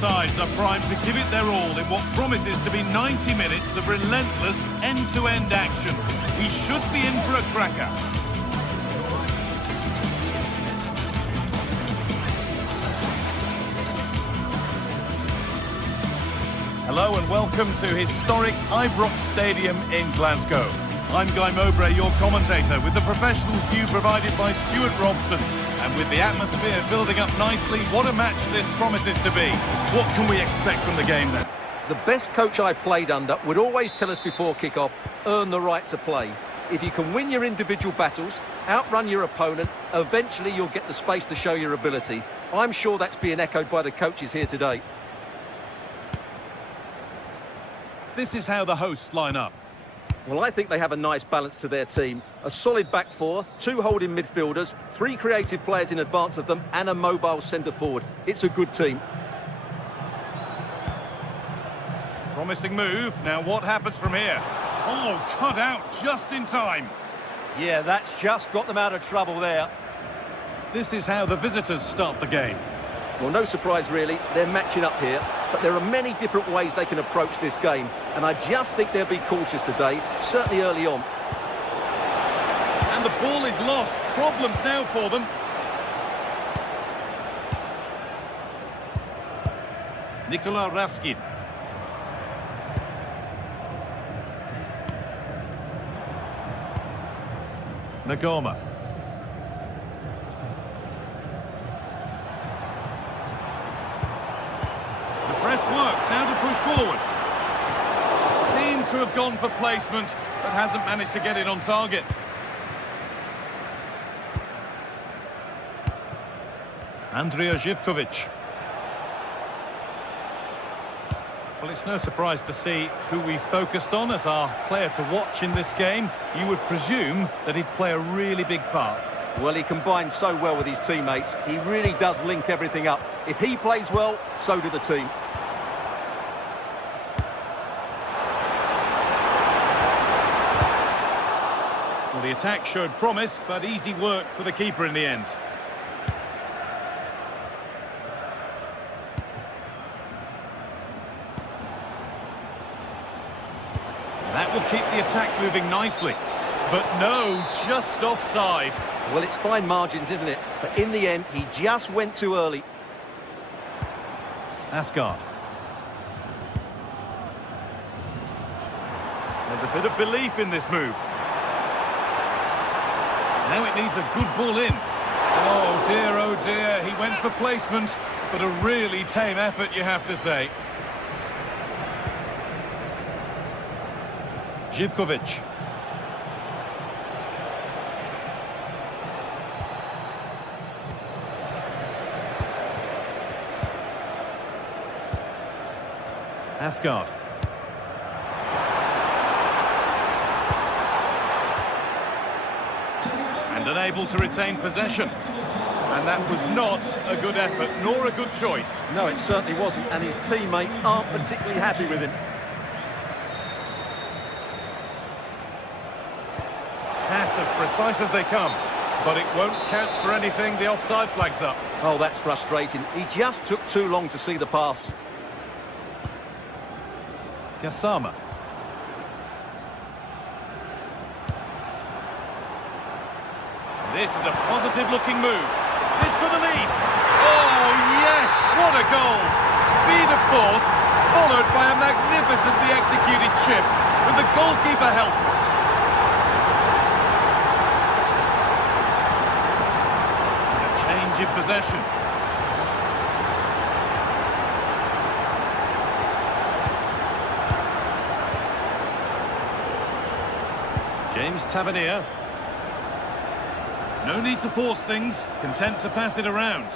sides are primed to give it their all in what promises to be 90 minutes of relentless end-to-end action. We should be in for a cracker. Hello and welcome to historic Ibrox Stadium in Glasgow. I'm Guy Mowbray, your commentator, with the professionals view provided by Stuart Robson. And with the atmosphere building up nicely, what a match this promises to be. What can we expect from the game then? The best coach I played under would always tell us before kick-off, earn the right to play. If you can win your individual battles, outrun your opponent, eventually you'll get the space to show your ability. I'm sure that's being echoed by the coaches here today. This is how the hosts line up. Well, I think they have a nice balance to their team. A solid back four, two holding midfielders, three creative players in advance of them, and a mobile centre-forward. It's a good team. Promising move. Now what happens from here? Oh, cut out just in time. Yeah, that's just got them out of trouble there. This is how the visitors start the game. Well, no surprise really, they're matching up here, but there are many different ways they can approach this game, and I just think they'll be cautious today, certainly early on. And the ball is lost. Problems now for them. Nikola Raskin. Nagoma. Press work, now to push forward. Seemed to have gone for placement, but hasn't managed to get it on target. Andrija Živković. Well, it's no surprise to see who we focused on as our player to watch in this game. You would presume that he'd play a really big part. Well, he combines so well with his teammates. He really does link everything up. If he plays well, so do the team. Well, the attack showed promise, but easy work for the keeper in the end. That will keep the attack moving nicely. But no, just offside. Well, it's fine margins, isn't it? But in the end, he just went too early. Asgard. There's a bit of belief in this move. Now it needs a good ball in. Oh dear, he went for placement, but a really tame effort, you have to say. Živković. Asgard. And unable to retain possession. And that was not a good effort, nor a good choice. No, it certainly wasn't, and his teammates aren't particularly happy with him. Pass as precise as they come, but it won't count for anything. The offside flag's up. Oh, that's frustrating. He just took too long to see the pass. Gassama. This is a positive-looking move. This for the lead. Oh, yes! What a goal! Speed of thought, followed by a magnificently executed chip, with the goalkeeper helpless. A change in possession. James Tavernier. No need to force things, content to pass it around.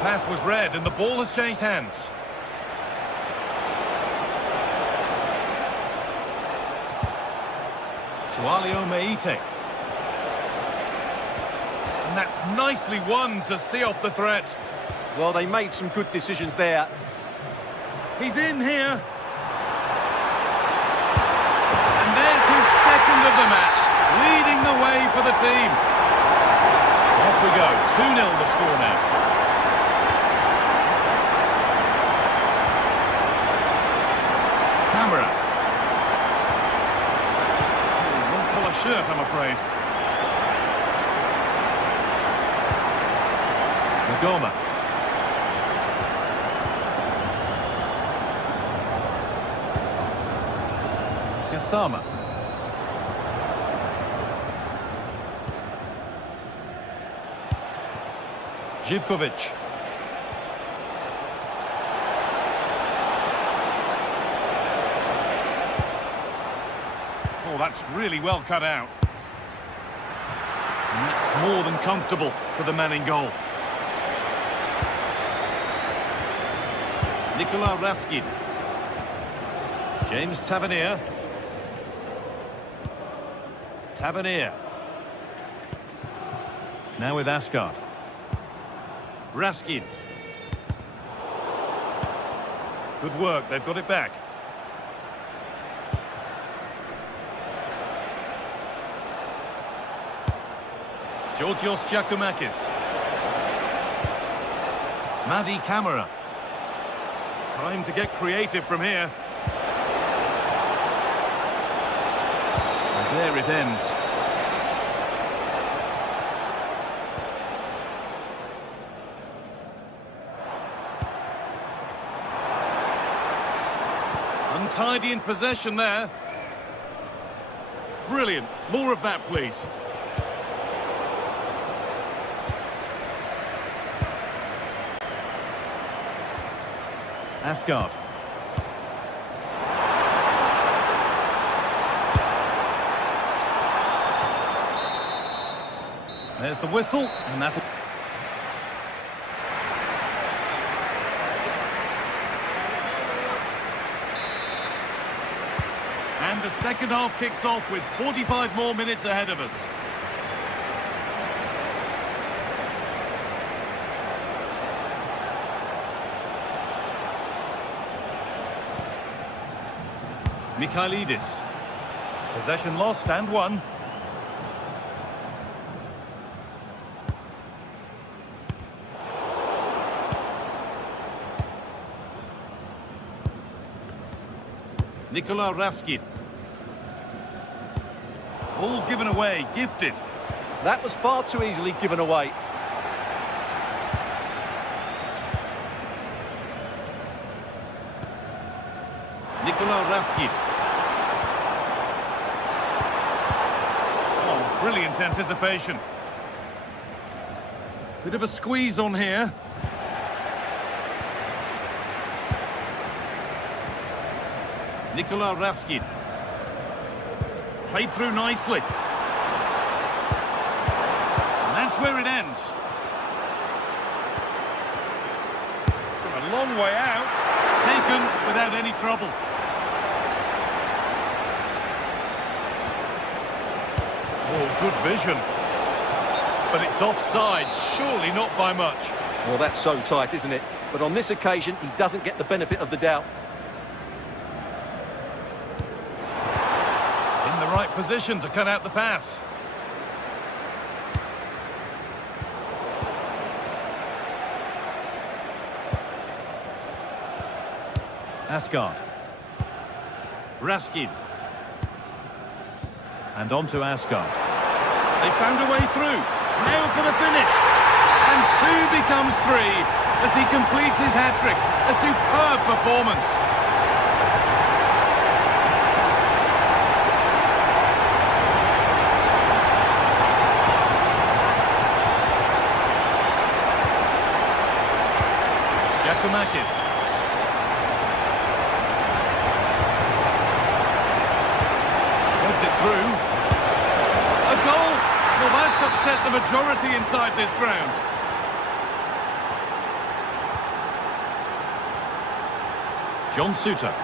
Pass was read and the ball has changed hands. Sualio Meite. And that's nicely won to see off the threat. Well, they made some good decisions there. He's in here. And there's his second of the match, leading the way for the team. Off we go, 2-0 the score now. Magoma. Gassama. Živkovic. Oh, that's really well cut out. And that's more than comfortable for the man in goal. Nikola Raskin. James Tavernier. Tavernier. Now with Asgard. Raskin. Good work, they've got it back. Georgios Giacomakis. Madi Camara. Time to get creative from here. And there it ends. Untidy in possession there. Brilliant. More of that, please. Asgard. There's the whistle, and that'll... And the second half kicks off with 45 more minutes ahead of us. Mikhailidis. Possession lost and won. Nikola Raskin. All given away, gifted. That was far too easily given away. Nikola Raskin. Oh, brilliant anticipation. Bit of a squeeze on here. Nikola Raskin. Played through nicely. And that's where it ends. From a long way out. Taken without any trouble. Oh, good vision. But it's offside, surely not by much. Well, that's so tight, isn't it? But on this occasion, he doesn't get the benefit of the doubt. In the right position to cut out the pass. Asgard. Raskin. And on to Asgard. They found a way through. Now for the finish. And 2 becomes 3 as he completes his hat-trick. A superb performance. Giacomakis. Puts it through. A goal! Well, that's upset the majority inside this ground. John Suter.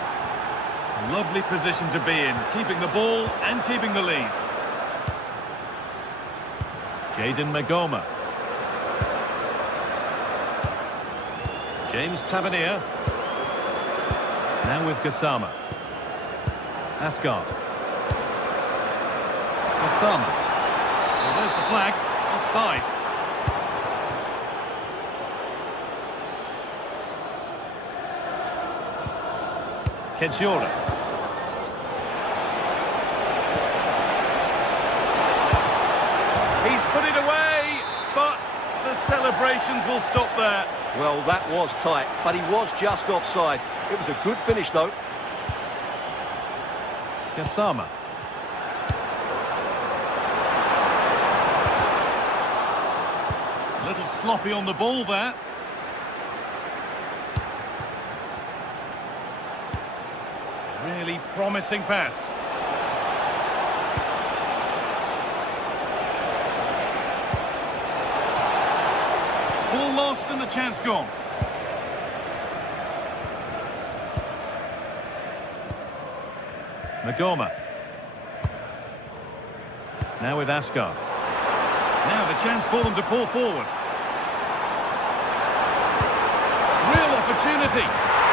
Lovely position to be in, keeping the ball and keeping the lead. Jaden Magoma. James Tavernier. Now with Gassama. Asgard. Gassama. Well, there's the flag. Offside. Kedziora. He's put it away, but the celebrations will stop there. Well, that was tight, but he was just offside. It was a good finish, though. Kasama. A little sloppy on the ball there. Really promising pass. Ball lost and the chance gone. Magoma. Now with Asgard. Now the chance for them to pull forward. Real opportunity.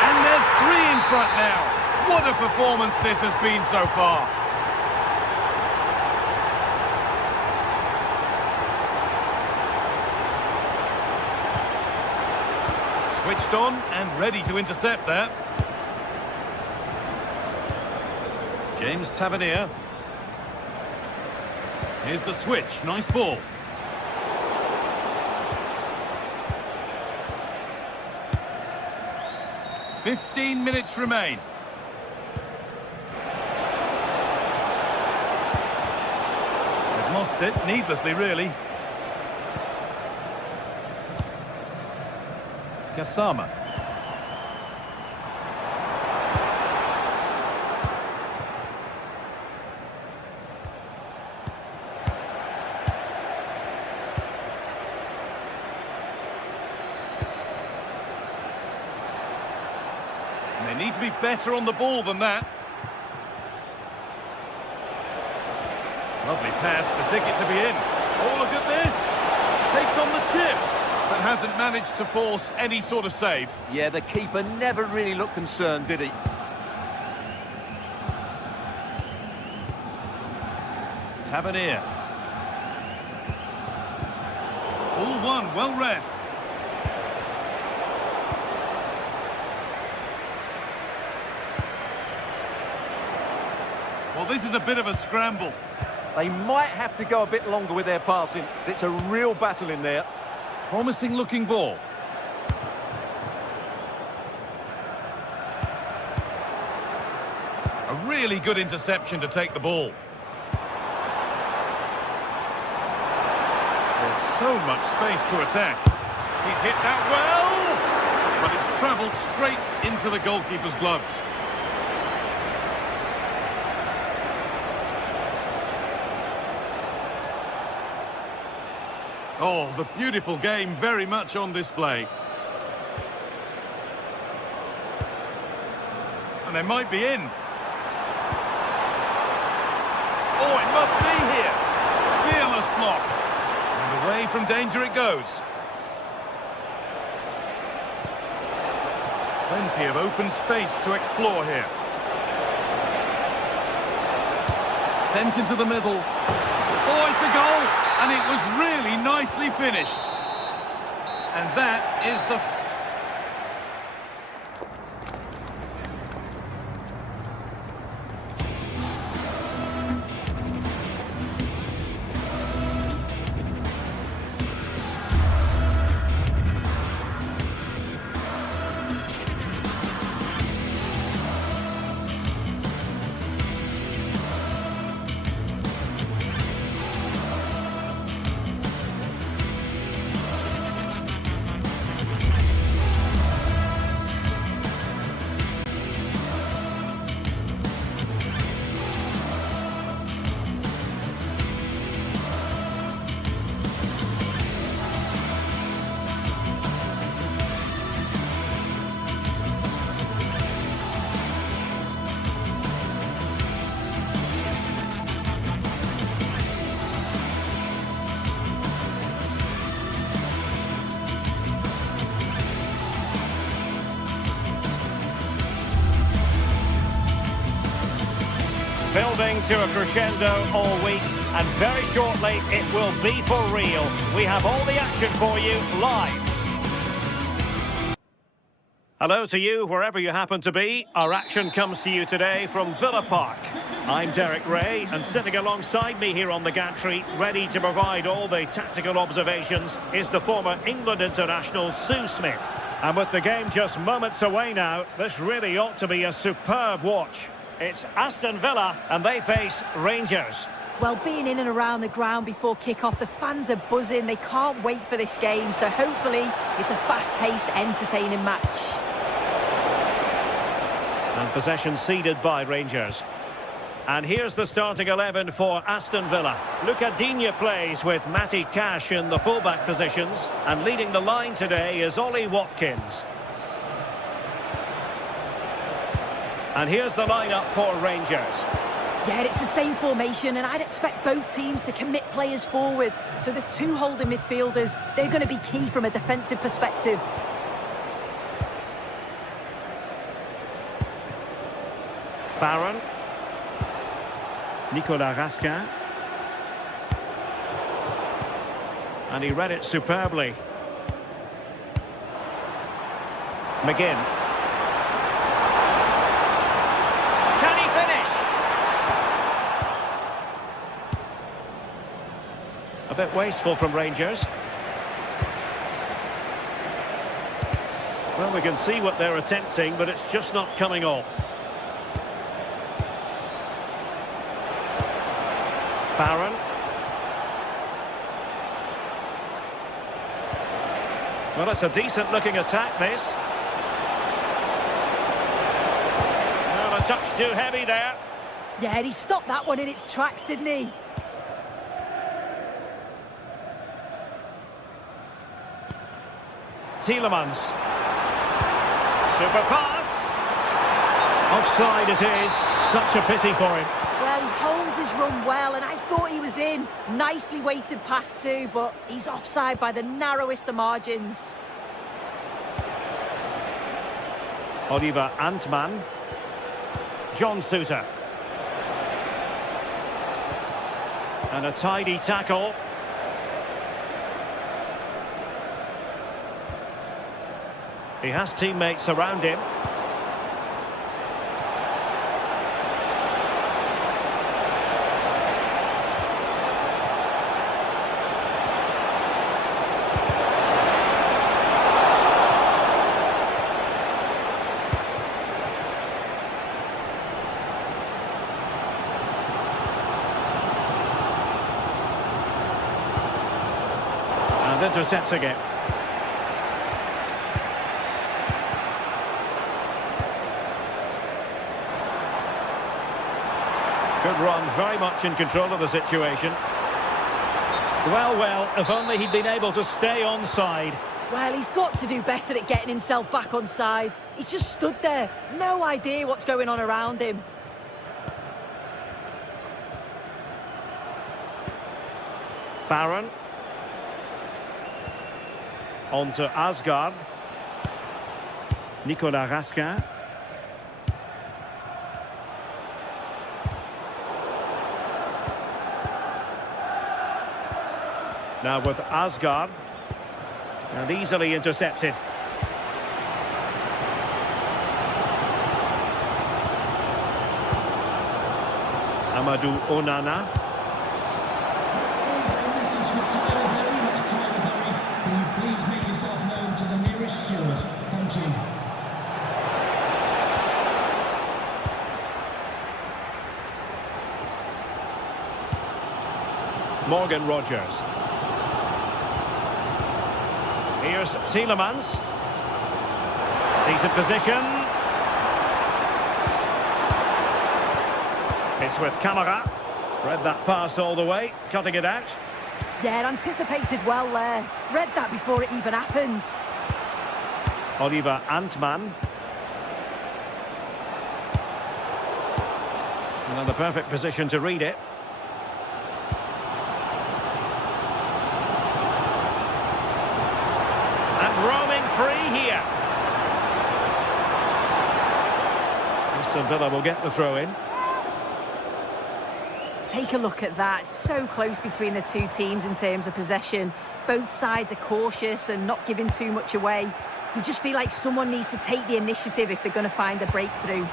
And they're 3 in front now. What a performance this has been so far. Switched on and ready to intercept there. James Tavernier. Here's the switch. Nice ball. "15 minutes remain. They've lost it, needlessly, really. Kasama. And they need to be better on the ball than that. Lovely pass, the ticket to be in. Oh, look at this! Takes on the chip, but hasn't managed to force any sort of save. Yeah, the keeper never really looked concerned, did he? Tavernier. All one, well read. Well, this is a bit of a scramble. They might have to go a bit longer with their passing. It's a real battle in there. Promising looking ball. A really good interception to take the ball. There's so much space to attack. He's hit that well, but it's travelled straight into the goalkeeper's gloves. Oh, the beautiful game very much on display. And they might be in. Oh, it must be here. Fearless block. And away from danger it goes. Plenty of open space to explore here. Sent into the middle. Oh, it's a goal! And it was really nicely finished. And that is the... Building to a crescendo all week, and very shortly it will be for real. We have all the action for you live. Hello to you, wherever you happen to be. Our action comes to you today from Villa Park. I'm Derek Ray, and sitting alongside me here on the gantry, ready to provide all the tactical observations, is the former England international Sue Smith. And with the game just moments away now, this really ought to be a superb watch. It's Aston Villa, and they face Rangers. Well, being in and around the ground before kick-off, the fans are buzzing. They can't wait for this game, so hopefully it's a fast-paced, entertaining match. And possession ceded by Rangers. And here's the starting 11 for Aston Villa. Luca Digne plays with Matty Cash in the fullback positions. And leading the line today is Ollie Watkins. And here's the lineup for Rangers. Yeah, it's the same formation, and I'd expect both teams to commit players forward. So the two holding midfielders, they're going to be key from a defensive perspective. Barron. Nicolas Raskin. And he read it superbly. McGinn. Can he finish? A bit wasteful from Rangers. Well, we can see what they're attempting, but it's just not coming off. Barron. Well, it's a decent-looking attack, this. Well, a touch too heavy there. Yeah, and he stopped that one in its tracks, didn't he? Tielemans. Super pass. Offside it is. Such a pity for him. Well, he holds his run well, and I thought he was in. Nicely weighted pass too, but he's offside by the narrowest of margins. Oliver Antman. John Souttar. And a tidy tackle. He has teammates around him. And intercepting it. Good run, very much in control of the situation. Well, if only he'd been able to stay onside. Well, he's got to do better at getting himself back onside. He's just stood there, no idea what's going on around him. Barron. On to Asgard. Nicolas Raskin. Now with Asgard. And easily intercepted. Amadou Onana. Can you please make yourself known to the nearest steward? Thank you. Morgan Rogers. Here's Tielemans. Decent position. It's with Camara. Read that pass all the way, cutting it out. Yeah, anticipated well there. Read that before it even happened. Oliver Antman. Another perfect position to read it. And roaming free here. Aston Villa will get the throw in. Take a look at that. So close between the two teams in terms of possession. Both sides are cautious and not giving too much away. You just feel like someone needs to take the initiative if they're going to find a breakthrough.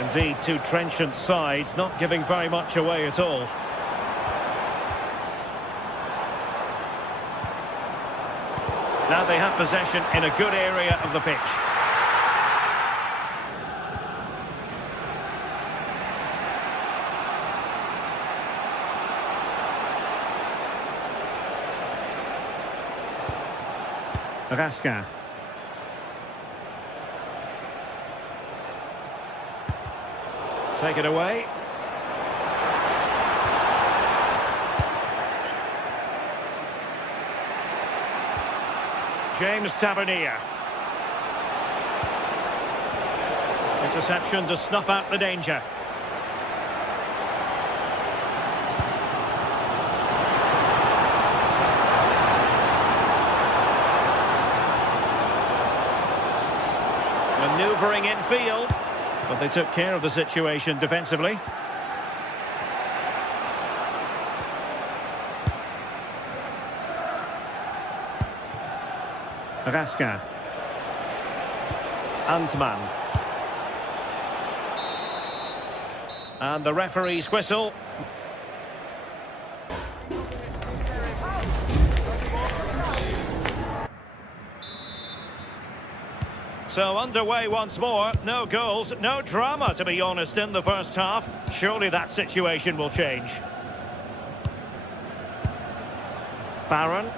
Indeed, two trenchant sides, not giving very much away at all. Now they have possession in a good area of the pitch. Raskin. Take it away. James Tavernier. Interception to snuff out the danger. Manoeuvring infield, but they took care of the situation defensively. Raskin. Antman. And the referee's whistle. So underway once more. No goals, no drama, to be honest, in the first half. Surely that situation will change. Barron.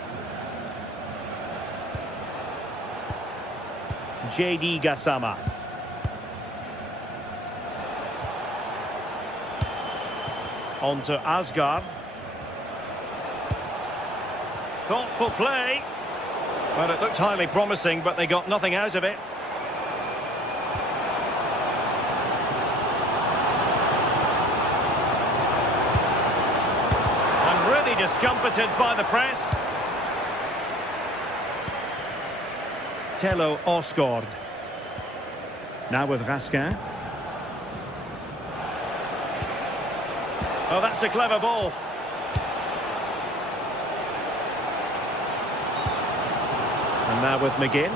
J.D. Gassama. On to Asgard. Thoughtful play. Well, it looked highly promising, but they got nothing out of it. And really discomfited by the press. Tello Osgård. Now with Raskin. Oh, that's a clever ball. And now with McGinn.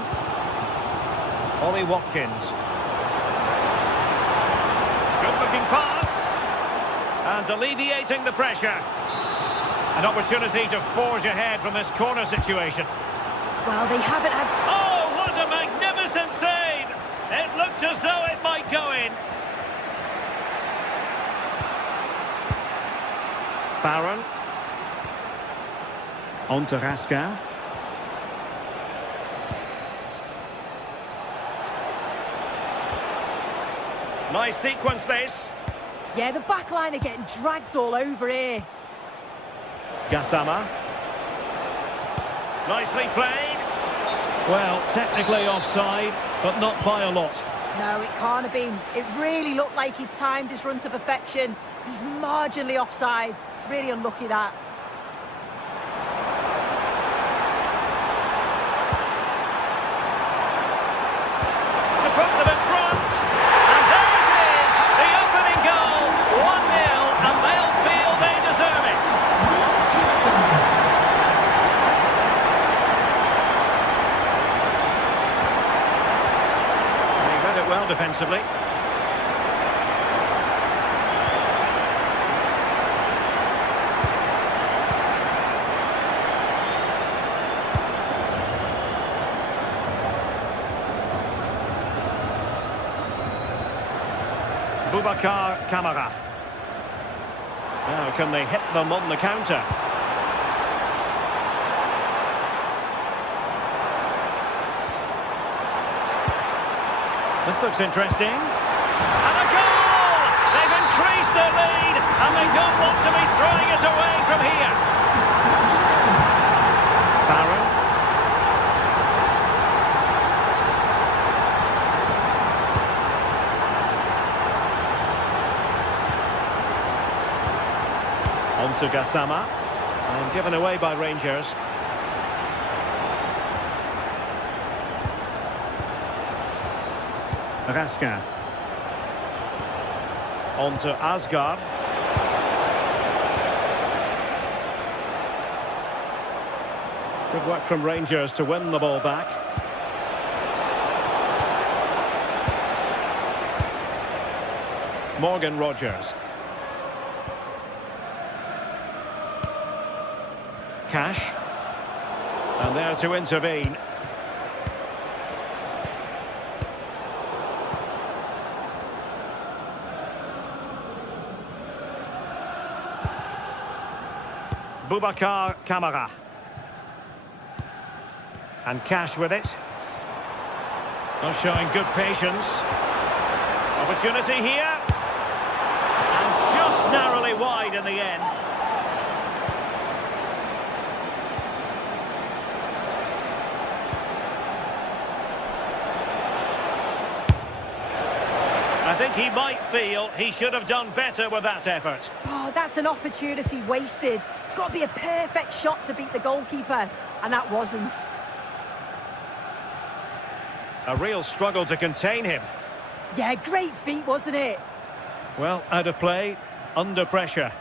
Ollie Watkins. Good-looking pass. And alleviating the pressure. An opportunity to forge ahead from this corner situation. Well, they haven't had... Oh, what a magnificent save! It looked as though it might go in. Barron. On to Raskin. Nice sequence, this. Yeah, the back line are getting dragged all over here. Gassama. Nicely played. Well, technically offside, but not by a lot. No, it can't have been. It really looked like he timed his run to perfection. He's marginally offside. Really unlucky that. To put them in front. And there it is. The opening goal. 1-0, and they'll feel they deserve it. He read it well defensively. Boubacar Kamara. Now can they hit them on the counter? This looks interesting. And a goal! They've increased their lead, and they don't want to be throwing it away from here. Barron. On to Gassama. And given away by Rangers. Raskin. On to Asgard. Good work from Rangers to win the ball back. Morgan Rogers. Cash. And there to intervene. Boubacar Kamara. And Cash with it. Not showing good patience. Opportunity here. And just narrowly wide in the end. I think he might feel he should have done better with that effort. Oh, that's an opportunity wasted. It's got to be a perfect shot to beat the goalkeeper, and that wasn't. A real struggle to contain him. Yeah, great feat, wasn't it? Well, out of play, under pressure.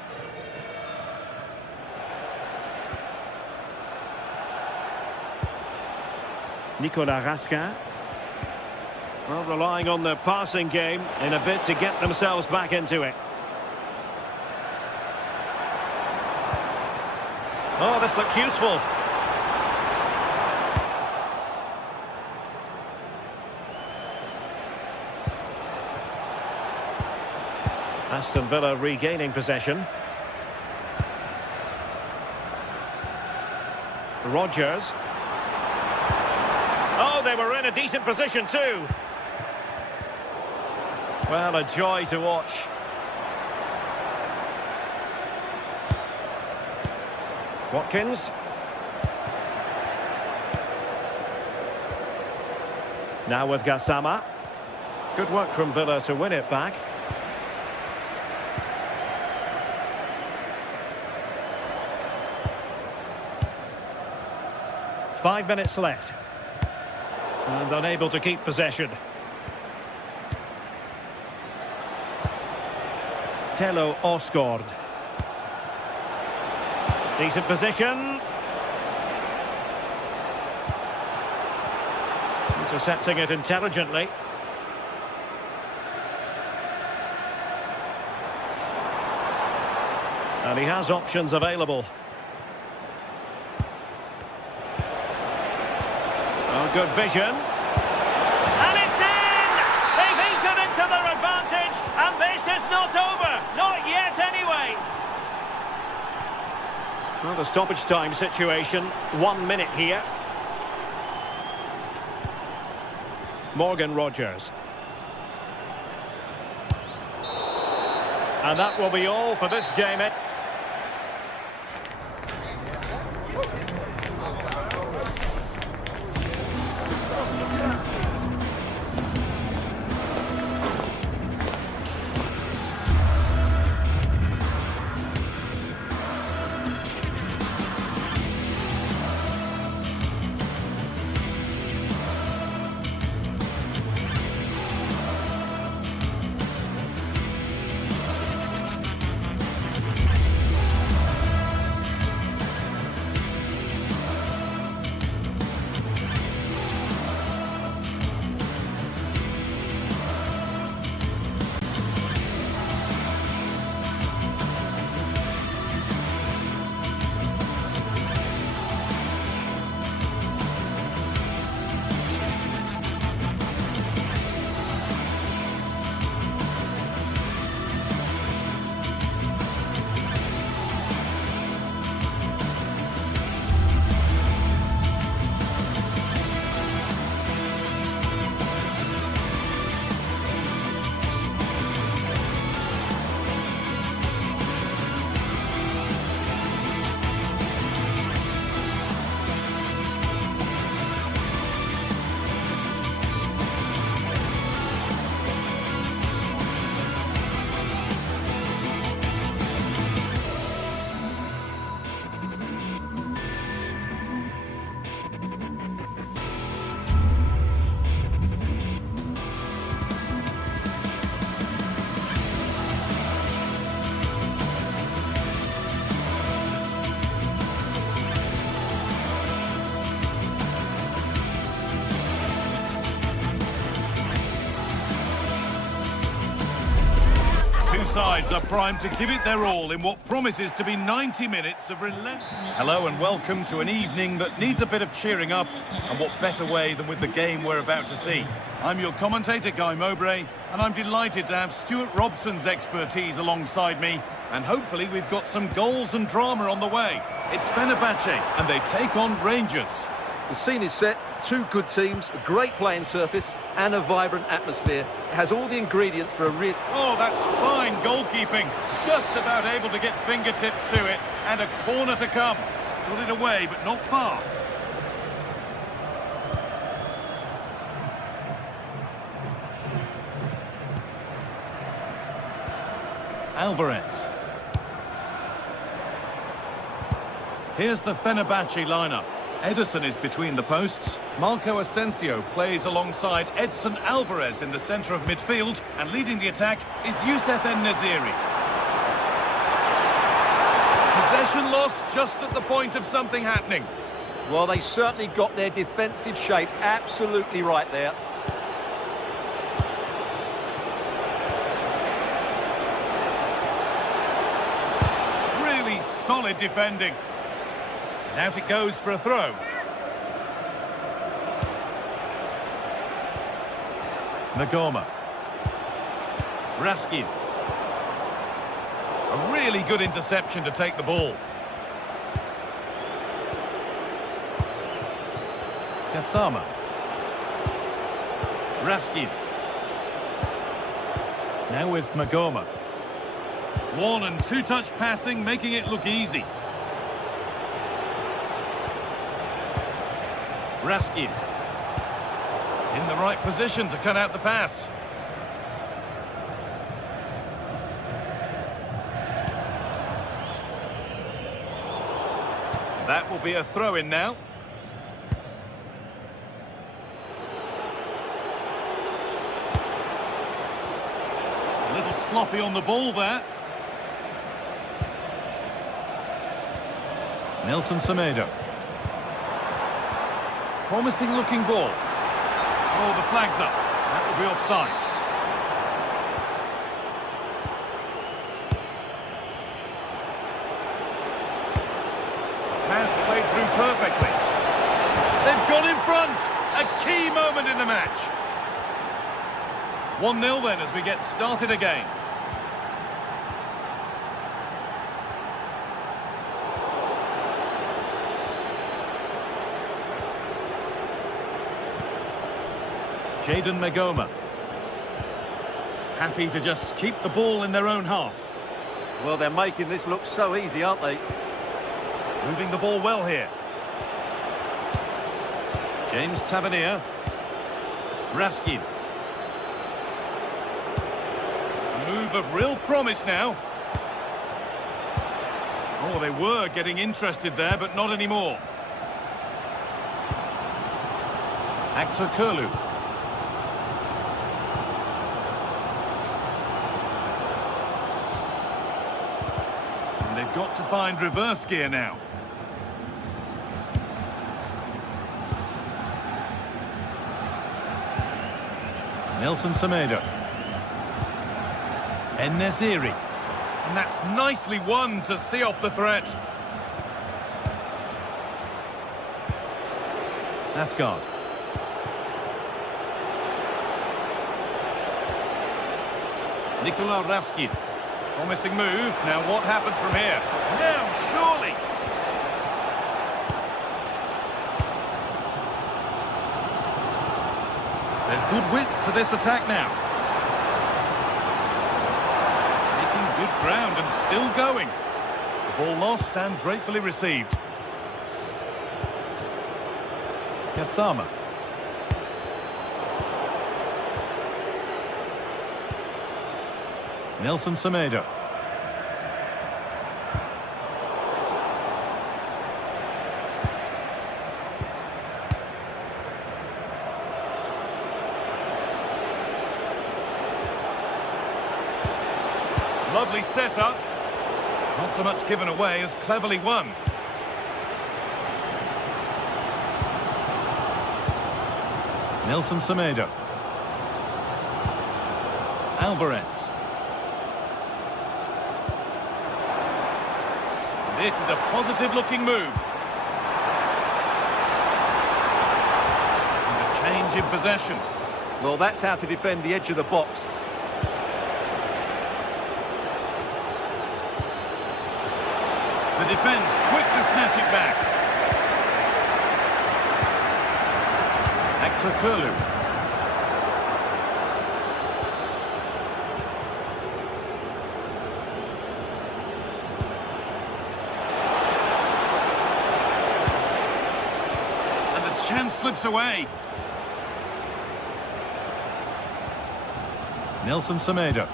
Nicolas Raskin. Well, relying on the passing game in a bid to get themselves back into it. Oh, this looks useful. Aston Villa regaining possession. Rogers. Oh, they were in a decent position too. Well, a joy to watch. Watkins. Now with Gassama. Good work from Villa to win it back. Five minutes left. And unable to keep possession. Tello Osgård. Decent position. Intercepting it intelligently. And he has options available. Oh, good vision. And it's in! They've eaten into their advantage, and this is not over. Not yet, anyway. Well, the stoppage time situation, 1 minute here. Morgan Rogers. And that will be all for this game. sides are primed to give it their all in what promises to be 90 minutes of relentless... Hello and welcome to an evening that needs a bit of cheering up, and what better way than with the game we're about to see. I'm your commentator, Guy Mowbray, and I'm delighted to have Stuart Robson's expertise alongside me, and hopefully we've got some goals and drama on the way. It's Fenerbahce, and they take on Rangers. The scene is set, two good teams, a great playing surface and a vibrant atmosphere. It has all the ingredients for a real... Oh, that's fine goalkeeping. Just about able to get fingertips to it, and a corner to come. Got it away, but not far. Alvarez. Here's the Fenerbahce lineup. Ederson is between the posts. Marco Asensio plays alongside Edson Alvarez in the centre of midfield, and leading the attack is Youssef En-Nesyri. Possession lost just at the point of something happening. Well, they certainly got their defensive shape absolutely right there. Really solid defending. Out it goes for a throw. Nagoma. Raskin. A really good interception to take the ball. Kasama. Raskin. Now with Magoma. One and two-touch passing, making it look easy. Raskin. In the right position to cut out the pass. That will be a throw-in now. A little sloppy on the ball there. Nelson Semedo. Promising looking ball. Oh, the flag's up. That will be offside. Pass played through perfectly. They've gone in front. A key moment in the match. 1-0 then as we get started again. Jadon Magoma. Happy to just keep the ball in their own half. Well, they're making this look so easy, aren't they? Moving the ball well here. James Tavernier. Raskin. A move of real promise now. Oh, they were getting interested there, but not anymore. Actor Kurlu. They've got to find reverse gear now. Nelson Semedo. En-Nesyri. And that's nicely won to see off the threat. Asgard. Nikola Raskin. Promising move. Now what happens from here? Down, surely. There's good width to this attack now. Making good ground and still going. The ball lost and gratefully received. Kasama. Nelson Semedo. Lovely setup. Not so much given away as cleverly won. Nelson Semedo. Alvarez. This is a positive-looking move. And a change in possession. Well, that's how to defend the edge of the box. The defence quick to snatch it back. Aktakulu. And the chance slips away. Nelson Semedo.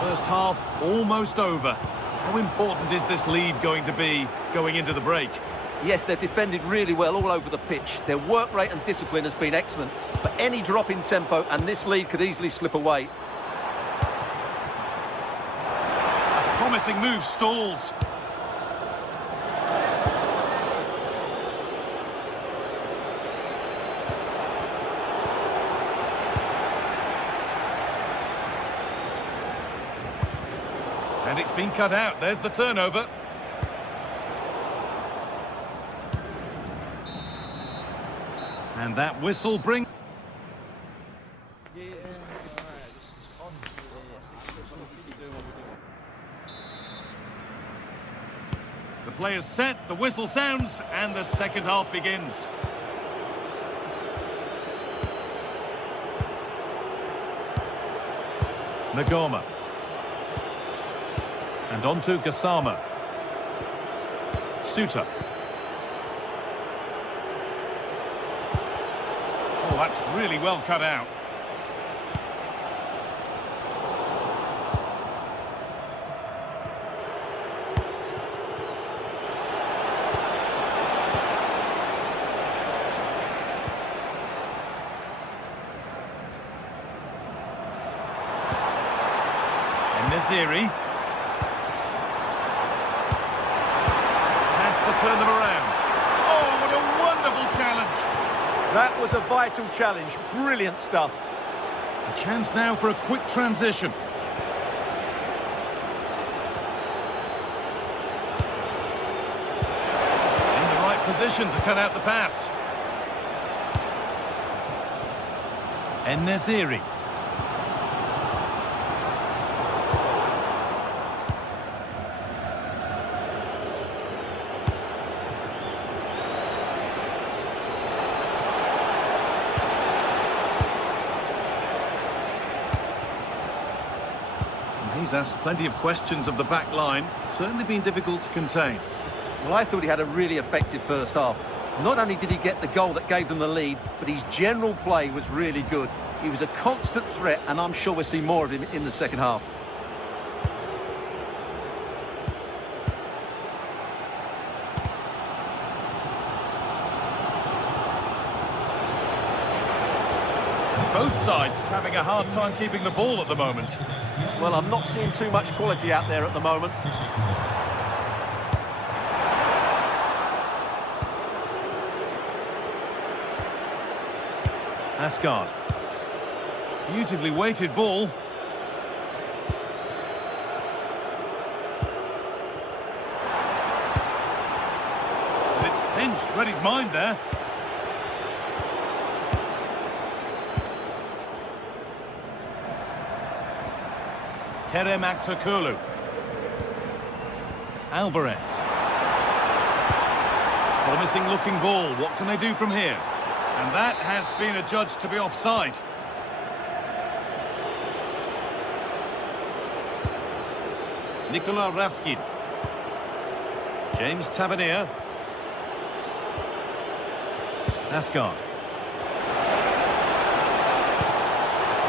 First half almost over. How important is this lead going to be going into the break? Yes, they've defended really well all over the pitch. Their work rate and discipline has been excellent. But any drop in tempo and this lead could easily slip away. A promising move stalls. And it's been cut out. There's the turnover. And that whistle brings... The players set, the whistle sounds, and the second half begins. Nagoma. And on to Gassama. Suter. Oh, that's really well cut out. And Naziri. Turn them around. Oh, what a wonderful challenge. That was a vital challenge. Brilliant stuff. A chance now for a quick transition. In the right position to cut out the pass. And Naziri. He's asked plenty of questions of the back line. Certainly been difficult to contain. Well, I thought he had a really effective first half. Not only did he get the goal that gave them the lead, but his general play was really good. He was a constant threat, and I'm sure we'll see more of him in the second half. Both sides having a hard time keeping the ball at the moment. Well, I'm not seeing too much quality out there at the moment. Asgard. Beautifully weighted ball. And it's pinched, read his mind there. Kerem Aktakulu. Alvarez. Promising looking ball. What can they do from here? And that has been adjudged to be offside. Nikola Raskin. James Tavernier. Asgard.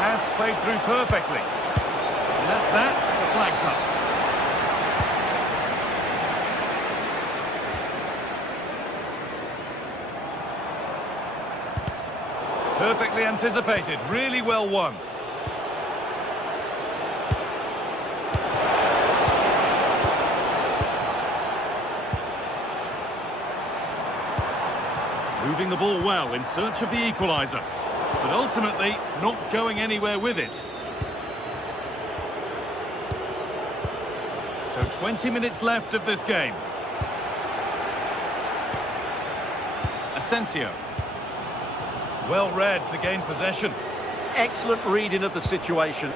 Pass played through perfectly. And that's that. The flag's up. Perfectly anticipated. Really well won. Moving the ball well in search of the equaliser. But ultimately, not going anywhere with it. So 20 minutes left of this game. Asensio. Well read to gain possession. Excellent reading of the situation.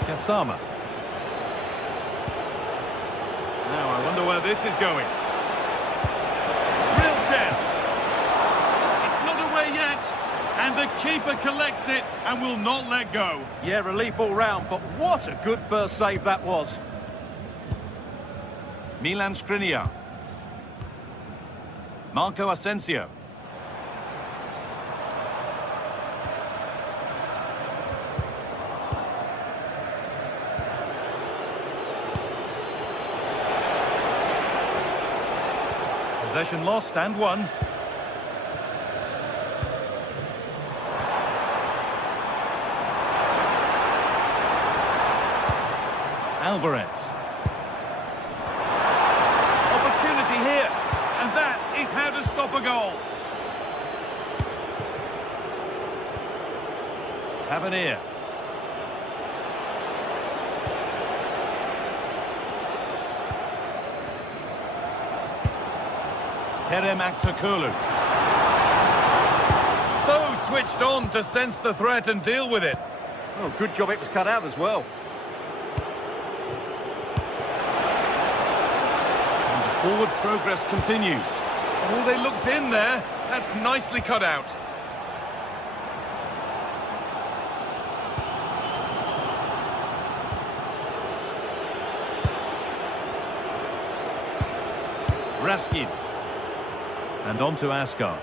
Kasama. Now I wonder where this is going. Real chance. It's not away yet. And the keeper collects it and will not let go. Yeah, relief all round, but what a good first save that was. Milan Skriniar. Marco Asensio. Possession lost and won. Alvarez. Opportunity here, and that is how to stop a goal. Tavernier. Kerem Aktürkoğlu. So switched on to sense the threat and deal with it. Oh, good job it was cut out as well. Forward progress continues. Oh, they looked in there. That's nicely cut out. Raskin. And on to Asgard.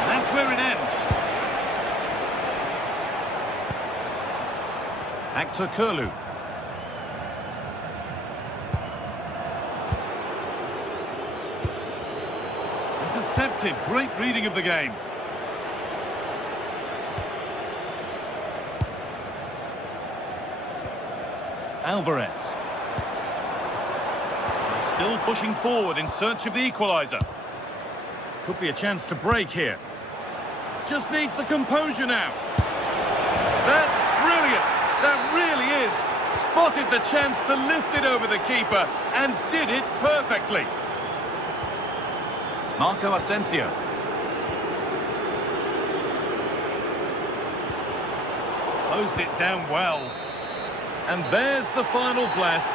And that's where it ends. Aktürkoğlu. Intercepted. Great reading of the game. Alvarez. Still pushing forward in search of the equaliser. Could be a chance to break here. Just needs the composure now. That's brilliant. That really is. Spotted the chance to lift it over the keeper and did it perfectly. Marco Asensio. Closed it down well. And there's the final blast.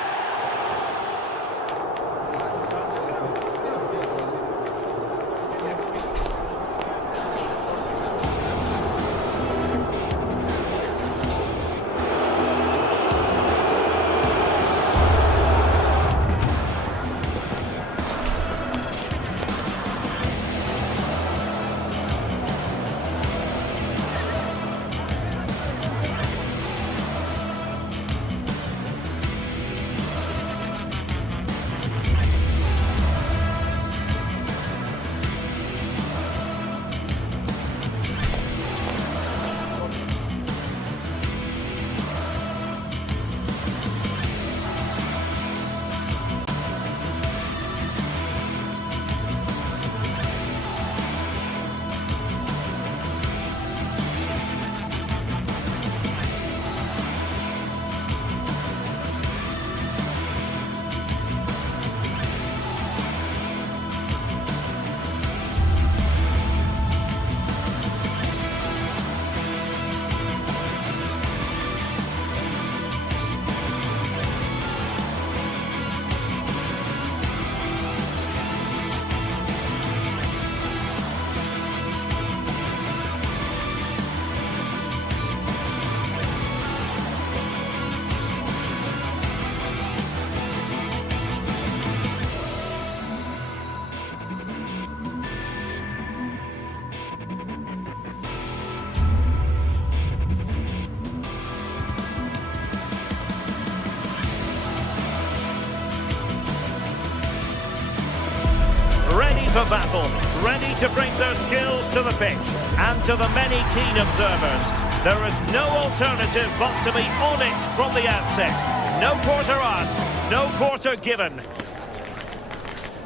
For battle, ready to bring their skills to the pitch, and to the many keen observers, there is no alternative but to be on it from the outset. No quarter asked, no quarter given.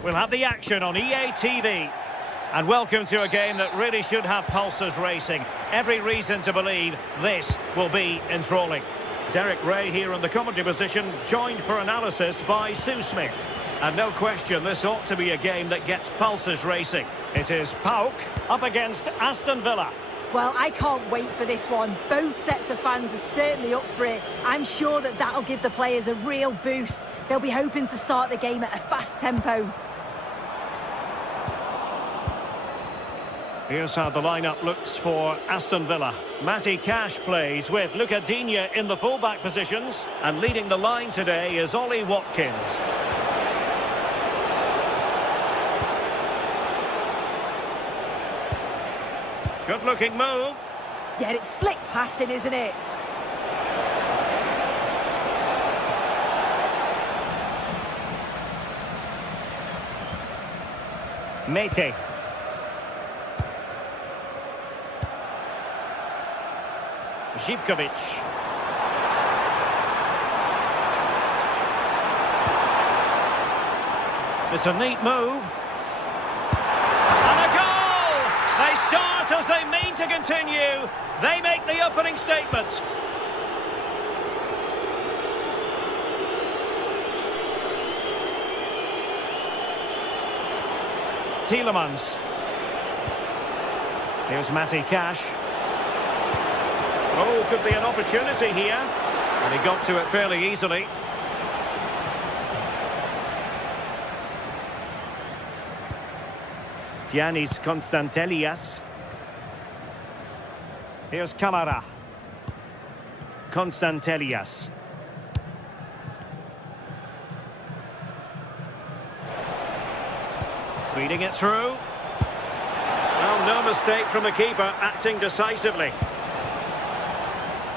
We'll have the action on EA TV. And welcome to a game that really should have pulses racing. Every reason to believe this will be enthralling. Derek Ray here in the commentary position, joined for analysis by Sue Smith. And no question, this ought to be a game that gets pulses racing. It is PAOK up against Aston Villa. Well, I can't wait for this one. Both sets of fans are certainly up for it. I'm sure that that'll give the players a real boost. They'll be hoping to start the game at a fast tempo. Here's how the lineup looks for Aston Villa. Matty Cash plays with Luca Digne in the fullback positions. And leading the line today is Ollie Watkins. Good-looking move. Yeah, it's slick passing, isn't it? Mete. Zivkovic. It's a neat move. And a goal! They start as they mean to continue. They make the opening statement. Tielemans. Here's Matty Cash. Oh, could be an opportunity here. And he got to it fairly easily. Giannis Constantelias. Here's Kamara. Constantelias. Feeding it through. Well, no mistake from the keeper, acting decisively.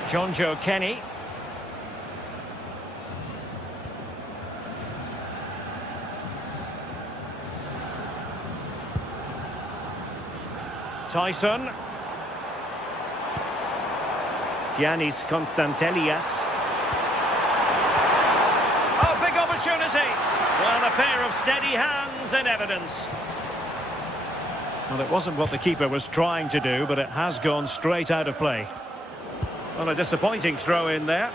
John Joe Kenny. Tyson. Giannis Constantelias. Oh, big opportunity. Well, a pair of steady hands in evidence. Well, it wasn't what the keeper was trying to do, but it has gone straight out of play. Well, a disappointing throw in there.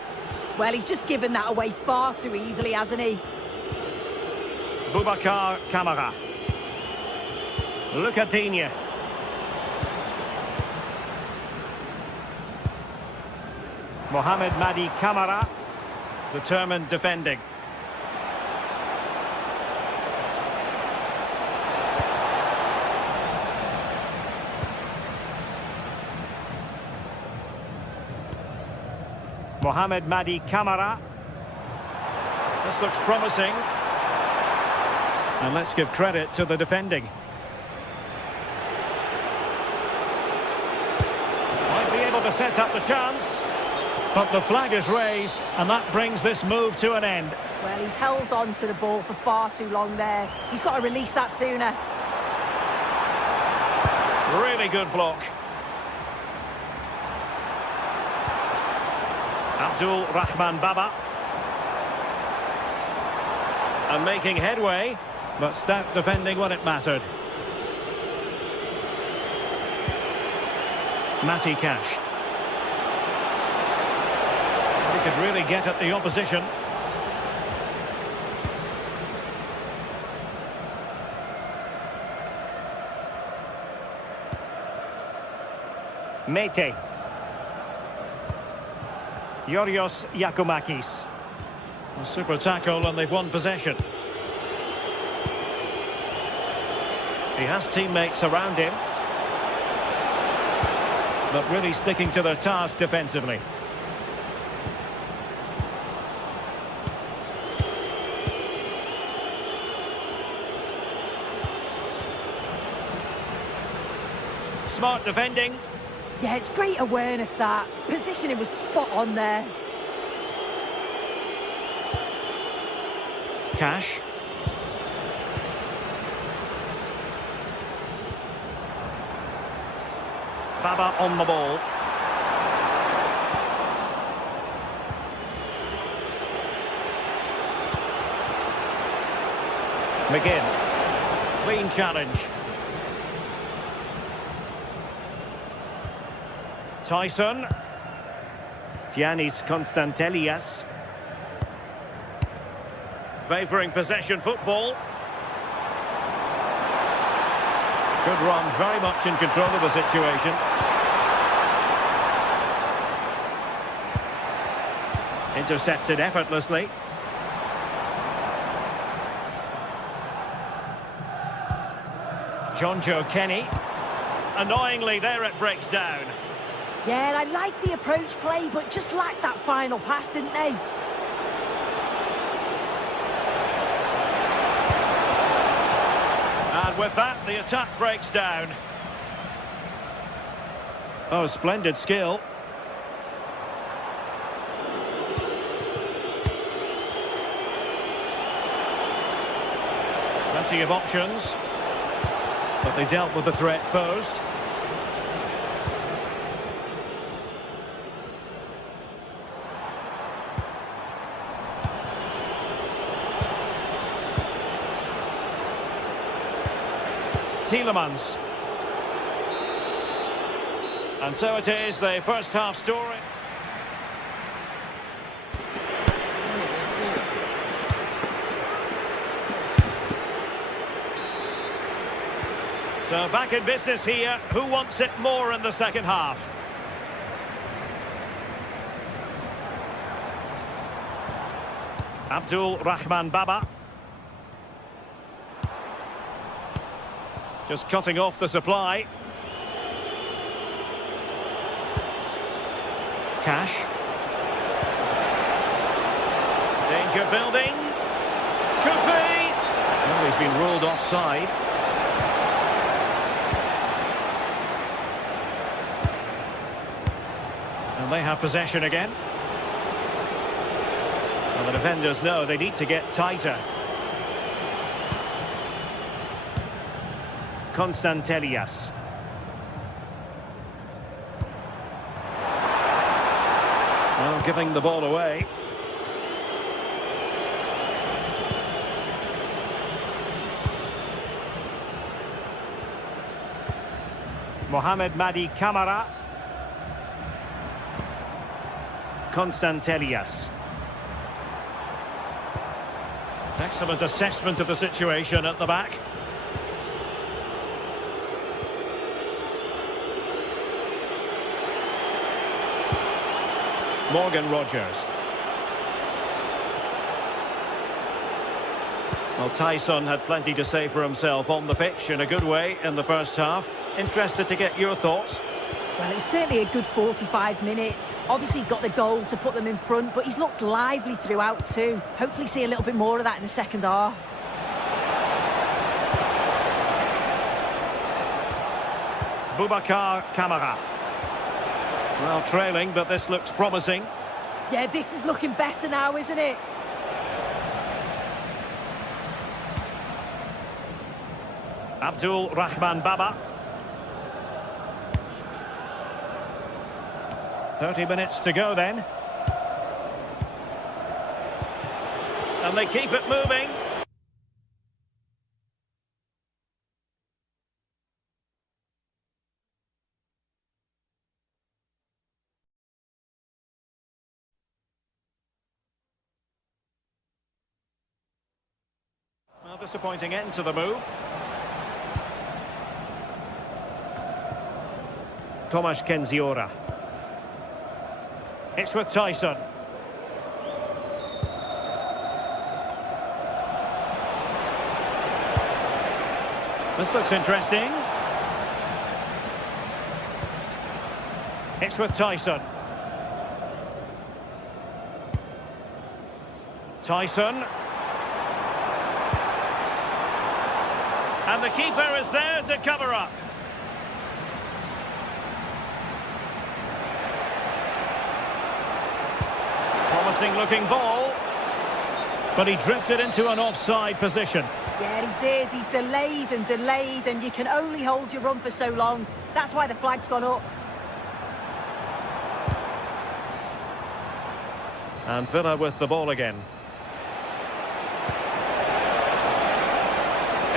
Well, he's just given that away far too easily, hasn't he? Boubacar Kamara. Luca Digne. Mohamed Madi Kamara. Determined defending. Mohamed Madi Kamara. This looks promising. And let's give credit to the defending. Might be able to set up the chance. But the flag is raised, and that brings this move to an end. Well, he's held on to the ball for far too long there. He's got to release that sooner. Really good block. Abdul Rahman Baba. And making headway, but stout defending when it mattered. Matty Cash. He could really get at the opposition. Mete. Yorios Yakumakis. A super tackle and they've won possession. He has teammates around him, but really sticking to their task defensively. Smart defending. Yeah, it's great awareness, that. Positioning was spot on there. Cash. Baba on the ball. McGinn. Clean challenge. Tyson. Giannis Constantelias. Favouring possession football. Good run, very much in control of the situation. Intercepted effortlessly. Jonjo Kenny. Annoyingly, there it breaks down. Yeah, I like the approach play, but just lacked that final pass, didn't they? And with that, the attack breaks down. Oh, splendid skill. Plenty of options. But they dealt with the threat posed. Tielemans. And so it is, the first half story. So back in business here. Who wants it more in the second half? Abdul Rahman Baba. Just cutting off the supply. Cash. Danger building. Could be. Well, he's been ruled offside. And they have possession again. And the defenders know they need to get tighter. Constantelias. Well, giving the ball away. Mohamed Madi Camara. Constantelias. Excellent assessment of the situation at the back. Morgan Rogers. Well, Tyson had plenty to say for himself on the pitch in a good way in the first half. Interested to get your thoughts. Well, it was certainly a good 45 minutes. Obviously got the goal to put them in front, but he's looked lively throughout too. Hopefully see a little bit more of that in the second half. Boubacar Kamara. Well, trailing, but this looks promising. Yeah, this is looking better now, isn't it? Abdul Rahman Baba. 30 minutes to go then. And they keep it moving. Well, disappointing end to the move. Tomasz Kenziora. It's with Tyson. This looks interesting. It's with Tyson. Tyson. And the keeper is there to cover up. Promising looking ball. But he drifted into an offside position. Yeah, he did. He's delayed, and you can only hold your run for so long. That's why the flag's gone up. And Villa with the ball again.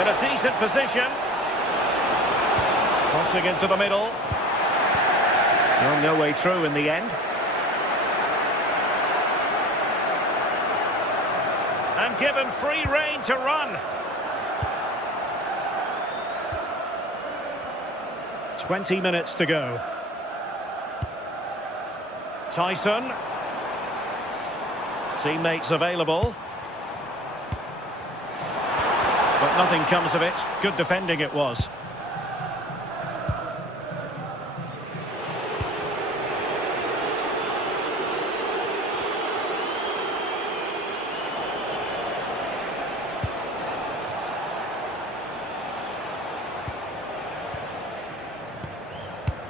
In a decent position. Crossing into the middle. Well, no way through in the end. And given free rein to run. 20 minutes to go. Tyson. Teammates available. But nothing comes of it. Good defending it was.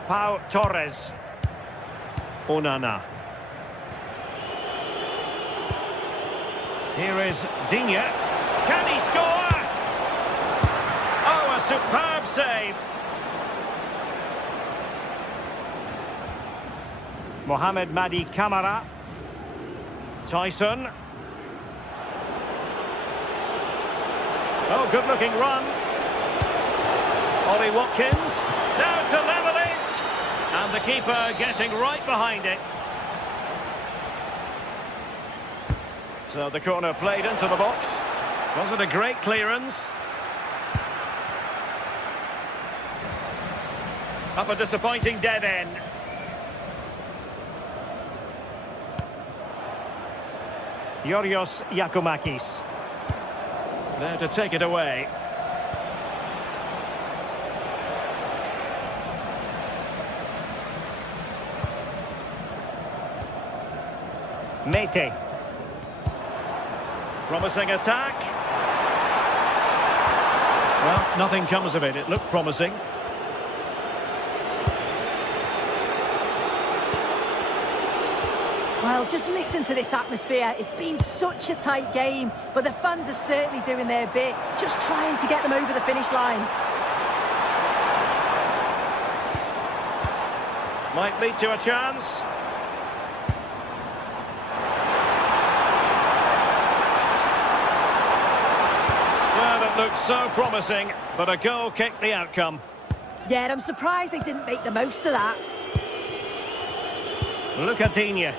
Pau Torres. Onana. Here is Digne. Can he score? Oh, a superb save. Mohamed Madi Camara. Tyson. Oh, good-looking run. Ollie Watkins. Now to level it. And the keeper getting right behind it. So the corner played into the box. Wasn't a great clearance. Up a disappointing dead end. Yorios Yakumakis. There to take it away. Mete. Promising attack. Well, nothing comes of it. It looked promising. Well, just listen to this atmosphere. It's been such a tight game, but the fans are certainly doing their bit, just trying to get them over the finish line. Might lead to a chance. Well, it looked so promising, but a goal kicked the outcome. Yeah, I'm surprised they didn't make the most of that. Look at Digne.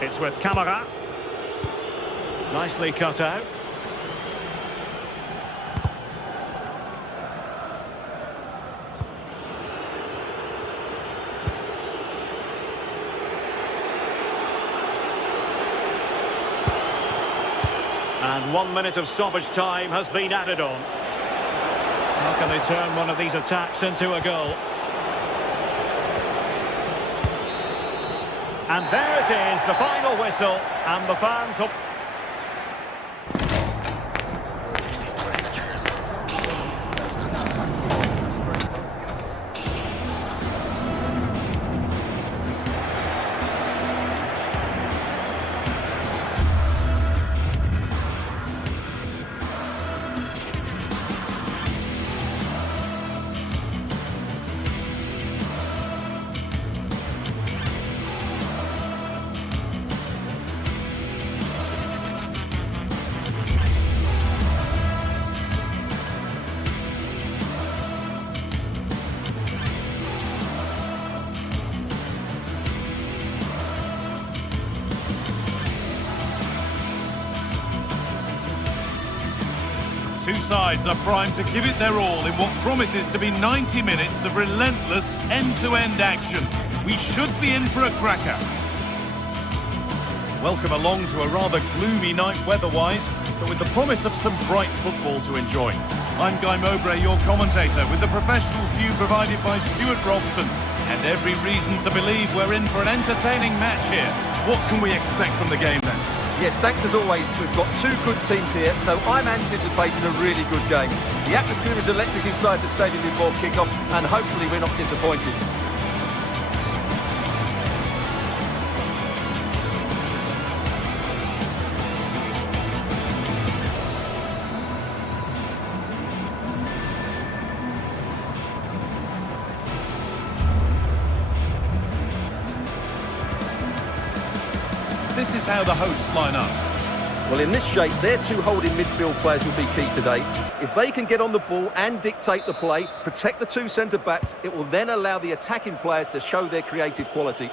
It's with Camara. Nicely cut out. And 1 minute of stoppage time has been added on. How can they turn one of these attacks into a goal? And there it is, the final whistle, and the fans hope... Two sides are primed to give it their all in what promises to be 90 minutes of relentless end-to-end action. We should be in for a cracker. Welcome along to a rather gloomy night weather-wise, but with the promise of some bright football to enjoy. I'm Guy Mowbray, your commentator, with the professionals' view provided by Stuart Robson. And every reason to believe we're in for an entertaining match here. What can we expect from the game then? Yes, thanks as always. We've got two good teams here, so I'm anticipating a really good game. The atmosphere is electric inside the stadium before kick-off, and hopefully we're not disappointed. This is how the hosts line up. Well, in this shape, their two holding midfield players will be key today. If they can get on the ball and dictate the play, protect the two centre-backs, it will then allow the attacking players to show their creative quality.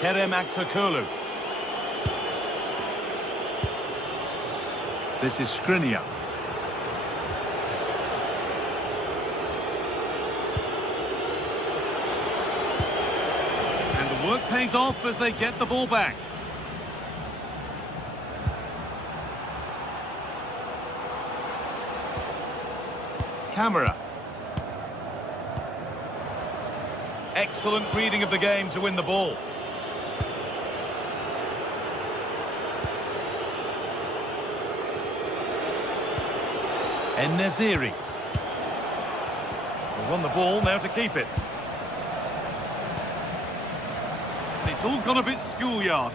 Kerem Aktürkoğlu. This is Skriniar. And the work pays off as they get the ball back. Camera. Excellent reading of the game to win the ball. En-Nesyri. They won the ball, now to keep it. It's all gone a bit schoolyard.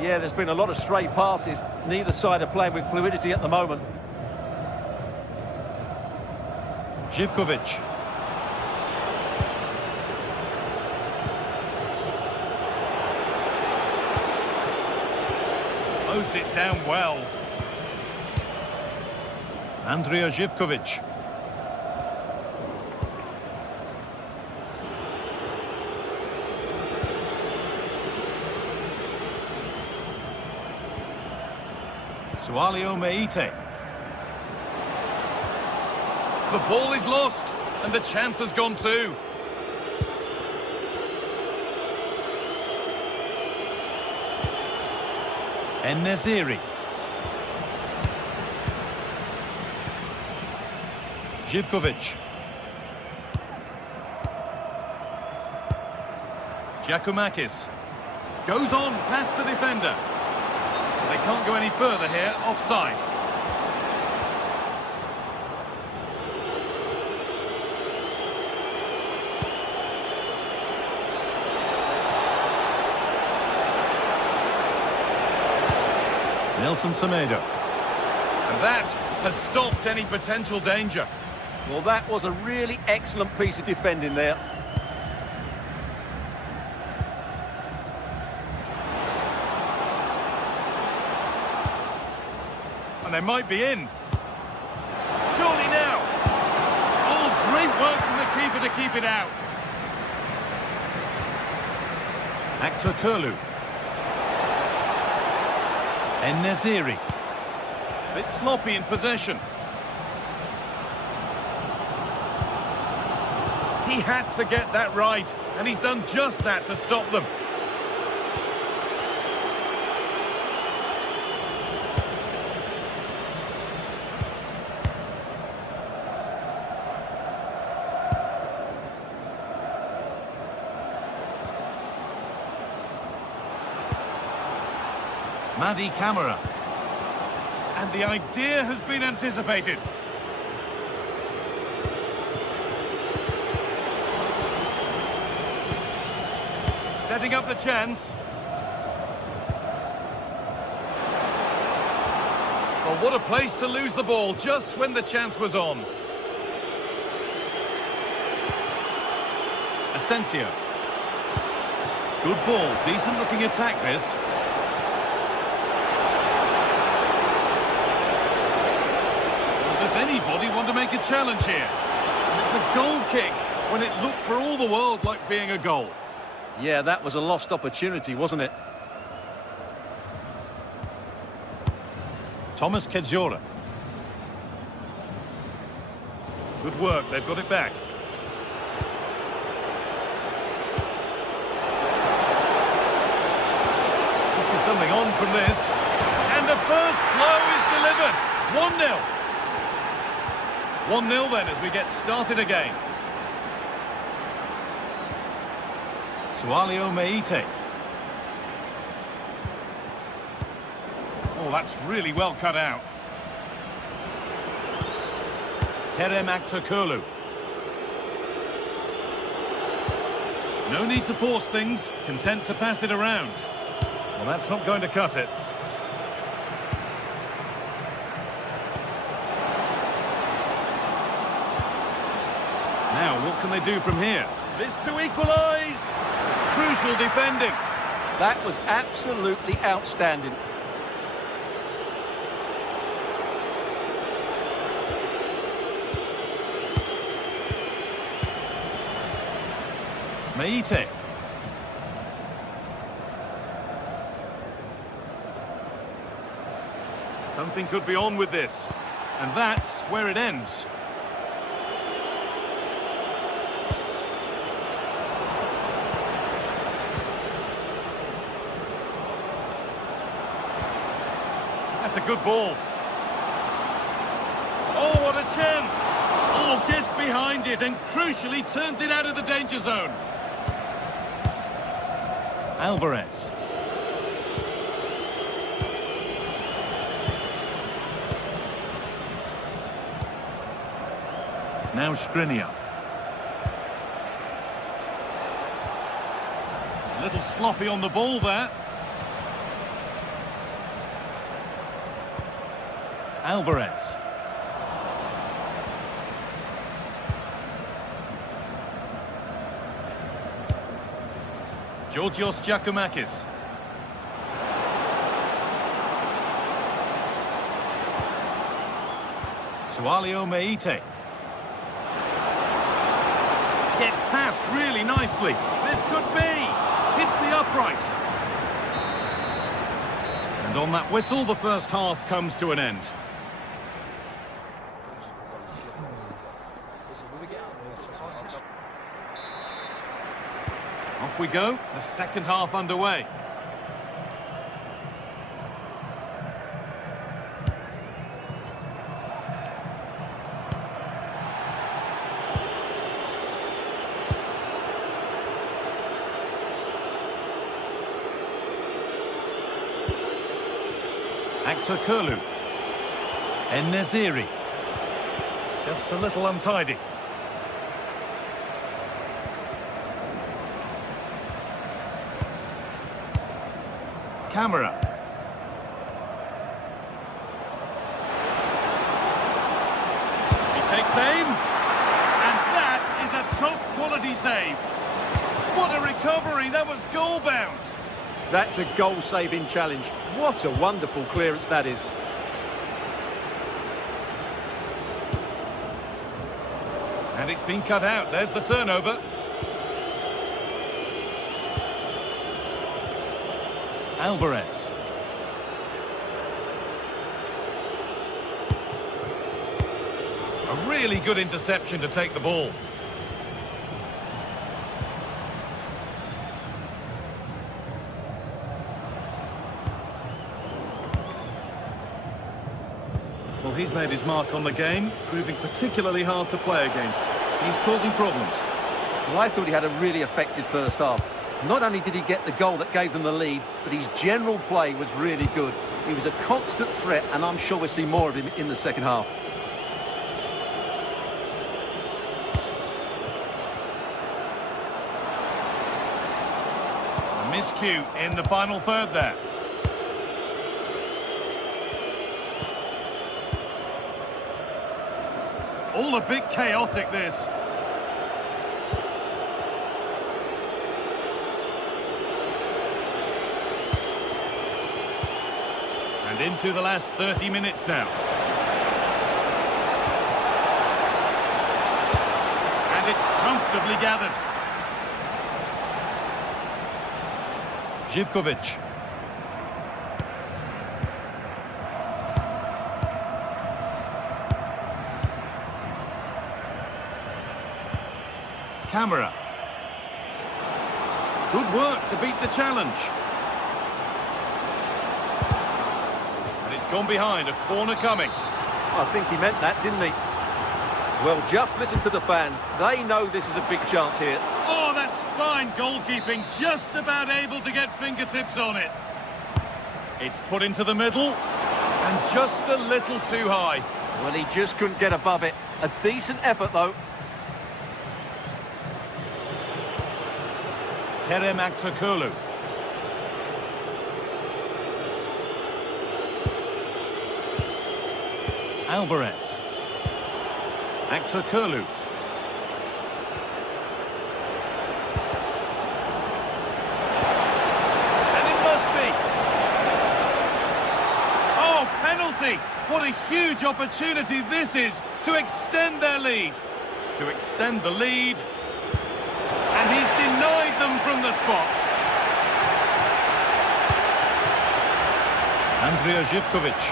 Yeah, there's been a lot of stray passes. Neither side are playing with fluidity at the moment. Živković. Closed it down well. Andrija Živković. Sualio Meite. The ball is lost, and the chance has gone too. En-Nesyri. Živković. Giacomakis. Goes on past the defender. They can't go any further here, offside. Nelson Semedo. And that has stopped any potential danger. Well, that was a really excellent piece of defending there. And they might be in. Surely now. Oh, great work from the keeper to keep it out. Aktürkoğlu. En-Nesyri. Bit sloppy in possession. He had to get that right, and he's done just that to stop them. Madi Camara. And the idea has been anticipated. Setting up the chance. Well, what a place to lose the ball just when the chance was on. Asensio. Good ball, decent looking attack this. Does anybody want to make a challenge here? And it's a goal kick when it looked for all the world like being a goal. Yeah, that was a lost opportunity, wasn't it? Thomas Kedzora. Good work, they've got it back. Could be something on from this. And the first blow is delivered. 1-0. 1-0 then as we get started again. Sualio Meite. Oh, that's really well cut out. Kerem Aktürkoğlu. No need to force things, content to pass it around. Well, that's not going to cut it. Now, what can they do from here? This to equalise! Crucial defending. That was absolutely outstanding. Meite. Something could be on with this. And that's where it ends. That's a good ball. Oh, what a chance! Oh, gets behind it and crucially turns it out of the danger zone. Alvarez. Now Skriniar. A little sloppy on the ball there. Alvarez. Georgios Giacomakis. Sualio Meite. Gets past really nicely. This could be. Hits the upright. And on that whistle, the first half comes to an end. Off we go, the second half underway. Aktakulu. En-Nesyri. Just a little untidy. Camera. He takes aim. And that is a top quality save. What a recovery, that was goal bound. That's a goal-saving challenge. What a wonderful clearance that is. And it's been cut out, there's the turnover. Alvarez. A really good interception to take the ball. Well, he's made his mark on the game, proving particularly hard to play against. He's causing problems. Well, I thought he had a really effective first half. Not only did he get the goal that gave them the lead, but his general play was really good. He was a constant threat, and I'm sure we'll see more of him in the second half. A miscue in the final third there. All a bit chaotic, this. And into the last 30 minutes now. And it's comfortably gathered. Živković. Camera. Good work to beat the challenge. And it's gone behind, a corner coming. I think he meant that, didn't he? Well, just listen to the fans. They know this is a big chance here. Oh, that's fine goalkeeping. Just about able to get fingertips on it. It's put into the middle. And just a little too high. Well, he just couldn't get above it. A decent effort, though. Kerem Aktakulu. Alvarez. Aktakulu. penalty. What a huge opportunity this is to extend their lead. To extend the lead. And he's denied them from the spot. Andrija Živković.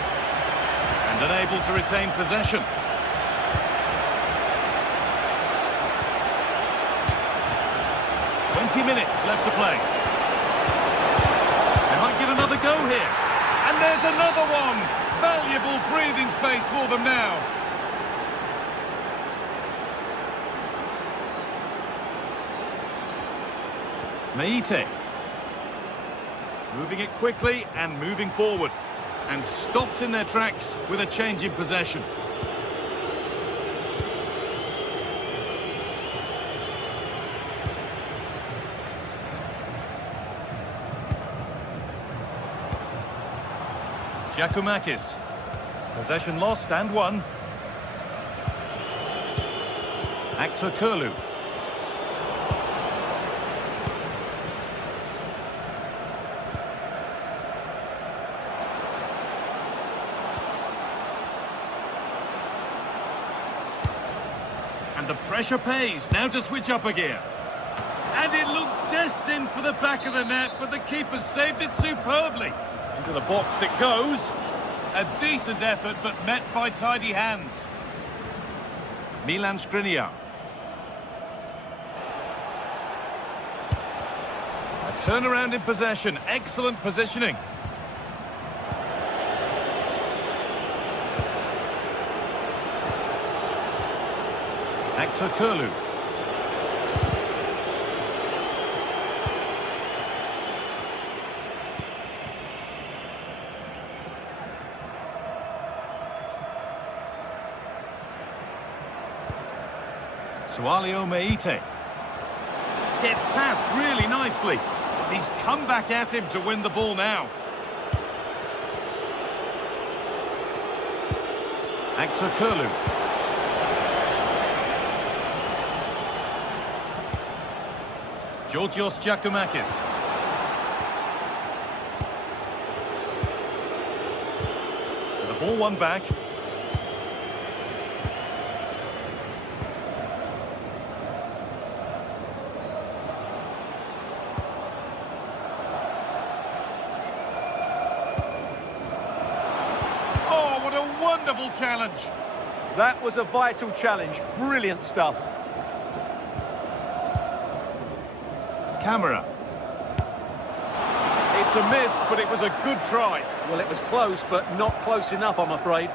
And unable to retain possession. Minutes left to play. They might give another go here. And there's another one. Valuable breathing space for them now. Meite. Moving it quickly and moving forward. And stopped in their tracks with a change in possession. Giacomakis. Possession lost and won. Actor Kurlu. And the pressure pays. Now to switch up a gear. And it looked destined for the back of the net, but the keeper saved it superbly. Into the box it goes. A decent effort, but met by tidy hands. Milan Skriniar. A turnaround in possession. Excellent positioning. Actor Kurlu. Sualio Meite. Gets past really nicely. He's come back at him to win the ball now. Actor Kurlu. Georgios Giacomakis. The ball won back. Wonderful challenge. That was a vital challenge. Brilliant stuff. Camera. It's a miss, but it was a good try. Well, it was close, but not close enough, I'm afraid.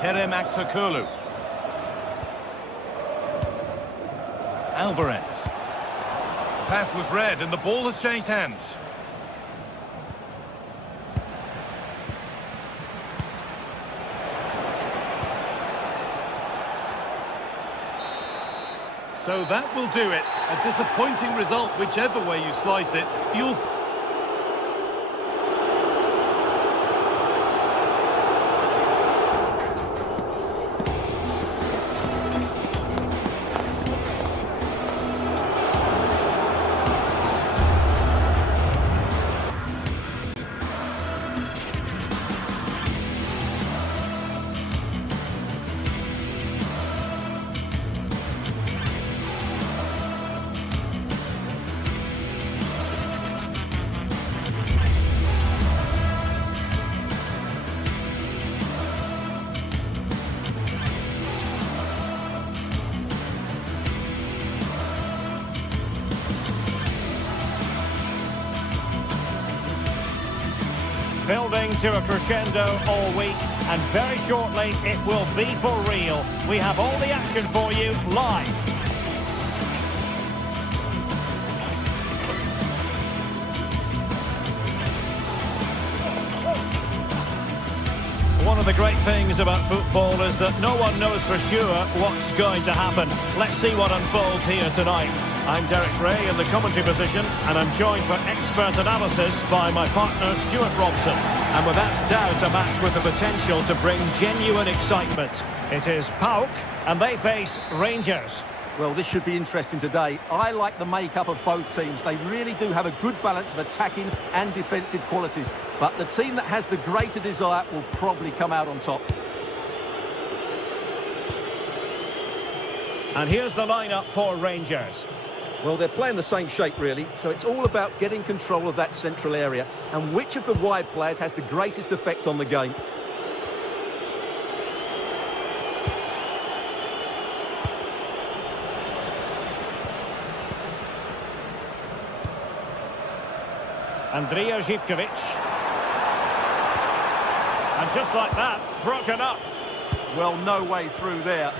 Kerem Aktürkoğlu. Alvarez. The pass was read and the ball has changed hands. So that will do it. A disappointing result, whichever way you slice it. You'll... Building to a crescendo all week, and very shortly it will be for real. We have all the action for you live. One of the great things about football is that no one knows for sure what's going to happen. Let's see what unfolds here tonight. I'm Derek Ray in the commentary position, and I'm joined for expert analysis by my partner Stuart Robson. And without doubt, a match with the potential to bring genuine excitement. It is PAOK, and they face Rangers. Well, this should be interesting today. I like the makeup of both teams. They really do have a good balance of attacking and defensive qualities. But the team that has the greater desire will probably come out on top. And here's the lineup for Rangers. Well, they're playing the same shape, really, so it's all about getting control of that central area and which of the wide players has the greatest effect on the game. Andrija Zivkovic. And just like that, broken up. Well, no way through there.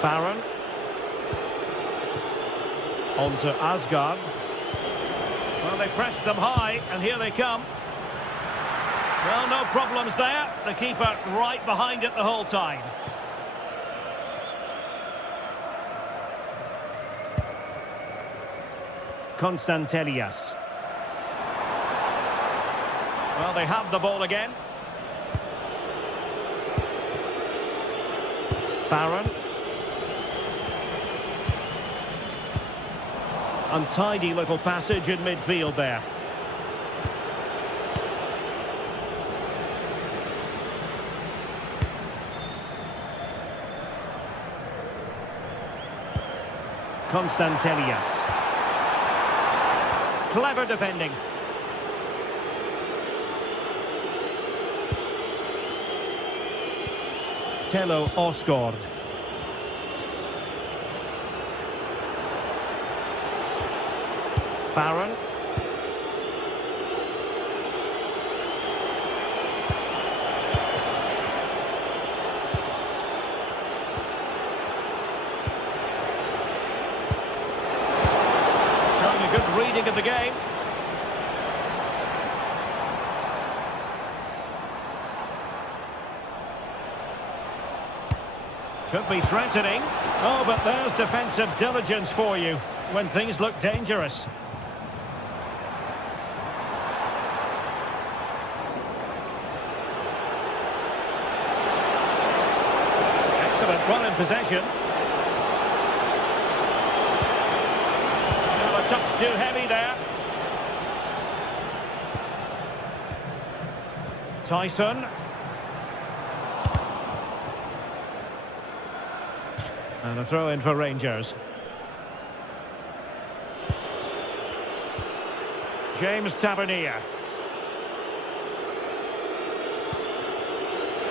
Barron. On to Asgard. Well, they pressed them high, and here they come. Well, no problems there. The keeper right behind it the whole time. Konstantelias. Well, they have the ball again. Barron. Untidy little passage in midfield there. Konstantelias. Clever defending. Tello Osgård. Barron. Showing a good reading of the game. Could be threatening. Oh, but there's defensive diligence for you when things look dangerous. Excellent run in possession. Oh, a touch too heavy there. Tyson. And a throw in for Rangers. James Tavernier.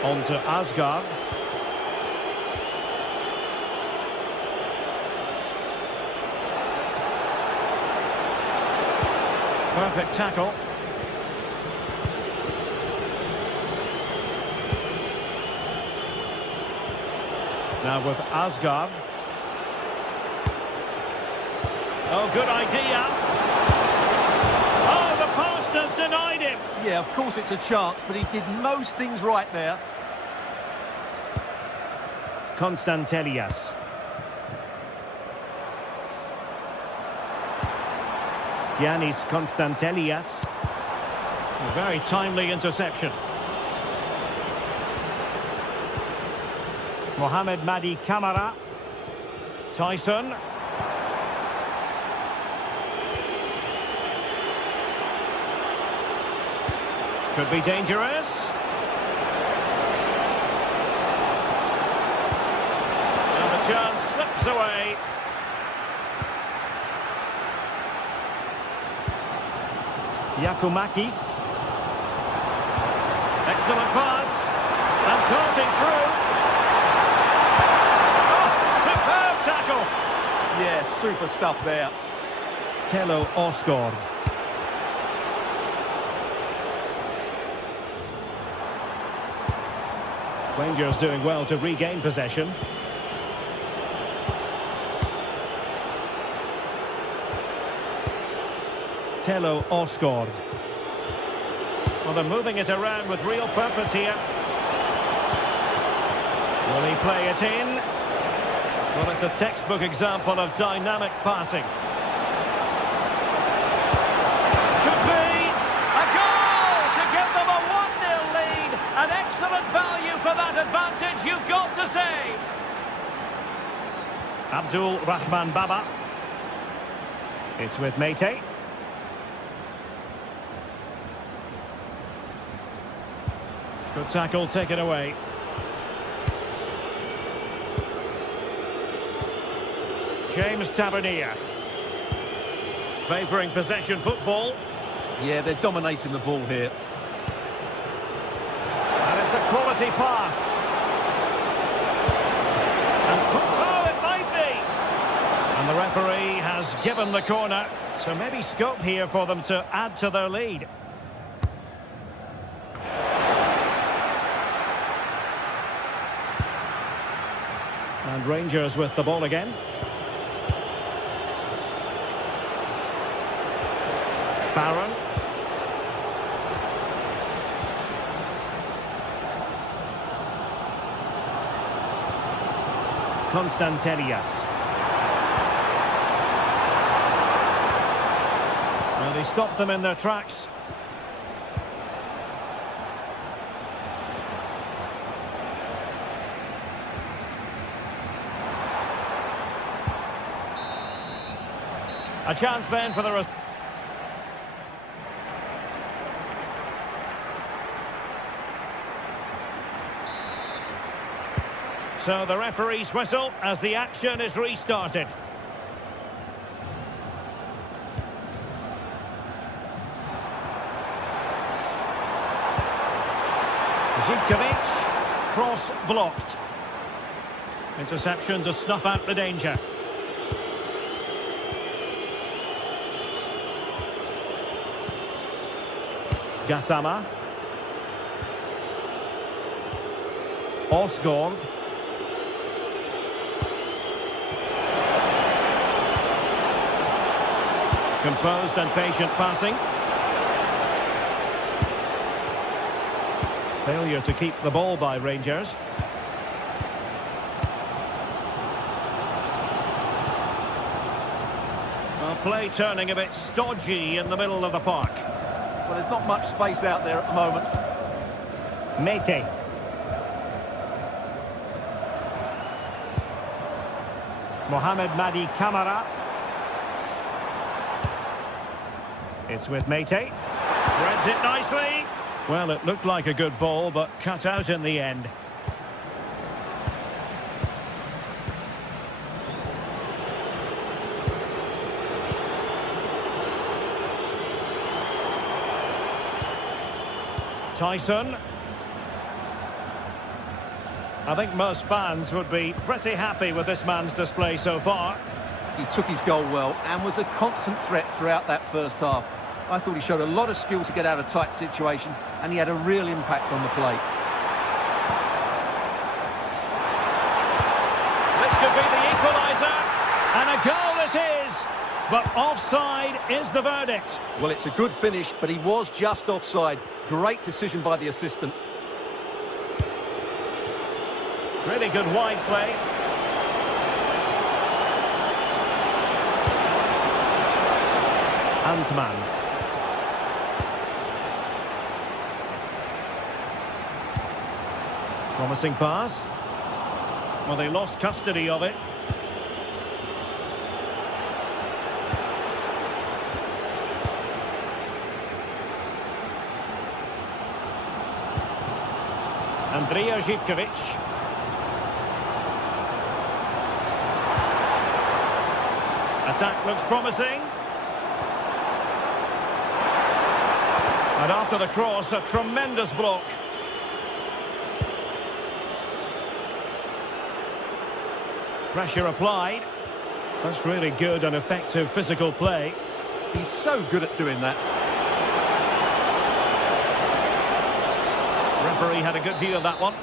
On to Asgard. Perfect tackle. Now with Asgard. Oh, good idea. Oh, the post has denied him. Yeah, of course it's a chance, but he did most things right there. Konstantelias. Giannis Konstantelias. A very timely interception. Mohamed Madi Kamara. Tyson. Could be dangerous. And the chance slips away. Yakumakis. Excellent pass. And darting through. Superb tackle. Yeah, super stuff there. Tello Osgård. Rangers doing well to regain possession. Tello Osgård. Well, they're moving it around with real purpose here. Will he play it in? Well, it's a textbook example of dynamic passing. Could be a goal to give them a 1-0 lead. An excellent value for that advantage, you've got to say. Abdul Rahman Baba. It's with Mete. Good tackle taken away. James Tavernier. Favouring possession football. Yeah, they're dominating the ball here. And it's a quality pass. And, oh, it might be! And the referee has given the corner. So maybe scope here for them to add to their lead. And Rangers with the ball again. Barron. Constantelias. Well, they stopped them in their tracks. A chance then for the... So the referee's whistle as the action is restarted. Zivkovic, cross blocked. Interception to snuff out the danger. Gassama. Osgård. Composed and patient passing. Failure to keep the ball by Rangers. Well, play turning a bit stodgy in the middle of the park. Well, there's not much space out there at the moment. Mete. Mohamed Madi Camara. It's with Mete. Threads it nicely. Well, it looked like a good ball, but cut out in the end. Tyson. I think most fans would be pretty happy with this man's display so far. He took his goal well and was a constant threat throughout that first half. I thought he showed a lot of skill to get out of tight situations, and he had a real impact on the play. This could be the equaliser, and a goal it is, but offside is the verdict. Well, it's a good finish, but he was just offside. Great decision by the assistant. Really good wide play. Antman. Promising pass. Well, they lost custody of it. Andrija Zivkovic. Attack looks promising. And after the cross, a tremendous block. Pressure applied. That's really good and effective physical play. He's so good at doing that. Referee had a good view of that one.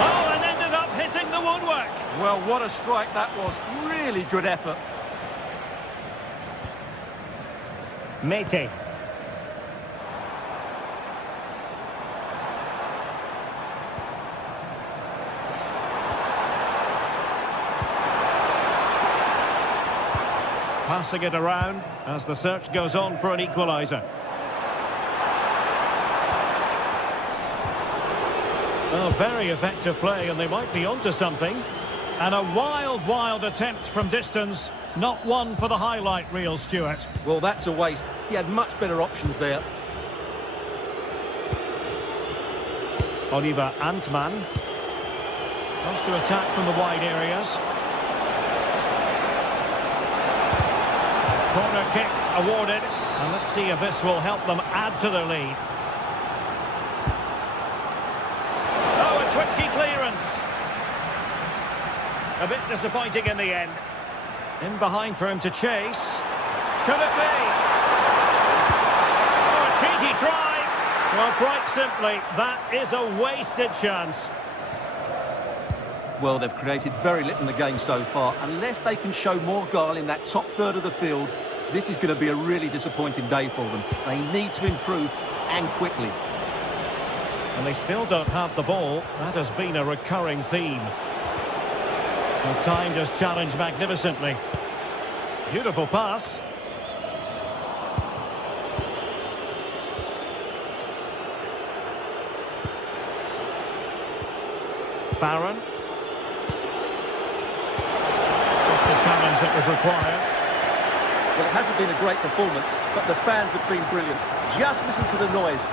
Oh, and ended up hitting the woodwork. Well, what a strike that was. Really good effort. Mete. Passing it around as the search goes on for an equaliser. Oh, very effective play, and they might be onto something. And a wild attempt from distance. Not one for the highlight reel, Stuart. Well, that's a waste. He had much better options there. Oliver Antman wants to attack from the wide areas. Corner kick awarded, and let's see if this will help them add to their lead. Oh, a twitchy clearance. A bit disappointing in the end. In behind for him to chase. Could it be? Oh, a cheeky try. Well, quite simply, that is a wasted chance. Well, they've created very little in the game so far. Unless they can show more guile in that top third of the field, this is going to be a really disappointing day for them. They need to improve, and quickly. And they still don't have the ball. That has been a recurring theme. And timed his challenge magnificently. Beautiful pass. Barron. Just the challenge that was required. Well, it hasn't been a great performance, but the fans have been brilliant. Just listen to the noise.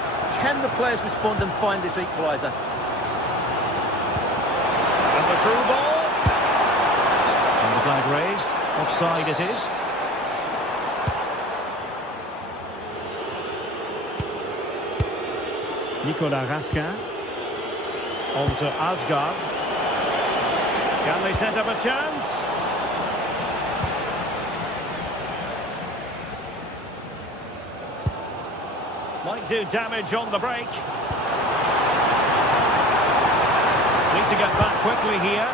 Can the players respond and find this equaliser? And the through ball. And the flag raised. Offside it is. Nicolas Raskin. On to Asgard. Can they set up a chance? Might do damage on the break. Need to get back quickly here.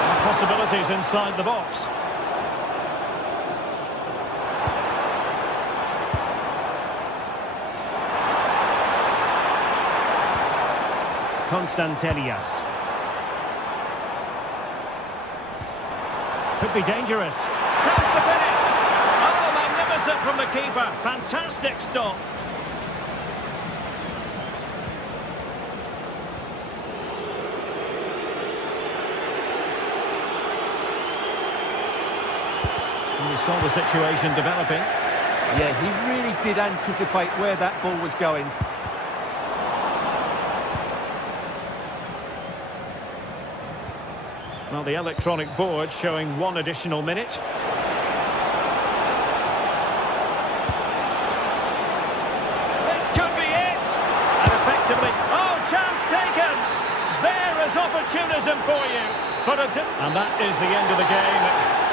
And possibilities inside the box. Constantelias. Could be dangerous. Chance to finish. Oh, magnificent from the keeper. Fantastic stop. And we saw the situation developing. Yeah, he really did anticipate where that ball was going. Well, the electronic board showing 1 additional minute. This could be it! And effectively... Oh, chance taken! There is opportunism for you! And that is the end of the game.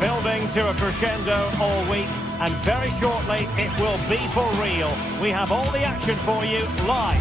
Building to a crescendo all week, and very shortly it will be for real. We have all the action for you live.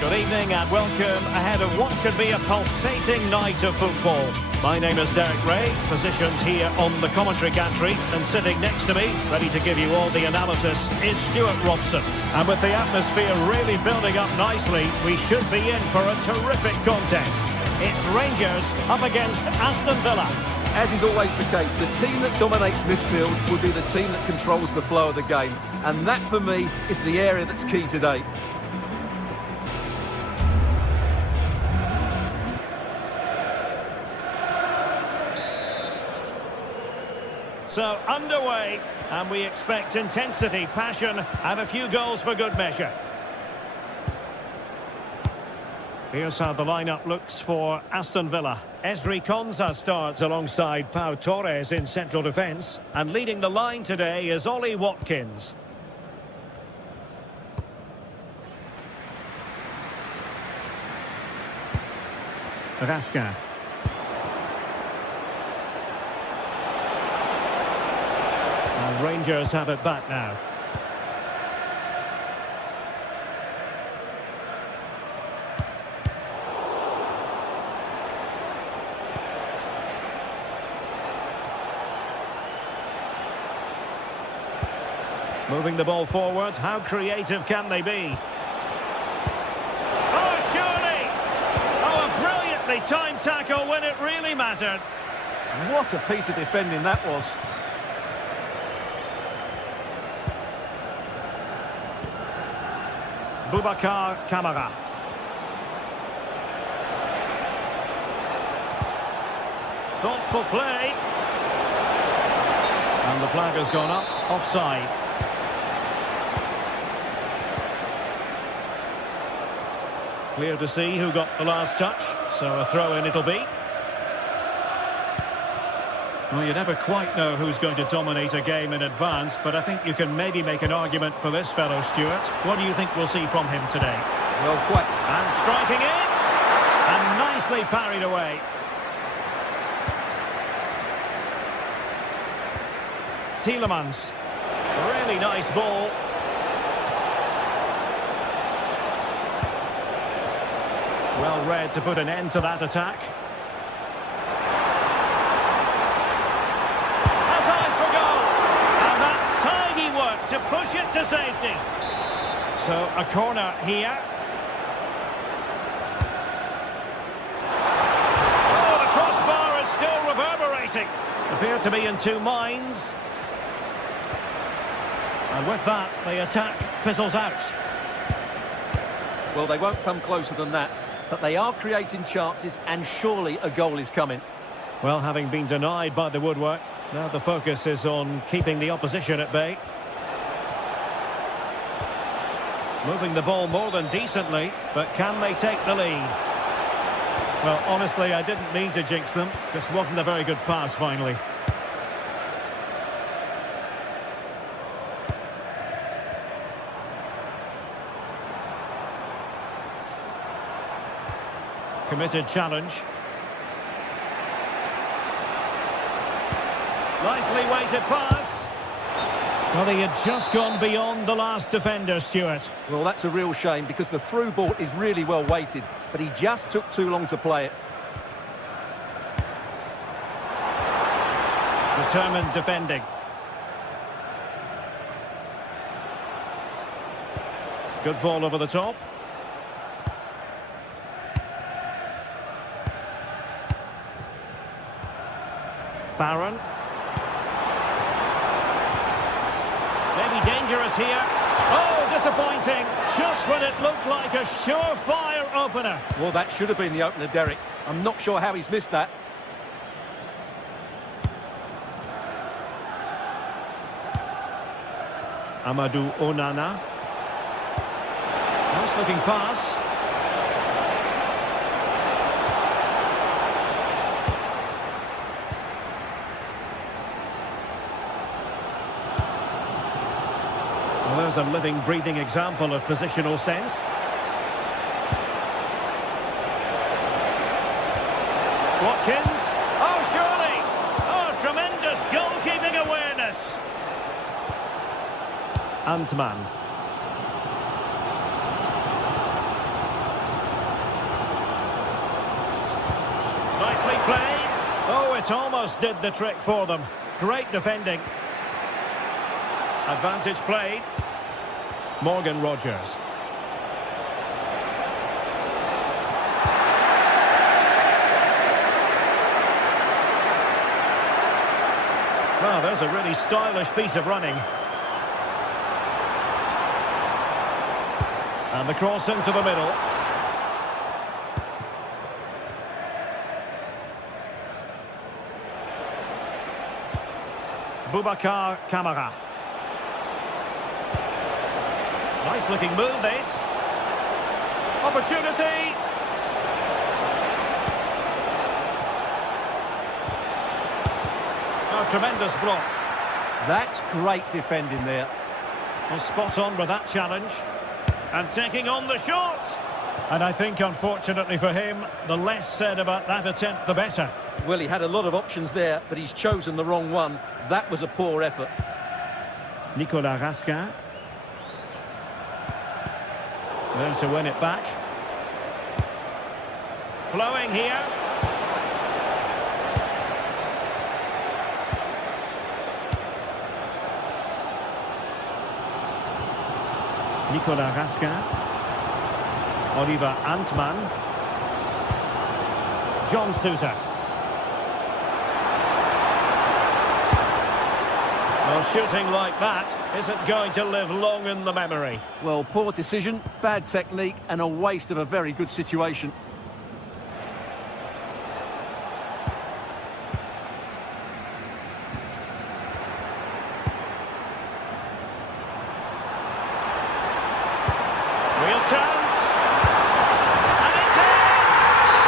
Good evening and welcome ahead of what should be a pulsating night of football. My name is Derek Ray, positioned here on the commentary gantry, and sitting next to me, ready to give you all the analysis, is Stuart Robson. And with the atmosphere really building up nicely, we should be in for a terrific contest. It's Rangers up against Aston Villa. As is always the case, the team that dominates midfield will be the team that controls the flow of the game. And that, for me, is the area that's key today. So, underway, and we expect intensity, passion, and a few goals for good measure. Here's how the lineup looks for Aston Villa. Ezri Konsa starts alongside Pau Torres in central defence. And leading the line today is Ollie Watkins. Raskin. And Rangers have it back now. Moving the ball forward, how creative can they be? Oh, surely! Oh, a brilliantly timed tackle when it really mattered. What a piece of defending that was. Boubacar Kamara. Thoughtful play. And the flag has gone up, offside. Clear to see who got the last touch, so a throw-in it'll be. Well, you never quite know who's going to dominate a game in advance, but I think you can maybe make an argument for this fellow, Stuart. What do you think we'll see from him today? Well, quite. And striking it! And nicely parried away. Tielemans. Really nice ball. Well read to put an end to that attack. Has eyes for goal. And that's tidy work to push it to safety. So a corner here. Oh, the crossbar is still reverberating. Appear to be in two minds. And with that, the attack fizzles out. Well, they won't come closer than that. But they are creating chances, and surely a goal is coming. Well, having been denied by the woodwork, now the focus is on keeping the opposition at bay. Moving the ball more than decently, but can they take the lead? Well, honestly, I didn't mean to jinx them. Just wasn't a very good pass, finally. Committed challenge. Nicely weighted pass. Well, he had just gone beyond the last defender, Stuart. Well, that's a real shame because the through ball is really well weighted, but he just took too long to play it. Determined defending. Good ball over the top. Barron. Maybe dangerous here. Oh, disappointing. Just when it looked like a surefire opener. Well, that should have been the opener, Derek. I'm not sure how he's missed that. Amadou Onana. Nice looking pass. Well, there's a living, breathing example of positional sense. Watkins. Oh, surely. Oh, tremendous goalkeeping awareness. Antman. Nicely played. Oh, it almost did the trick for them. Great defending. Advantage played. Morgan Rogers. Well, there's a really stylish piece of running. And the cross into the middle. Boubacar Kamara. Nice looking move, this. Opportunity. Oh, tremendous block. That's great defending there. Well, spot on with that challenge. And taking on the shot. And I think, unfortunately for him, the less said about that attempt, the better. Well, he had a lot of options there, but he's chosen the wrong one. That was a poor effort. Nicolas Raskin. There to win it back. Flowing here. Nicolas Raskin. Oliver Antman. John Sousa. Well, shooting like that isn't going to live long in the memory. Well, poor decision, bad technique, and a waste of a very good situation. Real chance. And it's in!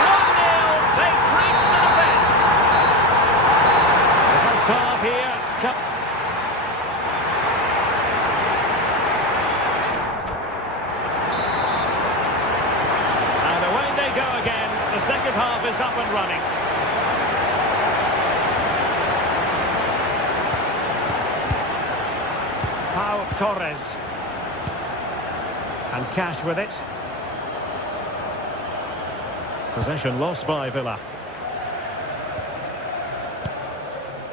1-0. They've breached the defence. The first half here. And away they go again. The second half is up and running. Pau Torres. And Cash with it. Possession lost by Villa.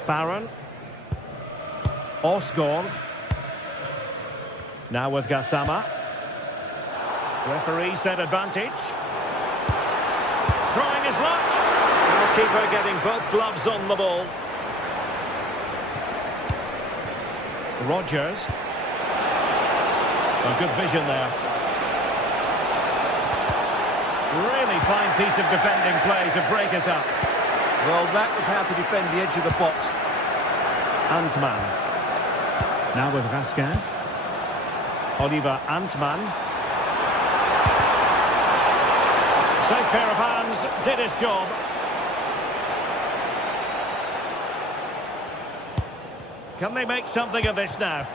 Barron. Osgård. Now with Gassama. Referee said advantage. Trying his luck. Goalkeeper getting both gloves on the ball. Rodgers. A good vision there. Really fine piece of defending play to break it up. Well, that was how to defend the edge of the box. Antman. Now with Raskin. Oliver Antman. Safe pair of hands, did his job. Can they make something of this now?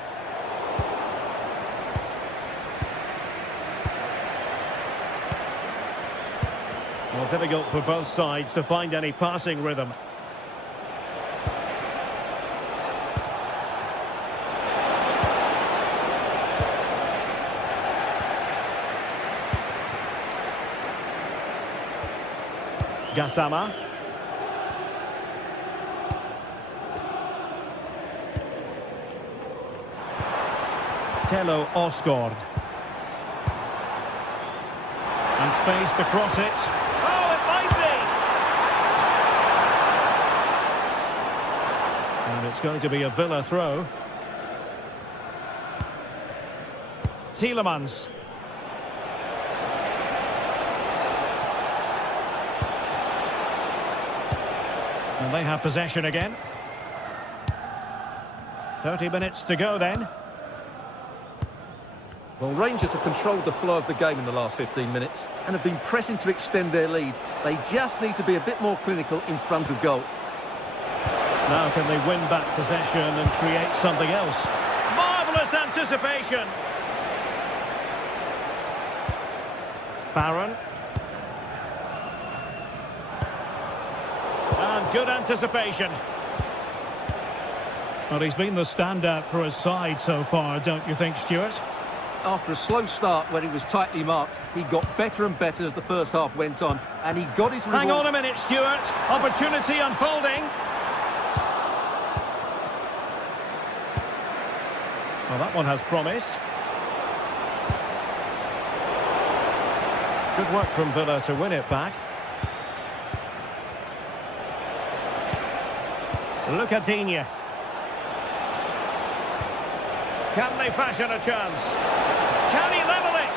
Well, difficult for both sides to find any passing rhythm. Gassama. Tello Osgård. And space to cross it. Oh, it might be! And it's going to be a Villa throw. Tielemans. And they have possession again. 30 minutes to go then. Well, Rangers have controlled the flow of the game in the last 15 minutes and have been pressing to extend their lead. They just need to be a bit more clinical in front of goal. Now can they win back possession and create something else? Marvellous anticipation! Barron. And good anticipation. Well, he's been the standout for his side so far, don't you think, Stuart? After a slow start where he was tightly marked, he got better and better as the first half went on, and he got his reward. Hang on a minute, Stuart. Opportunity unfolding. Well, that one has promise. Good work from Villa to win it back. Lucadinha. Can they fashion a chance? Can he level it?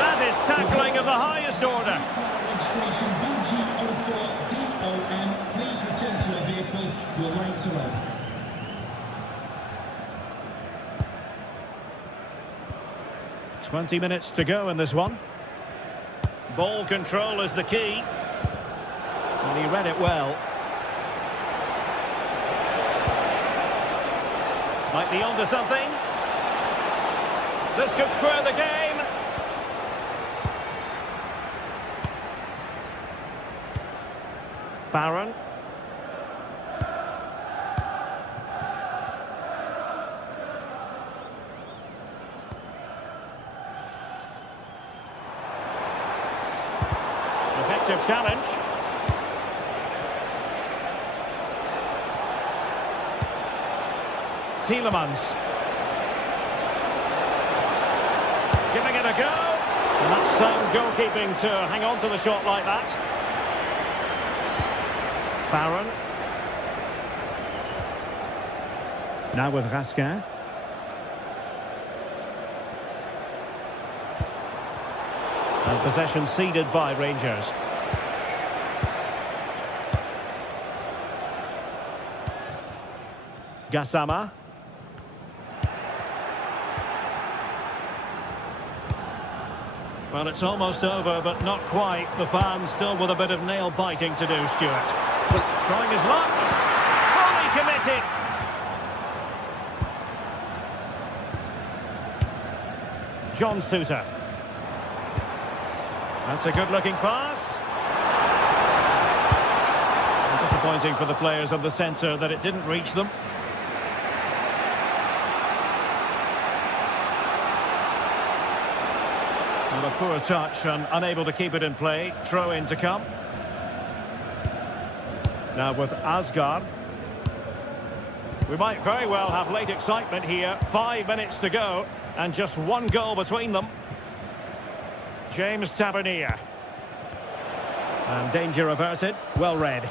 That is tackling of the highest order. Registration BG04DOM. Please return to your vehicle. Your lights are on. 20 minutes to go in this one. Ball control is the key. And he read it well. Might be onto something. This could square the game. Barron. Effective challenge. Tielemans. Giving it a go. And that's sound goalkeeping to hang on to the shot like that. Barron. Now with Raskin. And possession ceded by Rangers. Gassama. Well, it's almost over, but not quite. The fans still with a bit of nail-biting to do, Stuart. Trying his luck. Fully committed. John Sousa. That's a good-looking pass. Disappointing for the players of the centre that it didn't reach them. Well, a poor touch and unable to keep it in play. Throw in to come. Now with Asgard. We might very well have late excitement here. 5 minutes to go and just one goal between them. James Tavernier. And danger averted. Well read.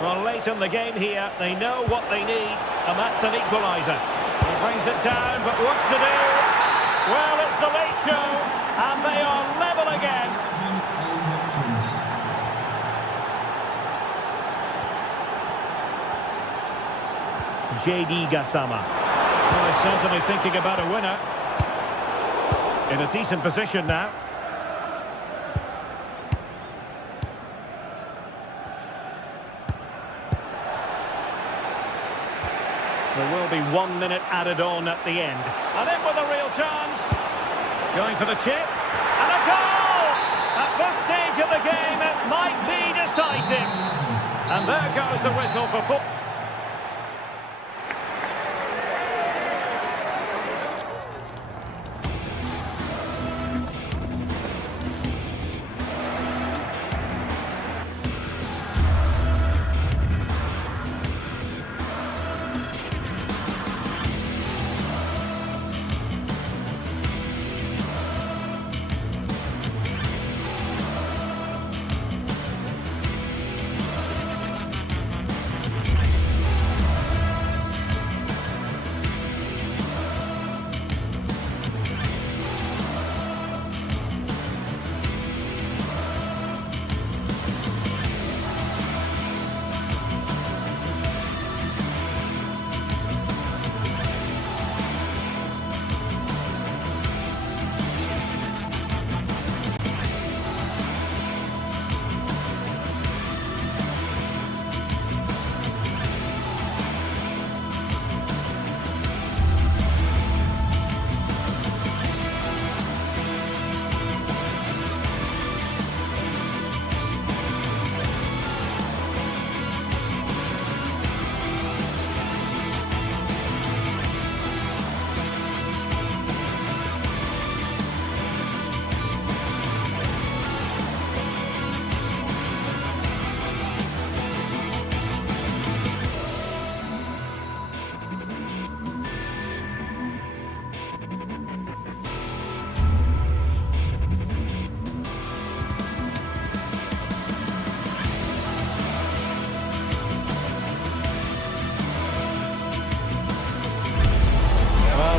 Well, late in the game here, they know what they need, and that's an equaliser. He brings it down, but what to do? Well, it's the late show, and they are level again. J.D. Gassama. Well, he's certainly thinking about a winner. In a decent position now. There will be 1 minute added on at the end. And in with a real chance. Going for the chip. And a goal! At this stage of the game, it might be decisive. And there goes the whistle for football.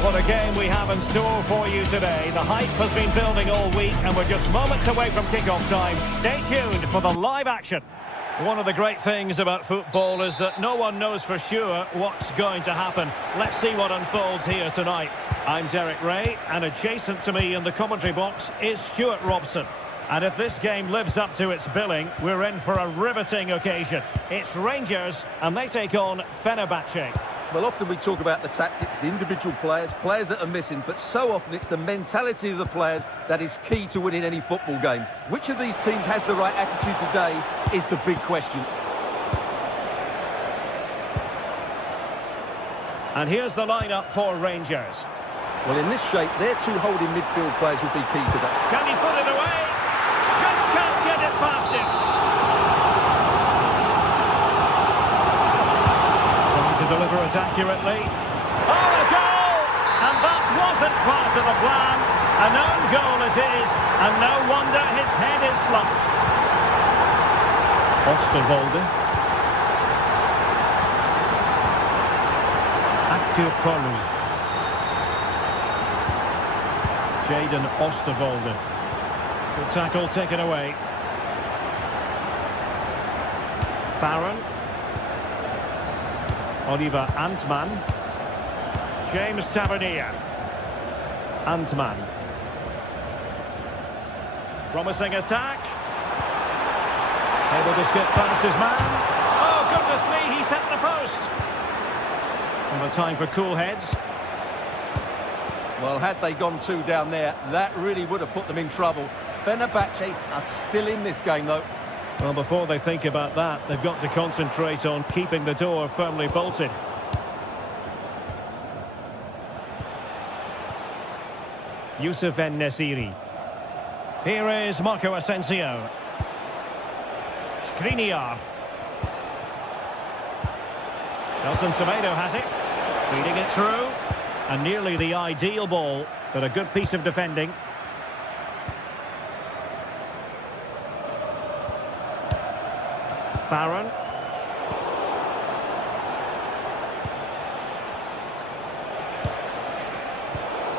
What a game we have in store for you today. The hype has been building all week and we're just moments away from kick-off time. Stay tuned for the live action. One of the great things about football is that no one knows for sure what's going to happen. Let's see what unfolds here tonight. I'm Derek Ray, and adjacent to me in the commentary box is Stuart Robson. And if this game lives up to its billing, we're in for a riveting occasion. It's Rangers, and they take on Fenerbahce. Well, often we talk about the tactics, the individual players that are missing, but so often it's the mentality of the players that is key to winning any football game. Which of these teams has the right attitude today is the big question. And here's the lineup for Rangers. Well, in this shape, their two holding midfield players will be key to that. Can he put it away? Just can't get it past him. Trying to deliver it accurately. Oh, a goal! And that wasn't part of the plan. An own goal it is, and no wonder his head is slumped. Osterwolde. Aktiopolu. Jaden Osterwolde. Good tackle taken away. Barron. Oliver Antman. James Tavernier. Antman. Promising attack. Able to skip past his man. Oh, goodness me, he's hit the post. And a time for cool heads. Well, had they gone two down there, that really would have put them in trouble. Fenerbahce are still in this game, though. Well, before they think about that, they've got to concentrate on keeping the door firmly bolted. Youssef En-Nesyri. Here is Marco Asensio. Skriniar. Nelson Semedo has it. Feeding it through. And nearly the ideal ball, but a good piece of defending. Barron.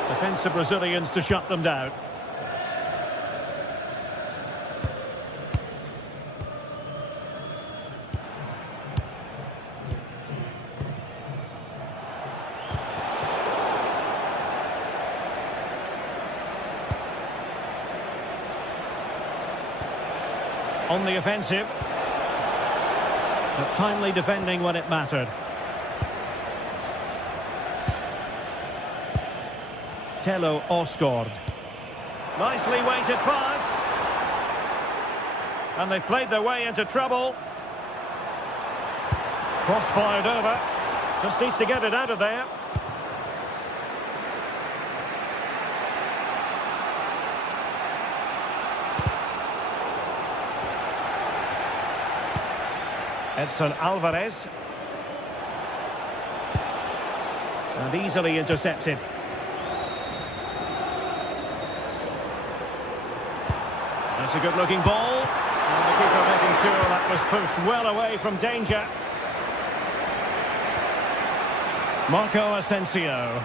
Defensive Brazilians to shut them down. On the offensive, but timely defending when it mattered. Tello Osgård. Nicely weighted pass. And they've played their way into trouble. Cross fired over. Just needs to get it out of there. Edson Alvarez. And easily intercepted. That's a good-looking ball. And the keeper making sure that was pushed well away from danger. Marco Asensio.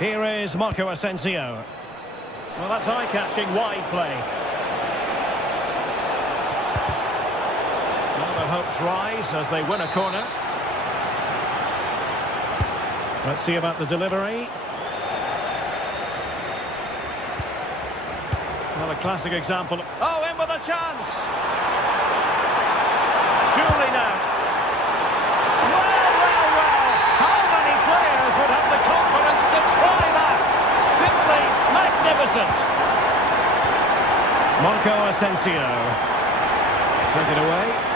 Here is Marco Asensio. Well, that's eye-catching wide play. Hopes rise as they win a corner. Let's see about the delivery. Well, a classic example. Oh, in with a chance! Surely now. Well! How many players would have the confidence to try that? Simply magnificent! Marco Asensio. Take it away.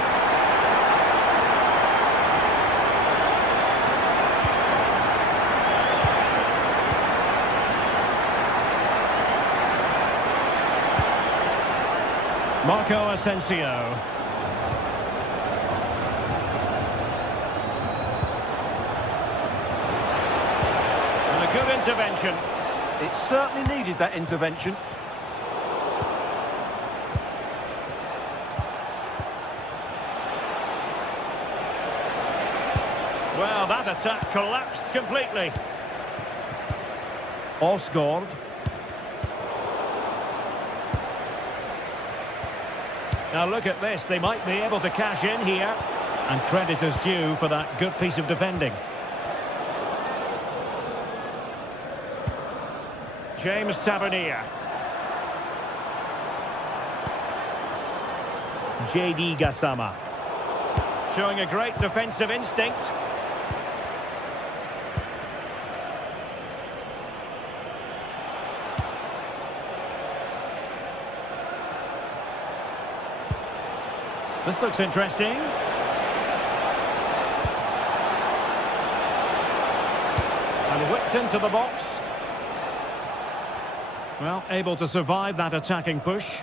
Marco Asensio. And a good intervention. It certainly needed that intervention. Well, that attack collapsed completely. Osgård. Now look at this, they might be able to cash in here. And credit is due for that good piece of defending. James Tavernier. J.D. Gassama. Showing a great defensive instinct. This looks interesting. And whipped into the box. Well, able to survive that attacking push.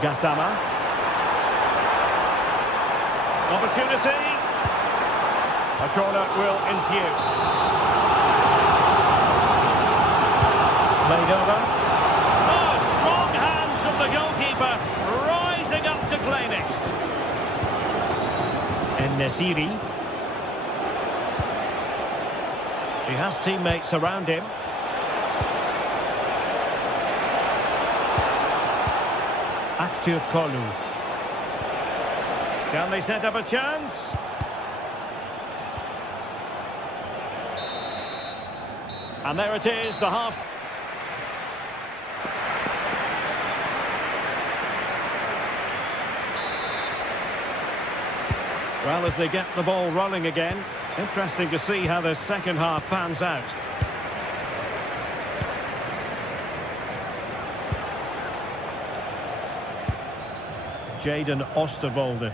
Gassama. Opportunity. A corner will ensue. Laid over. Oh, strong hands from the goalkeeper, rising up to claim it. And Nesiri. He has teammates around him. Aktür Kolu. Can they set up a chance? And there it is, the half. Well, as they get the ball rolling again, interesting to see how the second half pans out. Jadon Oosterwolde.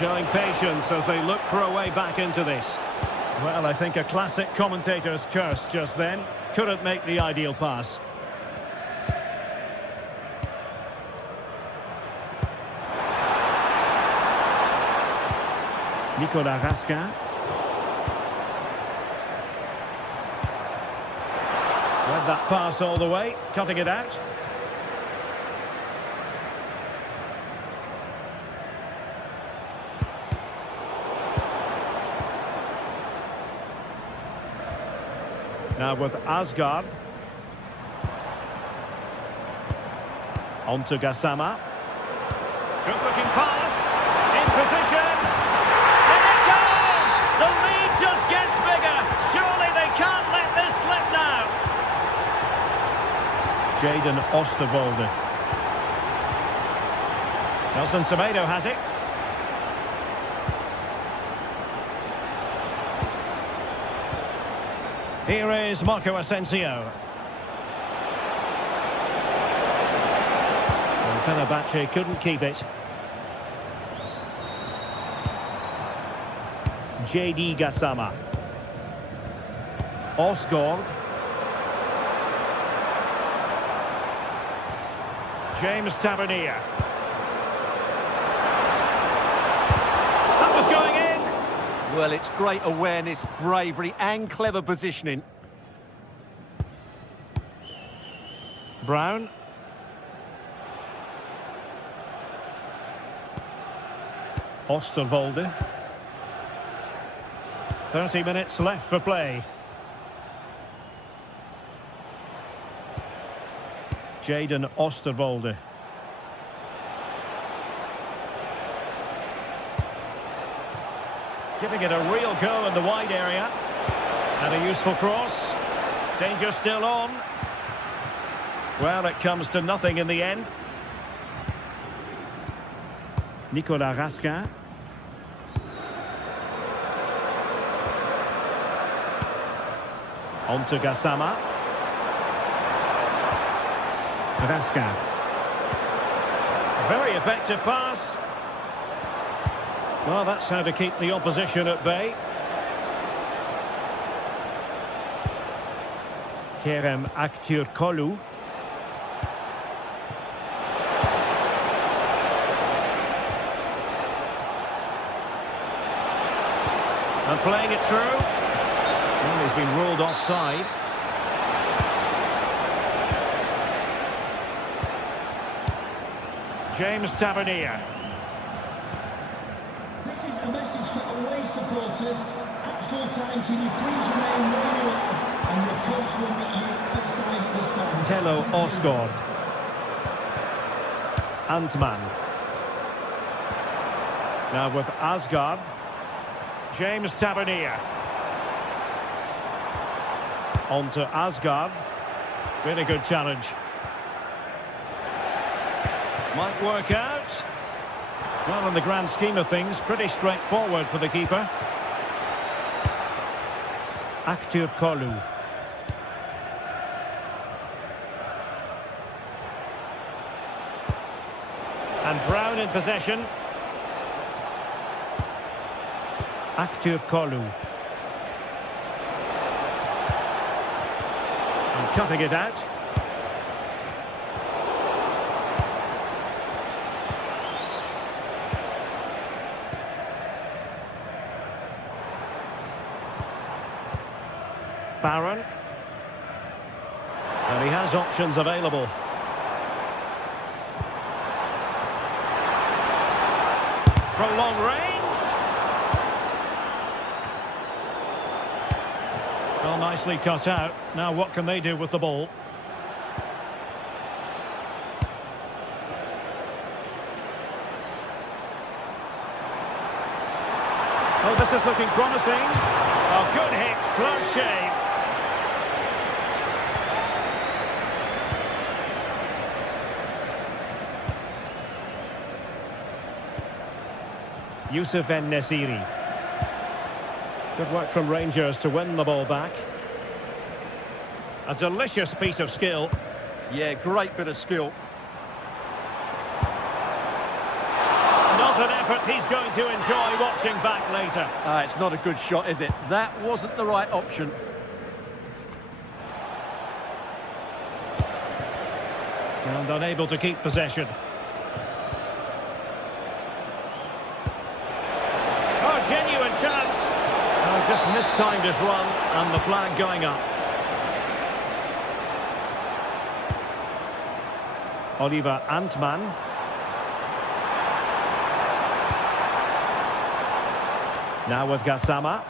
Showing patience as they look for a way back into this. Well, I think a classic commentator's curse just then. Couldn't make the ideal pass. Nicolas Raskin. Read that pass all the way, cutting it out. Now with Asgard. On to Gassama. Good looking pass. In position. And it goes! The lead just gets bigger. Surely they can't let this slip now. Jadon Oosterwolde. Nelson Semedo has it. Here is Marco Asensio. And Fenerbahce couldn't keep it. J.D. Gassama. Osgård. James Tavernier. That was going in. Well, it's great awareness, bravery and clever positioning. Brown. Oosterwolde. 30 minutes left for play. Jadon Oosterwolde. Giving it a real go in the wide area. And a useful cross. Danger still on. Well, it comes to nothing in the end. Nicolas Raskin. On to Gassama. Raskin. Very effective pass. Well, that's how to keep the opposition at bay. Kerem Aktürkoğlu. And playing it through. Well, he's been ruled offside. James Tavernier. This is a message for away supporters. At full-time, can you please remain where you are? And your coach will meet you outside of the stand. Tello Osgård. Antman. Now with Asgard. James Tavernier. On to Asgard. Really good challenge. Might work out. Well, in the grand scheme of things, pretty straightforward for the keeper. Aktur Kolu. And Brown in possession. Aktur Kolu. And cutting it out. Barron. And he has options available. From long range. Well, nicely cut out. Now what can they do with the ball? Oh, this is looking promising. Oh, good hit. Close shave. Youssef En-Nesyri. Good work from Rangers to win the ball back. A delicious piece of skill. Yeah, great bit of skill. Not an effort he's going to enjoy watching back later. It's not a good shot, is it? That wasn't the right option. And unable to keep possession. Genuine chance. Oh, just mistimed his run and the flag going up. Oliver Antman. Now with Gassama.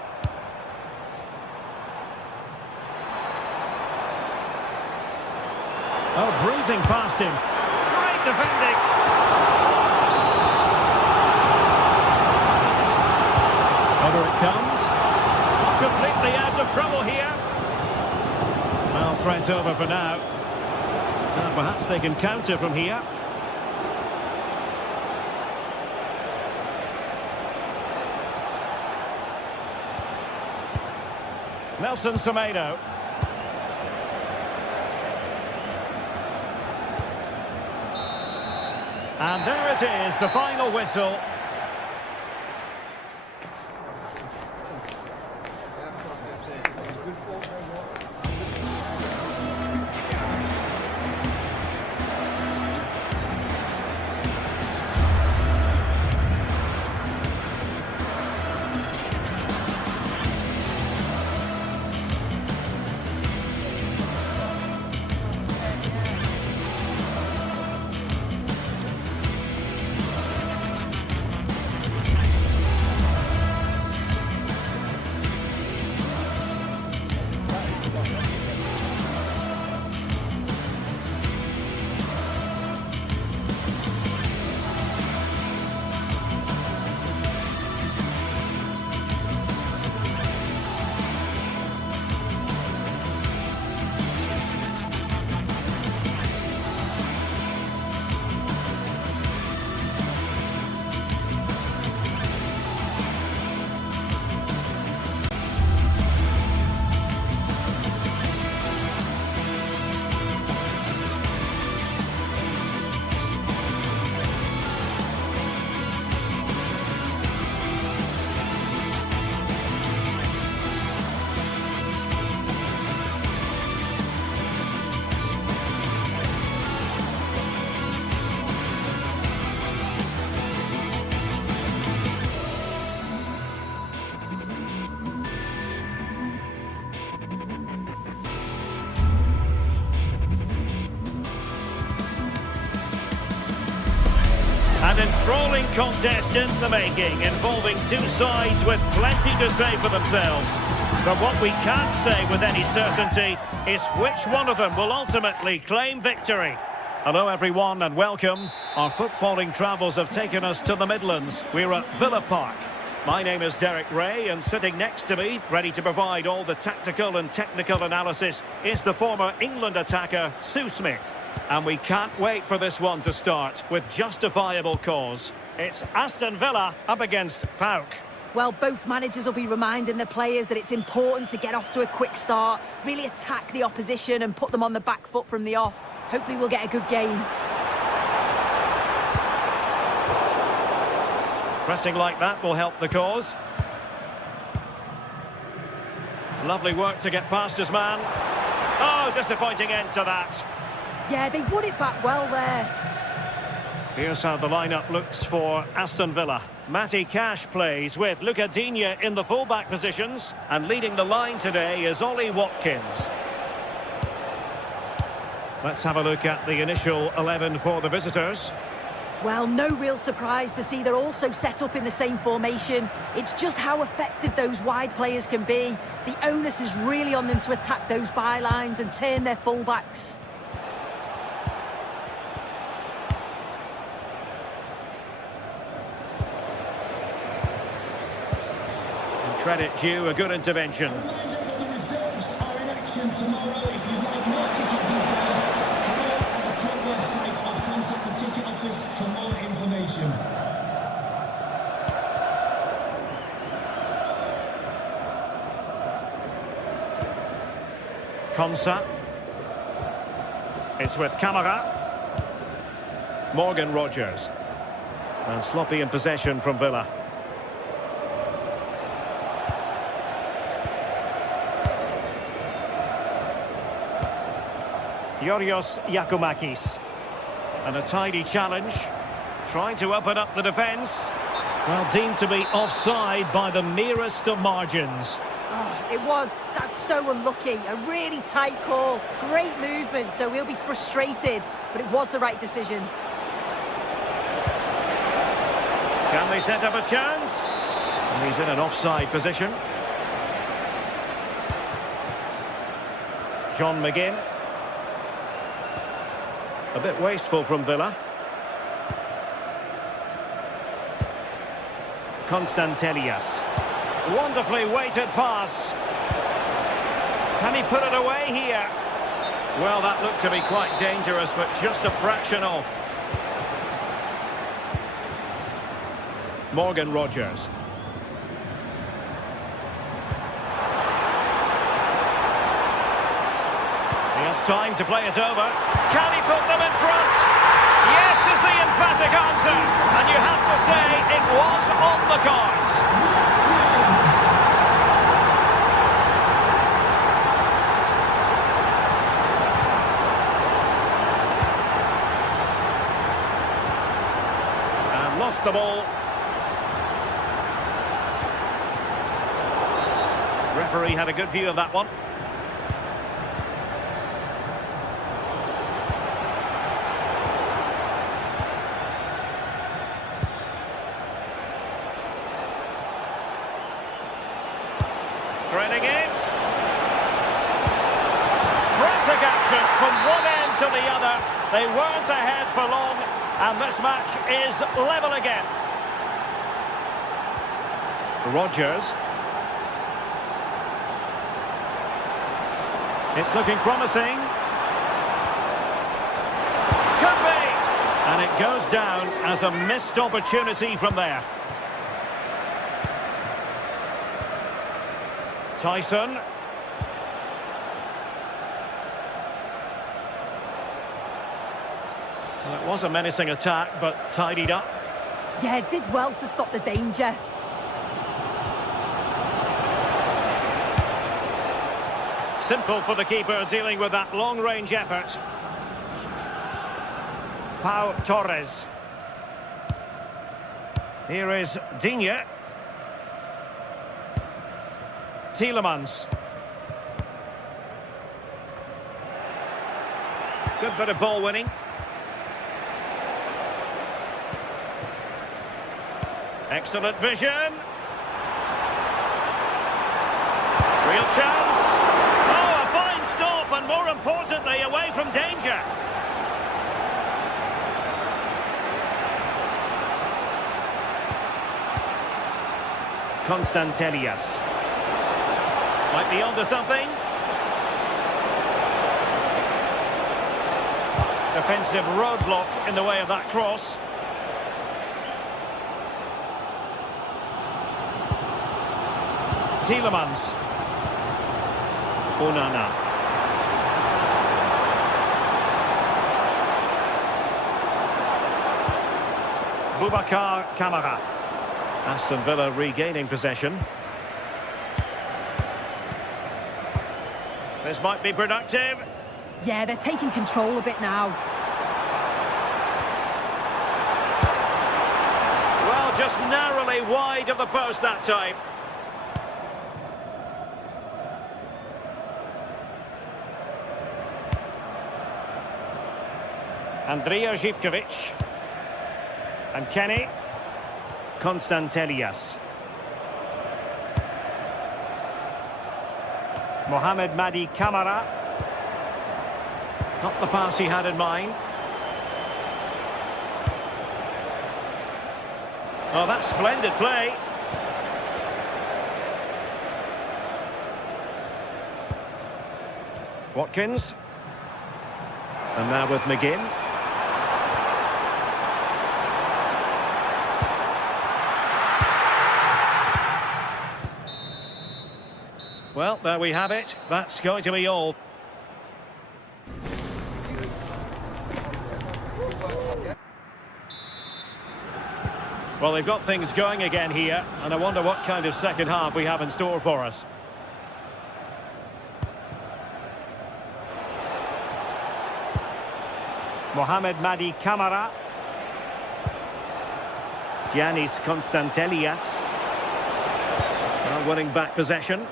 Oh, breezing past him. Great defending. Over it comes. Completely out of trouble here. Well, threat over for now. And perhaps they can counter from here. Nelson Semedo. And there it is, the final whistle. Enthralling contest in the making, involving two sides with plenty to say for themselves. But what we can't say with any certainty is which one of them will ultimately claim victory. Hello everyone and welcome. Our footballing travels have taken us to the Midlands. We're at Villa Park. My name is Derek Ray, and sitting next to me, ready to provide all the tactical and technical analysis, is the former England attacker, Sue Smith. And we can't wait for this one to start with justifiable cause. It's Aston Villa up against PAOK. Well, both managers will be reminding the players that it's important to get off to a quick start, really attack the opposition and put them on the back foot from the off. Hopefully we'll get a good game. Pressing like that will help the cause. Lovely work to get past his man. Oh, disappointing end to that. Yeah, they won it back well there. Here's how the lineup looks for Aston Villa. Matty Cash plays with Luca Digne in the fullback positions, and leading the line today is Ollie Watkins. Let's have a look at the initial 11 for the visitors. Well, no real surprise to see they're also set up in the same formation. It's just how effective those wide players can be. The onus is really on them to attack those bylines and turn their fullbacks. Credit due, a good intervention. A reminder that the reserves are in action tomorrow. If you'd like more ticket details, head over at the club website or contact the ticket office for more information. Konsa. It's with Camara. Morgan Rogers. And sloppy in possession from Villa. Yorios Yakumakis. And a tidy challenge. Trying to open up the defence. Well, deemed to be offside by the merest of margins. Oh, it was. That's so unlucky. A really tight call. Great movement, so we'll be frustrated. But it was the right decision. Can they set up a chance? And he's in an offside position. John McGinn. A bit wasteful from Villa. Constantelias. Wonderfully weighted pass. Can he put it away here? Well, that looked to be quite dangerous, but just a fraction off. Morgan Rogers. He has time to play it over. Can he put them in front? Yes is the emphatic answer. And you have to say it was on the cards. And lost the ball. Referee had a good view of that one. Threading it. Frantic action from one end to the other. They weren't ahead for long, and this match is level again. Rogers. It's looking promising. Could be! And it goes down as a missed opportunity from there. Tyson. Well, it was a menacing attack, but tidied up. Yeah, did well to stop the danger. Simple for the keeper dealing with that long-range effort. Pau Torres. Here is Digne. Tielemans. Good bit of ball winning. Excellent vision. Real chance. Oh, a fine stop, and more importantly, away from danger. Constantelias. Might be onto something. Defensive roadblock in the way of that cross. Tielemans. Onana. Boubacar Kamara. Aston Villa regaining possession. This might be productive. Yeah, they're taking control a bit now. Well, just narrowly wide of the post that time. Andrija Živković. And Kenny. Constantelias. Mohamed Madi Kamara. Not the pass he had in mind. Oh, that's splendid play. Watkins. And now with McGinn. Well, there we have it. That's going to be all. Well, they've got things going again here, and I wonder what kind of second half we have in store for us. Mohamed Madi Kamara. Giannis Constantelias. Now winning back possession.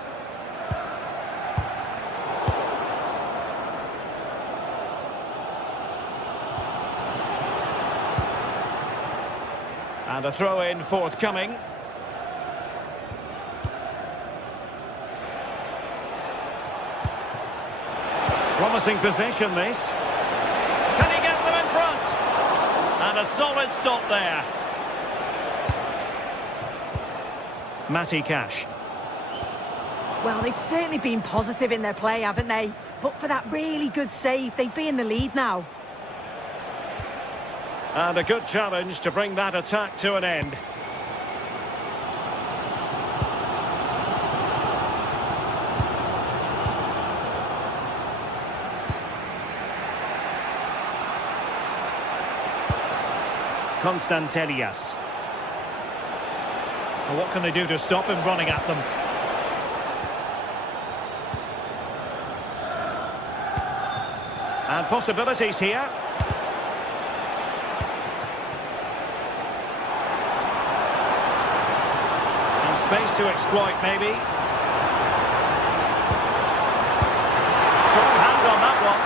And a throw-in forthcoming. Promising possession, this. Can he get them in front? And a solid stop there. Matty Cash. Well, they've certainly been positive in their play, haven't they? But for that really good save, they'd be in the lead now. And a good challenge to bring that attack to an end. Constantelias. Well, what can they do to stop him running at them? And possibilities here. Space to exploit, maybe. Strong hand on that one.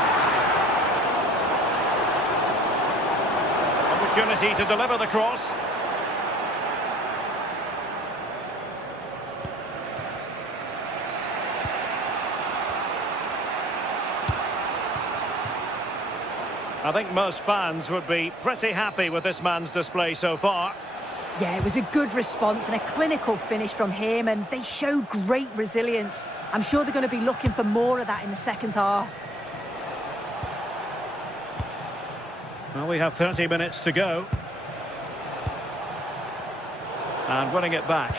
Opportunity to deliver the cross. I think most fans would be pretty happy with this man's display so far. Yeah, it was a good response and a clinical finish from him, and they showed great resilience. I'm sure they're going to be looking for more of that in the second half. Well, we have 30 minutes to go. And winning it back.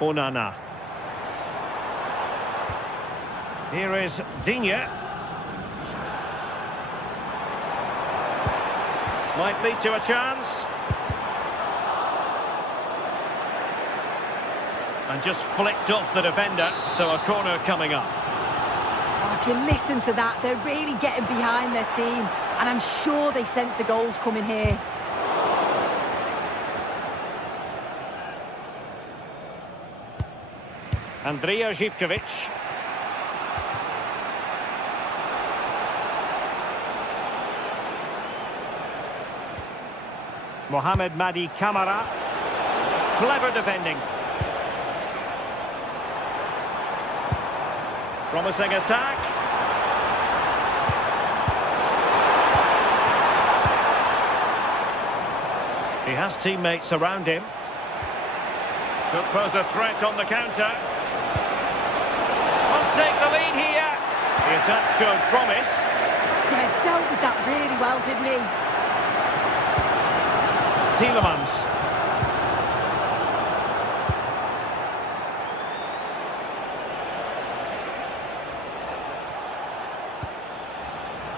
Onana. Here is Digne. Might lead to a chance. And just flicked off the defender, so a corner coming up. Oh, if you listen to that, they're really getting behind their team, and I'm sure they sense a goal's coming here. Andrija Zivkovic. Mohamed Madi Kamara. Clever defending. Promising attack. He has teammates around him. Could pose a threat on the counter. Must take the lead here. The attack showed promise. Yeah, dealt with that really well, didn't he? Tielemans.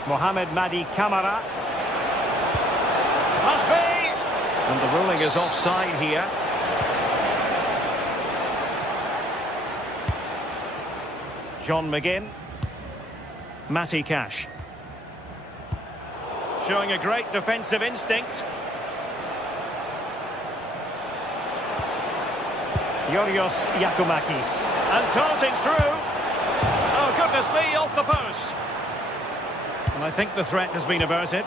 Mohamed Madi Kamara. Must be! And the ruling is offside here. John McGinn. Matty Cash. Showing a great defensive instinct. Yorios Yakumakis. And tossing through. Oh, goodness me, off the post. And I think the threat has been averted.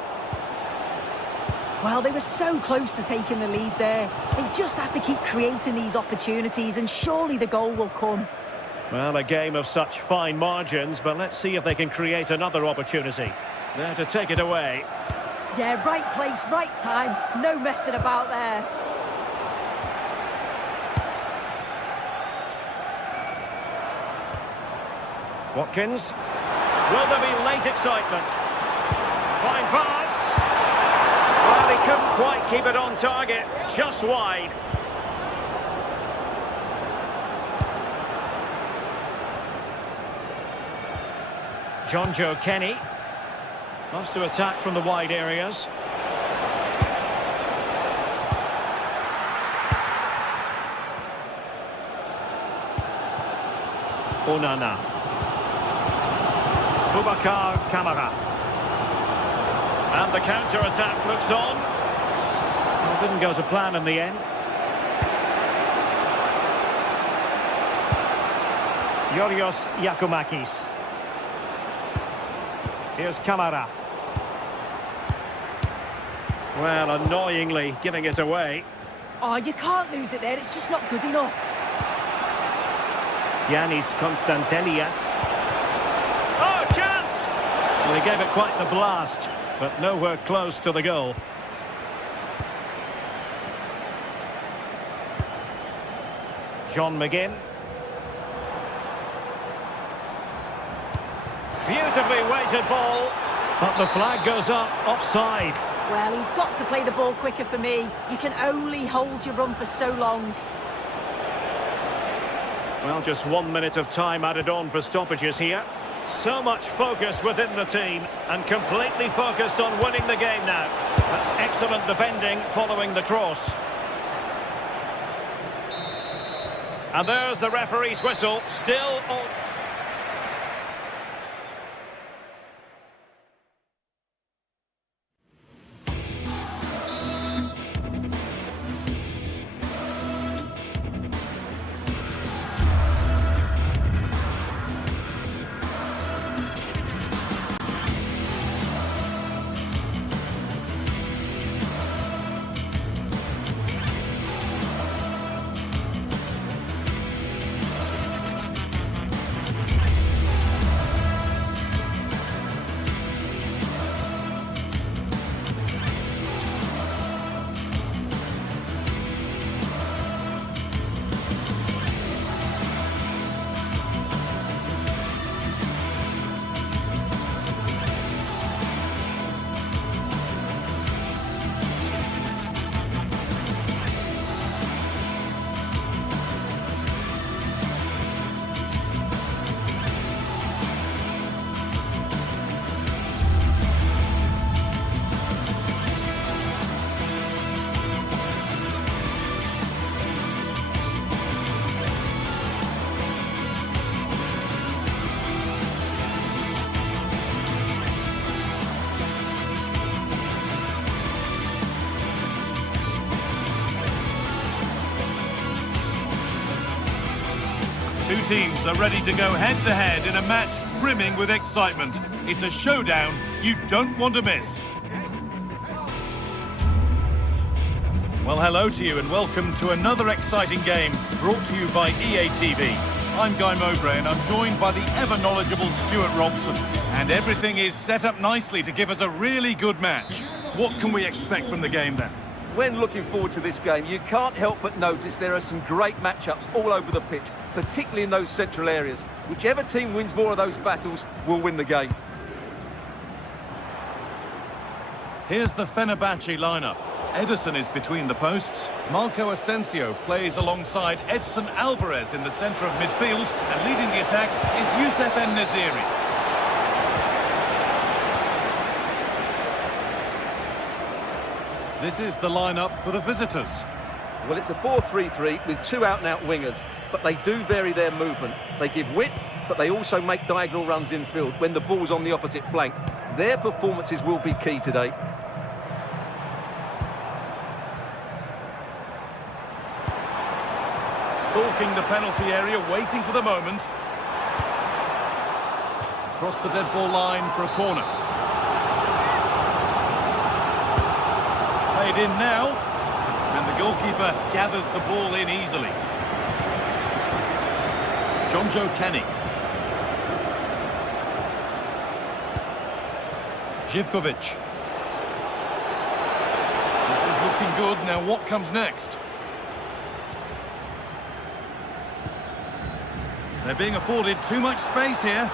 Well, they were so close to taking the lead there. They just have to keep creating these opportunities and surely the goal will come. Well, a game of such fine margins, but let's see if they can create another opportunity. There to take it away. Yeah, right place, right time. No messing about there. Watkins. Will there be late excitement? Fine pass. Well, he couldn't quite keep it on target. Just wide. John Joe Kenny. Wants to attack from the wide areas. Onana. Boubacar Kamara. And the counter-attack looks on. Well, didn't go to plan in the end. Yorios Yakumakis. Here's Kamara. Well, annoyingly giving it away. Oh, you can't lose it there. It's just not good enough. Yanis Konstantelias. Oh, chance! Well, he gave it quite the blast, but nowhere close to the goal. John McGinn. Beautifully weighted ball, but the flag goes up offside. Well, he's got to play the ball quicker for me. You can only hold your run for so long. Well, just 1 minute of time added on for stoppages here. So much focus within the team and completely focused on winning the game now. That's excellent defending following the cross. And there's the referee's whistle, still on. Two teams are ready to go head-to-head in a match brimming with excitement. It's a showdown you don't want to miss. Well, hello to you and welcome to another exciting game brought to you by EA TV. I'm Guy Mowbray and I'm joined by the ever-knowledgeable Stuart Robson. And everything is set up nicely to give us a really good match. What can we expect from the game then? When looking forward to this game, you can't help but notice there are some great matchups all over the pitch, particularly in those central areas. Whichever team wins more of those battles will win the game. Here's the Fenerbahce lineup. Ederson is between the posts. Marco Asensio plays alongside Edson Alvarez in the centre of midfield. And leading the attack is Youssef En-Nesyri. This is the lineup for the visitors. Well, it's a 4-3-3 with two out-and-out wingers, but they do vary their movement. They give width, but they also make diagonal runs infield when the ball's on the opposite flank. Their performances will be key today. Stalking the penalty area, waiting for the moment. Across the dead ball line for a corner. It's played in now, and the goalkeeper gathers the ball in easily. Jonjo Kenny. Živkovic. This is looking good. Now what comes next? They're being afforded too much space here.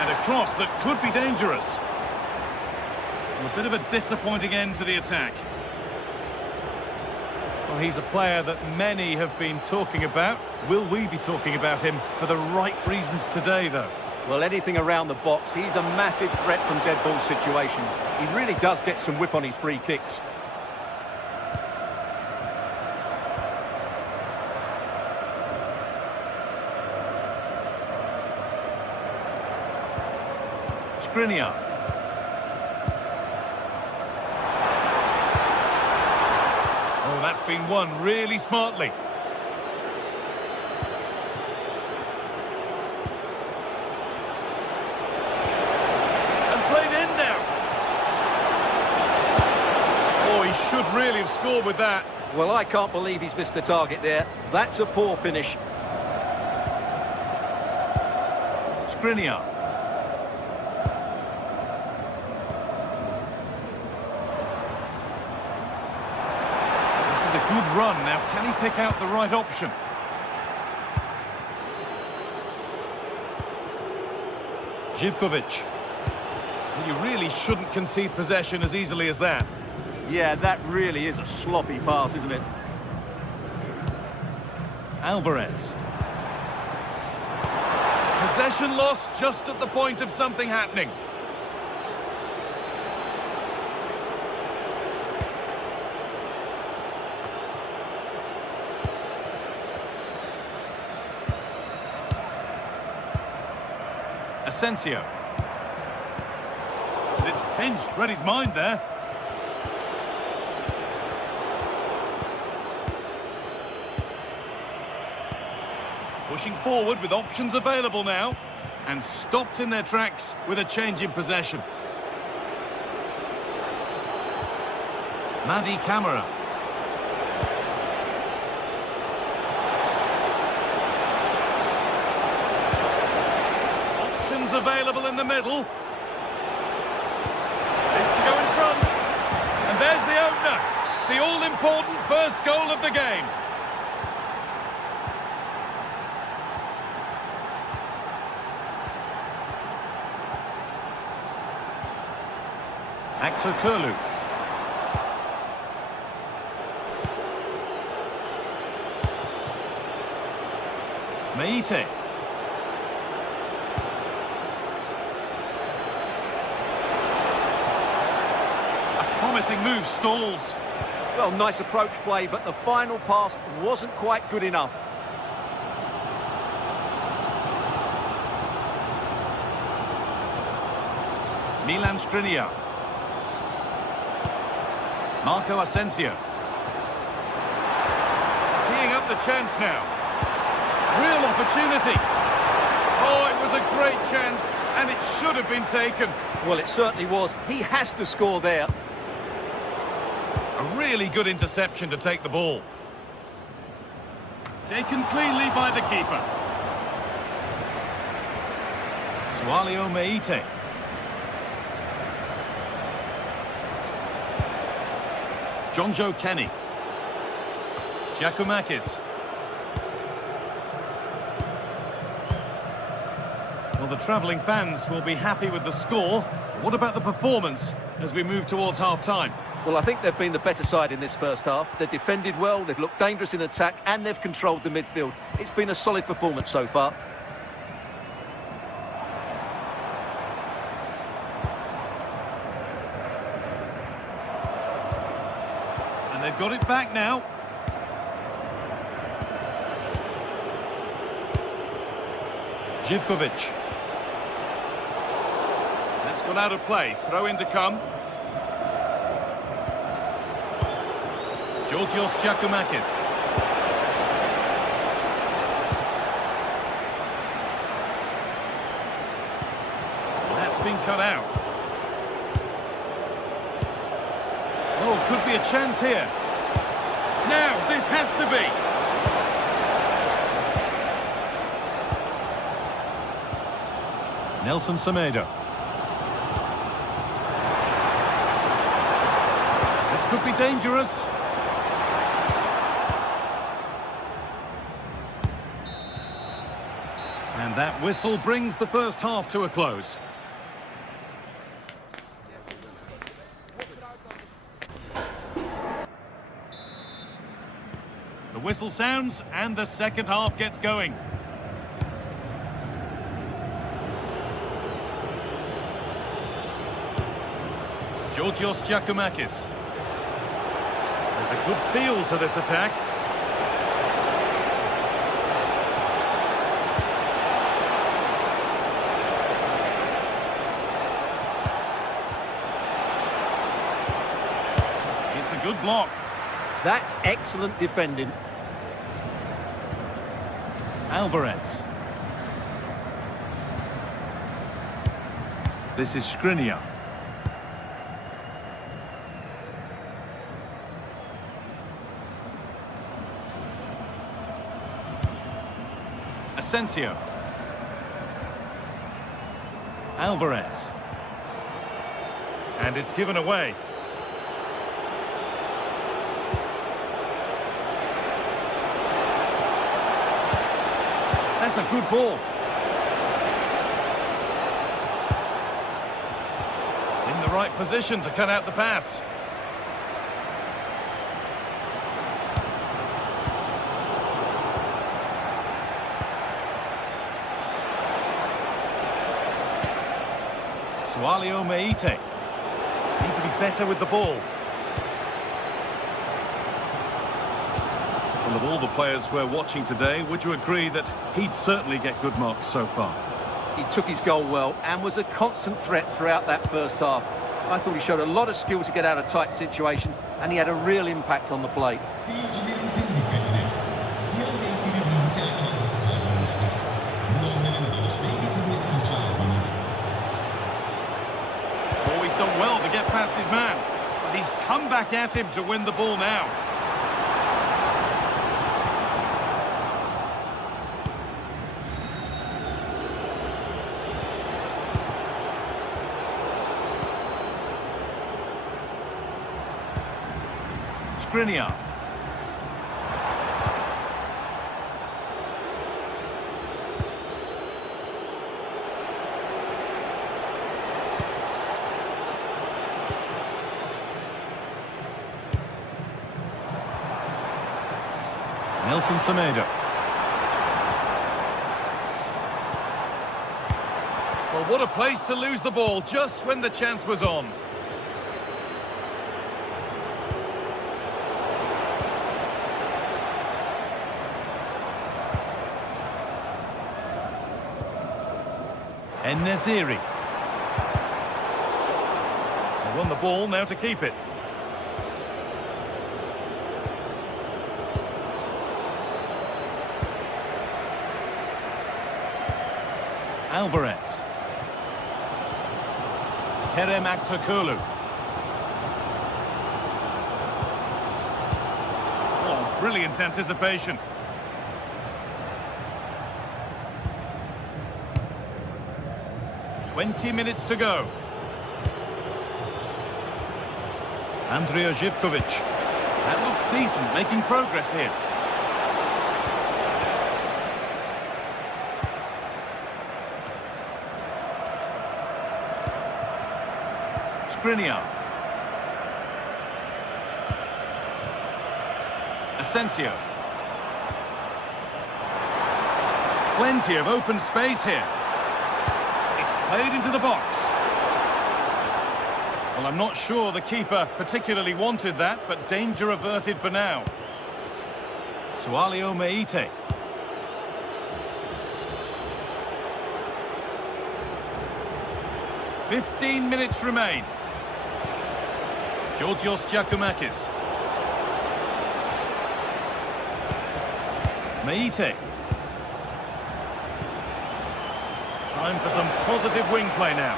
And a cross that could be dangerous. A bit of a disappointing end to the attack. Well, he's a player that many have been talking about. Will we be talking about him for the right reasons today, though? Well, anything around the box, he's a massive threat from dead ball situations. He really does get some whip on his free kicks. Skriniar. Oh, that's been won really smartly. And played in now. Oh, he should really have scored with that. Well, I can't believe he's missed the target there. That's a poor finish. Skriniar. Good run. Now, can he pick out the right option? Živkovic. You really shouldn't concede possession as easily as that. Yeah, that really is a sloppy pass, isn't it? Alvarez. Possession lost just at the point of something happening. Asensio. And it's pinched, read his mind there. Pushing forward with options available now. And stopped in their tracks with a change in possession. Madi Camara. Available in the middle. This to go in front. And there's the opener. The all-important first goal of the game. Actor Kurlu. Meite. Promising move stalls. Well, nice approach play, but the final pass wasn't quite good enough. Milan Skriniar. Marco Asensio. Teeing up the chance now. Real opportunity. Oh, it was a great chance, and it should have been taken. Well, it certainly was. He has to score there. A really good interception to take the ball. Taken cleanly by the keeper. Sualio Meite. John Joe Kenny. Giacomakis. Well, the travelling fans will be happy with the score. What about the performance as we move towards half-time? Well, I think they've been the better side in this first half. They've defended well, they've looked dangerous in attack, and they've controlled the midfield. It's been a solid performance so far. And they've got it back now. Živkovic. That's got out of play. Throw in to come. Georgios Giacomakis. That's been cut out. Oh, could be a chance here. Now, this has to be. Nelson Semedo. This could be dangerous. And that whistle brings the first half to a close. The whistle sounds and the second half gets going. Georgios Giacomakis. There's a good feel to this attack. It's a good block. That's excellent defending. Alvarez. This is Skriniar. Asensio. Alvarez. And it's given away. That's a good ball. In the right position to cut out the pass. Sualio Meite. Need to be better with the ball. Well, of all the players we're watching today, would you agree that he'd certainly get good marks so far? He took his goal well and was a constant threat throughout that first half. I thought he showed a lot of skill to get out of tight situations, and he had a real impact on the play. Seyircilerimizin dikkatine. Siyah renkli bir bilgisayar çantası kaybolmuştur. Bu onların gelişmeye getirmesi rica edilir. Oh, he's done well to get past his man. But he's come back at him to win the ball now. Skriniar. Nelson Semedo. Well, what a place to lose the ball just when the chance was on. En-Nesyri. They won the ball, now to keep it. Alvarez. Kerem Aktürkoğlu. Oh, brilliant anticipation. "20 minutes to go." Andrija Živković. That looks decent, making progress here. Skriniar. Asensio. Plenty of open space here. It's played into the box. Well, I'm not sure the keeper particularly wanted that, but danger averted for now. Sualio Meite. "15 minutes remain." Georgios Giacomakis. Meite. Time for some positive wing play now.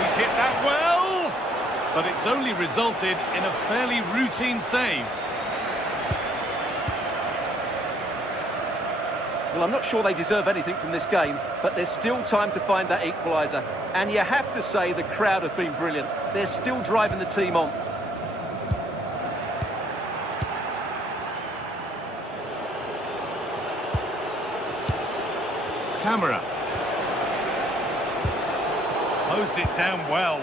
He's hit that well, but it's only resulted in a fairly routine save. Well, I'm not sure they deserve anything from this game, but there's still time to find that equaliser. And you have to say the crowd have been brilliant. They're still driving the team on. Camera. Closed it down well.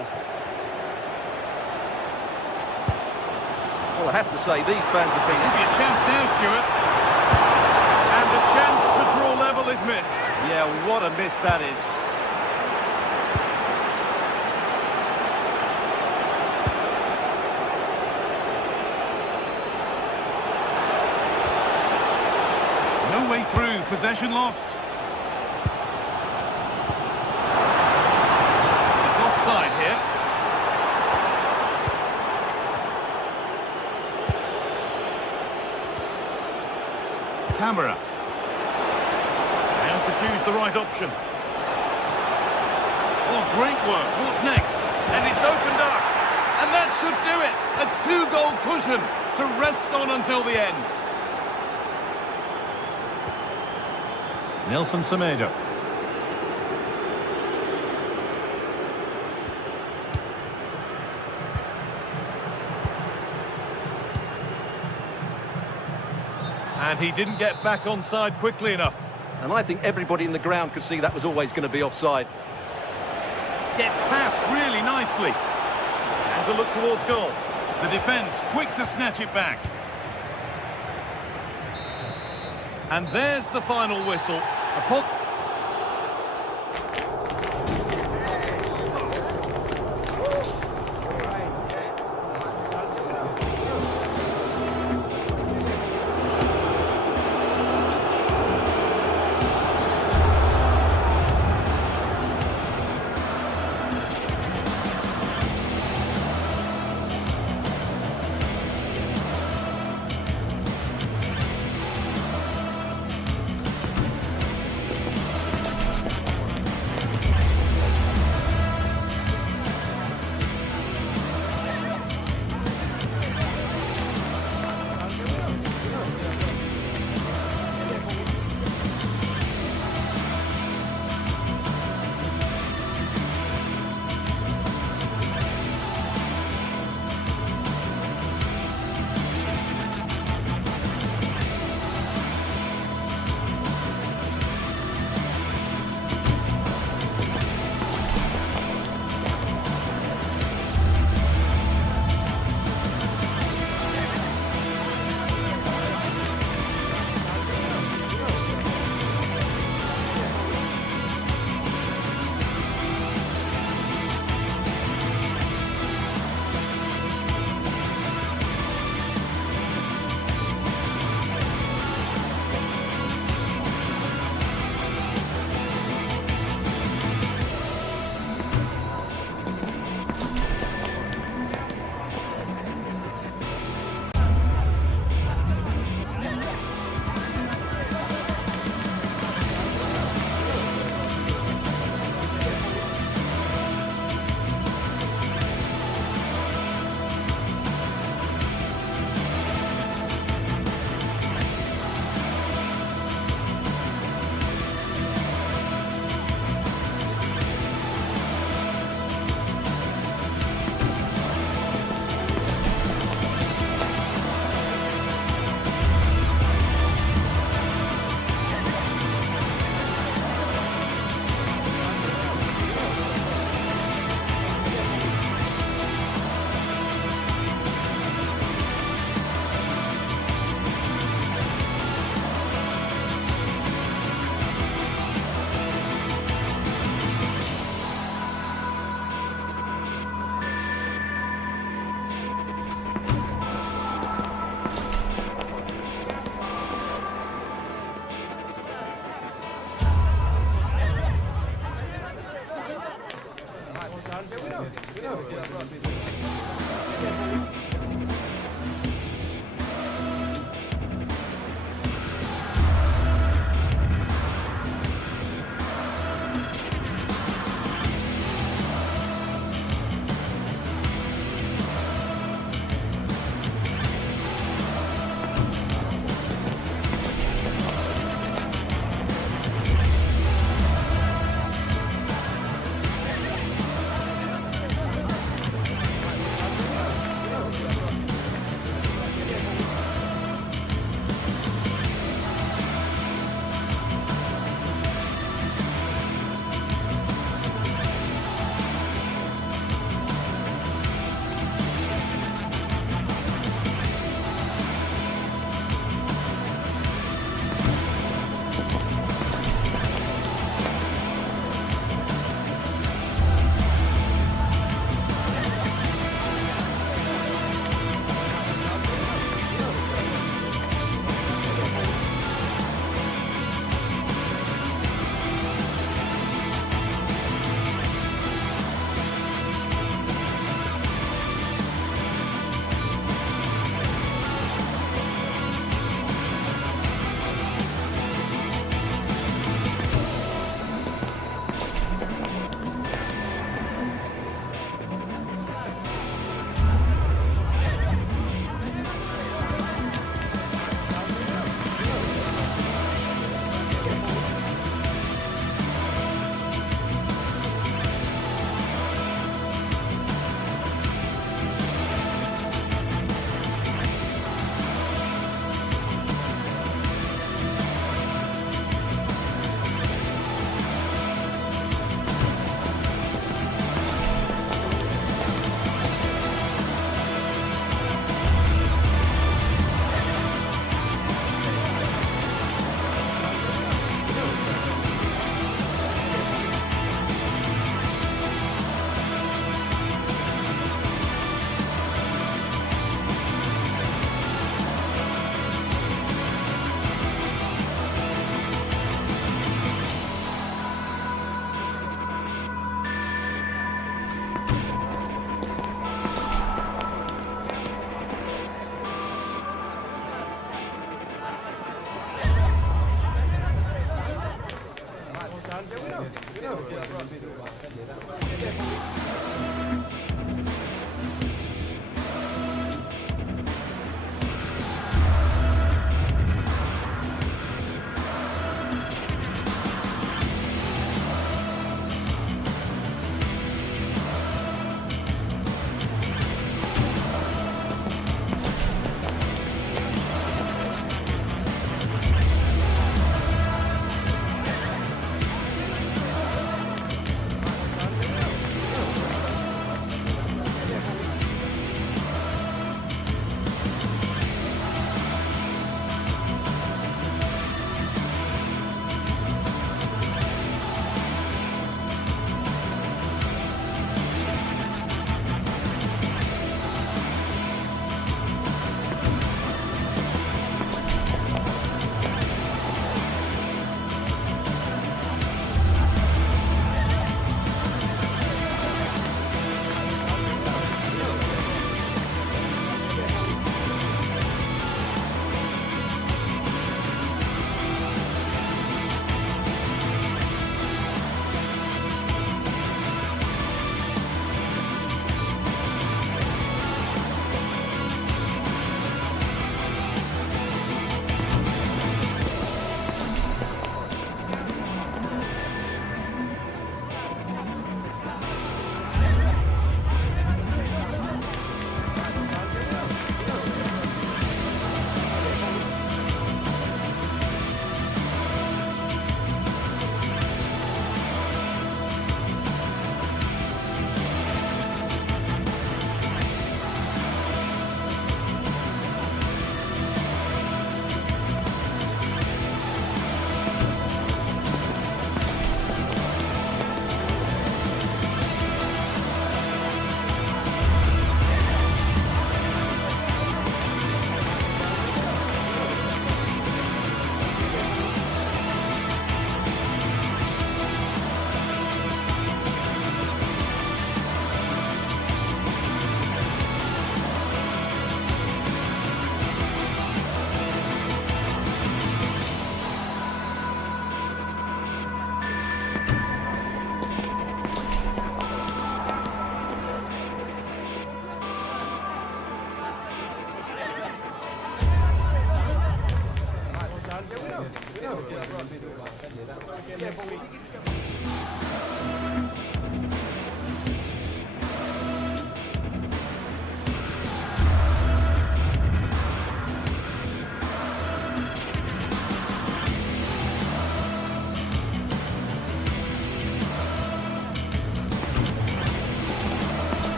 Well, I have to say, these fans have been... Maybe a chance now, Stuart. And the chance to draw level is missed. Yeah, what a miss that is. No way through, possession lost. It's offside here. Camera. Now to choose the right option. Oh, great work. What's next? And it's opened up. And that should do it. A 2-goal cushion to rest on until the end. Nelson Semedo. And he didn't get back onside quickly enough. And I think everybody in the ground could see that was always going to be offside. Gets past really nicely. And to look towards goal. The defence quick to snatch it back. And there's the final whistle.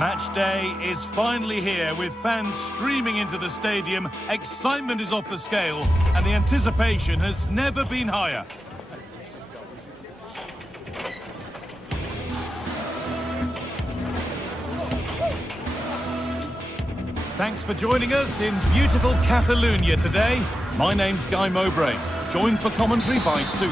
Match day is finally here with fans streaming into the stadium, excitement is off the scale and the anticipation has never been higher. Thanks for joining us in beautiful Catalonia today. My name's Guy Mowbray, joined for commentary by Sue.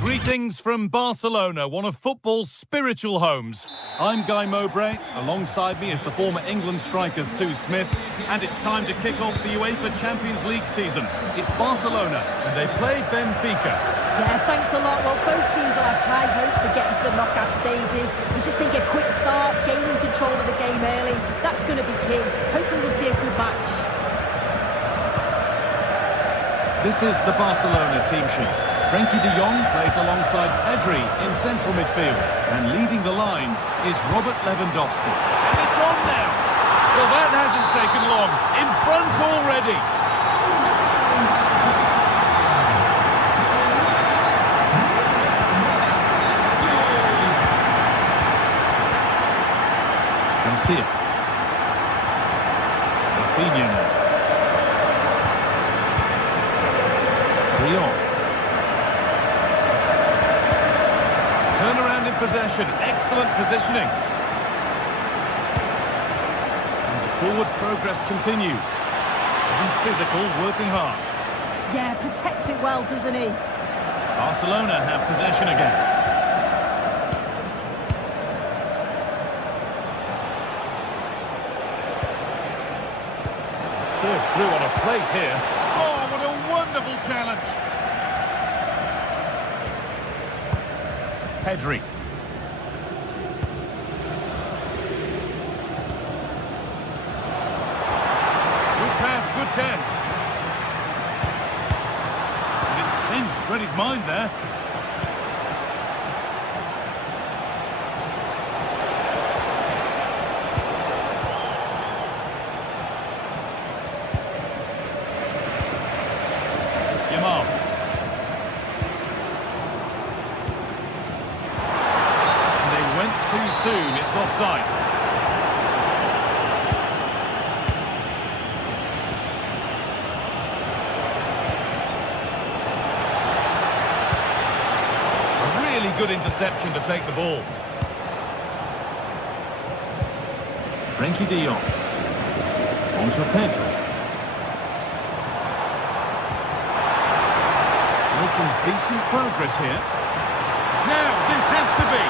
Greetings from Barcelona, one of football's spiritual homes. I'm Guy Mowbray. Alongside me is the former England striker Sue Smith. And it's time to kick off the UEFA Champions League season. It's Barcelona and they play Benfica. Yeah, thanks a lot. Well, both teams will have high hopes of getting to the knockout stages. We just think a quick start, gaining control of the game early, that's going to be key. Hopefully we'll see a good match. This is the Barcelona team sheet. Frenkie de Jong plays alongside Pedri in central midfield. And leading the line is Robert Lewandowski. And it's on now. Well, that hasn't taken long. In front already. Garcia. Rafinha now. De Jong. Turnaround in possession, excellent positioning. And the forward progress continues. And physical, working hard. Yeah, protects it well, doesn't he? Barcelona have possession again. Served through on a plate here. Oh, what a wonderful challenge. Pedri. Good pass, good chance. And it's changed Freddie's mind there. Yamal. Too soon, it's offside. A really good interception to take the ball. Frenkie de Jong. On to Pedri. Making decent progress here. Now, this has to be.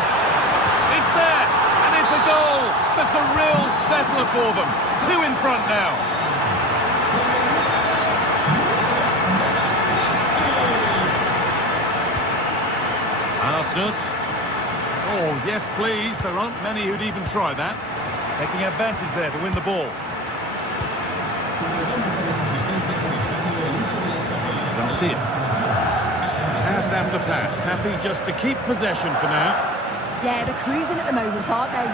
It's there, and it's a goal. That's a real settler for them. 2 in front now. Arsenal. Oh, yes, please. There aren't many who'd even try that. Taking advantage there to win the ball. Garcia. Pass after pass. Happy just to keep possession for now. Yeah, they're cruising at the moment, aren't they?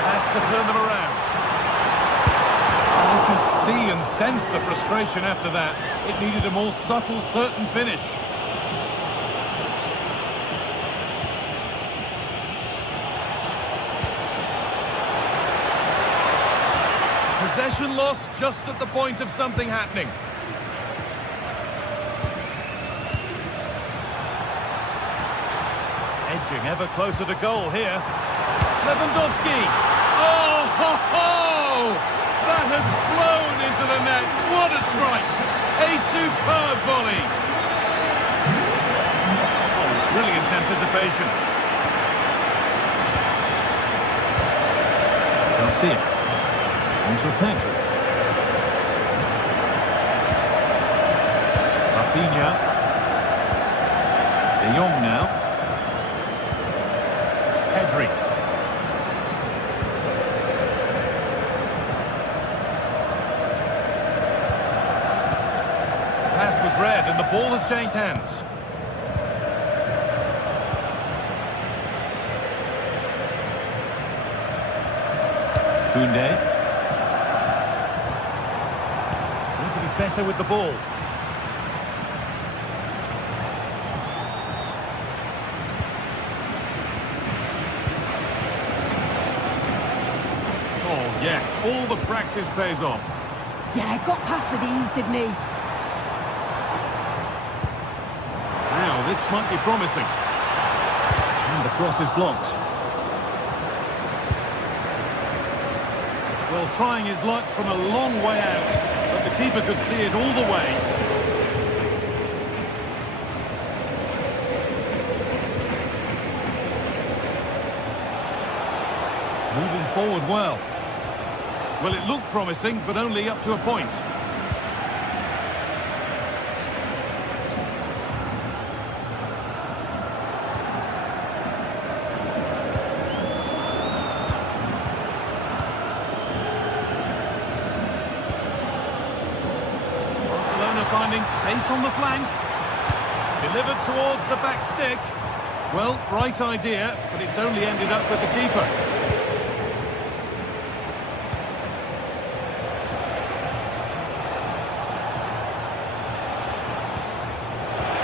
Has to turn them around. You can see and sense the frustration after that. It needed a more subtle, certain finish. Possession lost just at the point of something happening. Edging ever closer to goal here. Lewandowski. Oh, ho, ho! That has flown into the net. What a strike! A superb volley. Oh, brilliant anticipation. Garcia. On to Pedri. Rafinha. De Jong now. Pedri. The pass was read and the ball has changed hands. better with the ball. Oh, yes, all the practice pays off. Yeah, got past with ease, didn't he? Now, this might be promising. And the cross is blocked. Well, trying his luck from a long way out, but the keeper could see it all the way. Moving forward well. Well, it looked promising, but only up to a point. Finding space on the flank. Delivered towards the back stick. Well, right idea, but it's only ended up with the keeper.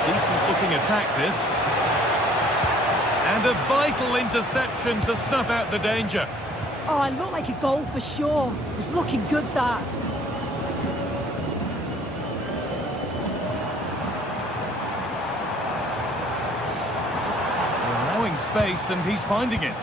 Decent looking attack, this. And a vital interception to snuff out the danger. Oh, it looked like a goal for sure. It was looking good, that. Space, and he's finding it.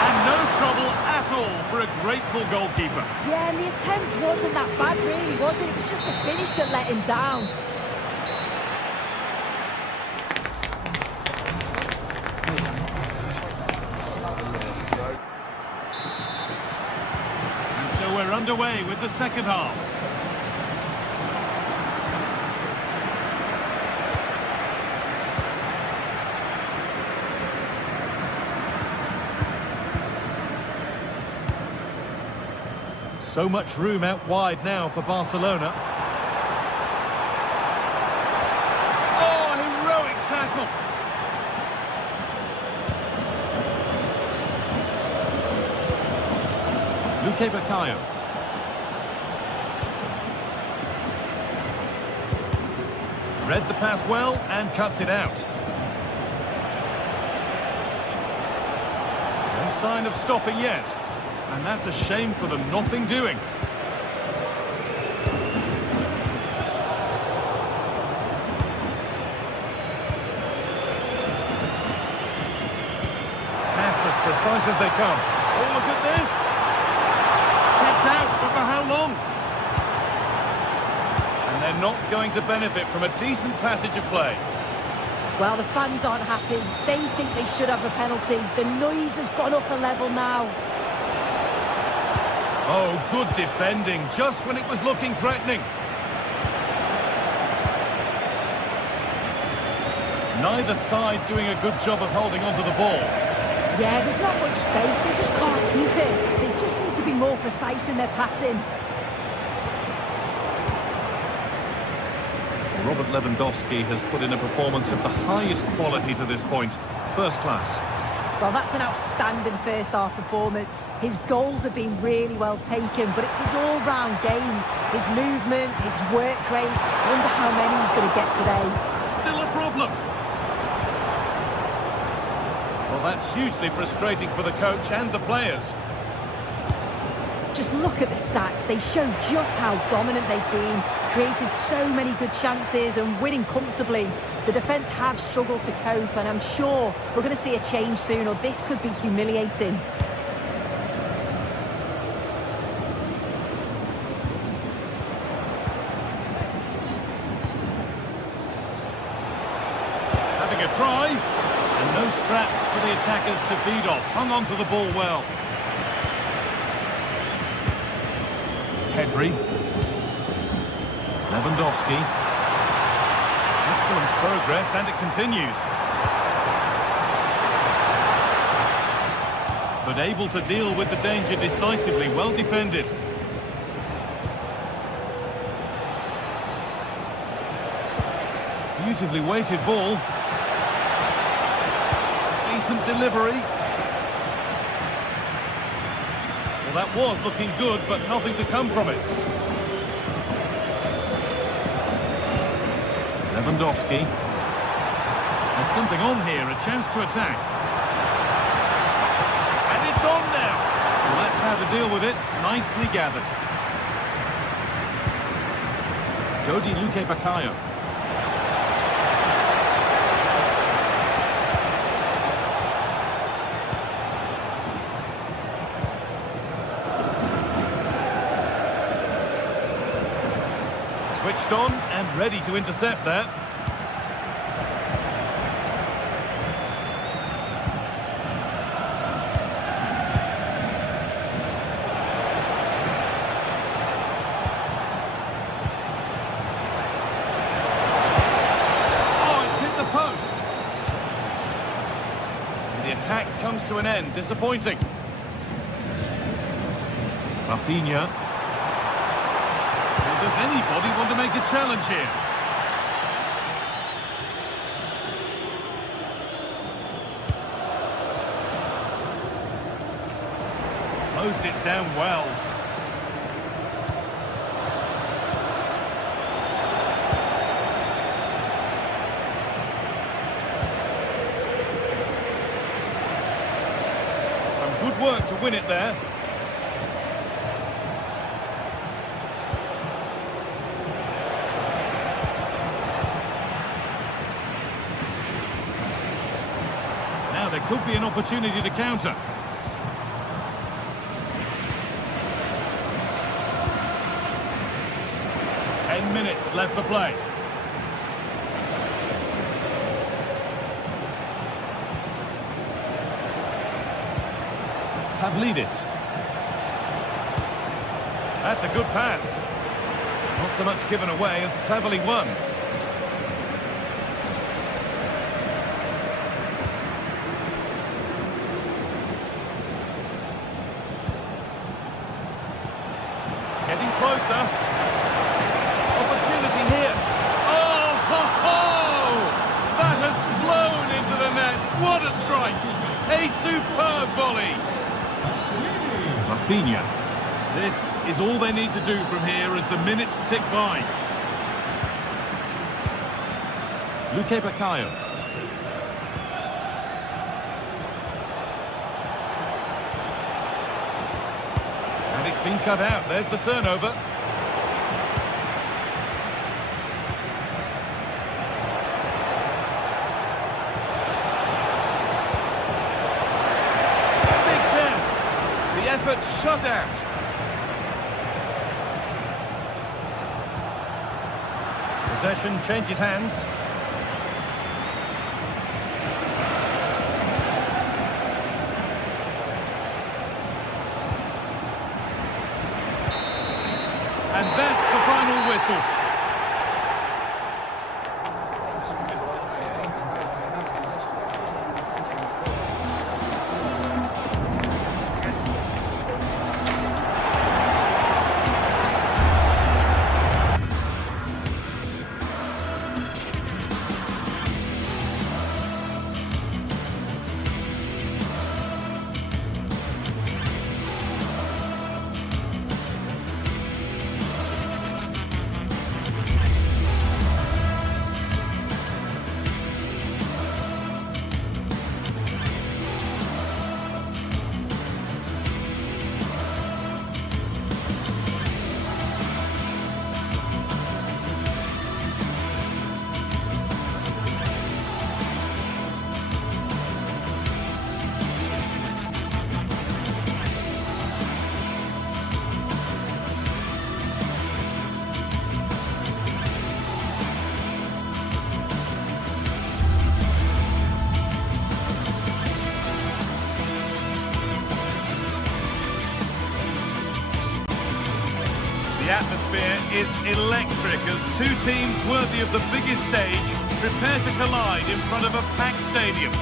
And no trouble at all for a grateful goalkeeper. Yeah, and the attempt wasn't that bad really, was it? It was just the finish that let him down. And so we're underway with the second half. So much room out wide now for Barcelona. Oh, heroic tackle! Luque Baccaio. Read the pass well and cuts it out. No sign of stopping yet. And that's a shame for them, nothing doing. Pass as precise as they come. Oh, look at this! Kept out, but for how long? And they're not going to benefit from a decent passage of play. Well, the fans aren't happy. They think they should have a penalty. The noise has gone up a level now. Oh, good defending, just when it was looking threatening. Neither side doing a good job of holding onto the ball. Yeah, there's not much space, they just can't keep it. They just need to be more precise in their passing. Robert Lewandowski has put in a performance of the highest quality to this point. First class. Well, that's an outstanding first-half performance. His goals have been really well taken, but it's his all-round game. His movement, his work rate. I wonder how many he's going to get today. Still a problem. Well, that's hugely frustrating for the coach and the players. Just look at the stats. They show just how dominant they've been. Created so many good chances and winning comfortably. The defence have struggled to cope, and I'm sure we're going to see a change soon, or this could be humiliating. Having a try, and no scraps for the attackers to feed off. Hung on to the ball well. Pedri. Lewandowski. Excellent progress, and it continues. But able to deal with the danger decisively, well defended. Beautifully weighted ball. Decent delivery. Well, that was looking good, but nothing to come from it. Lewandowski. There's something on here, a chance to attack. And it's on now. Well, that's how to deal with it. Nicely gathered. Jody Luque Baccaio. Switched on and ready to intercept there. Attack comes to an end. Disappointing. Rafinha. Well, does anybody want to make a challenge here? Closed it down well. Good work to win it there. Now there could be an opportunity to counter. Ten minutes left for play. Pavlidis. That's a good pass. Not so much given away as cleverly won. Getting closer. Opportunity here. Oh, ho, ho! That has flown into the net. What a strike! A superb volley. Rafinha. This is all they need to do from here as the minutes tick by. Luque Baccaio. And it's been cut out. There's the turnover. Effort shut out. Possession changes hands. And that's the final whistle. The atmosphere is electric as two teams worthy of the biggest stage prepare to collide in front of a packed stadium.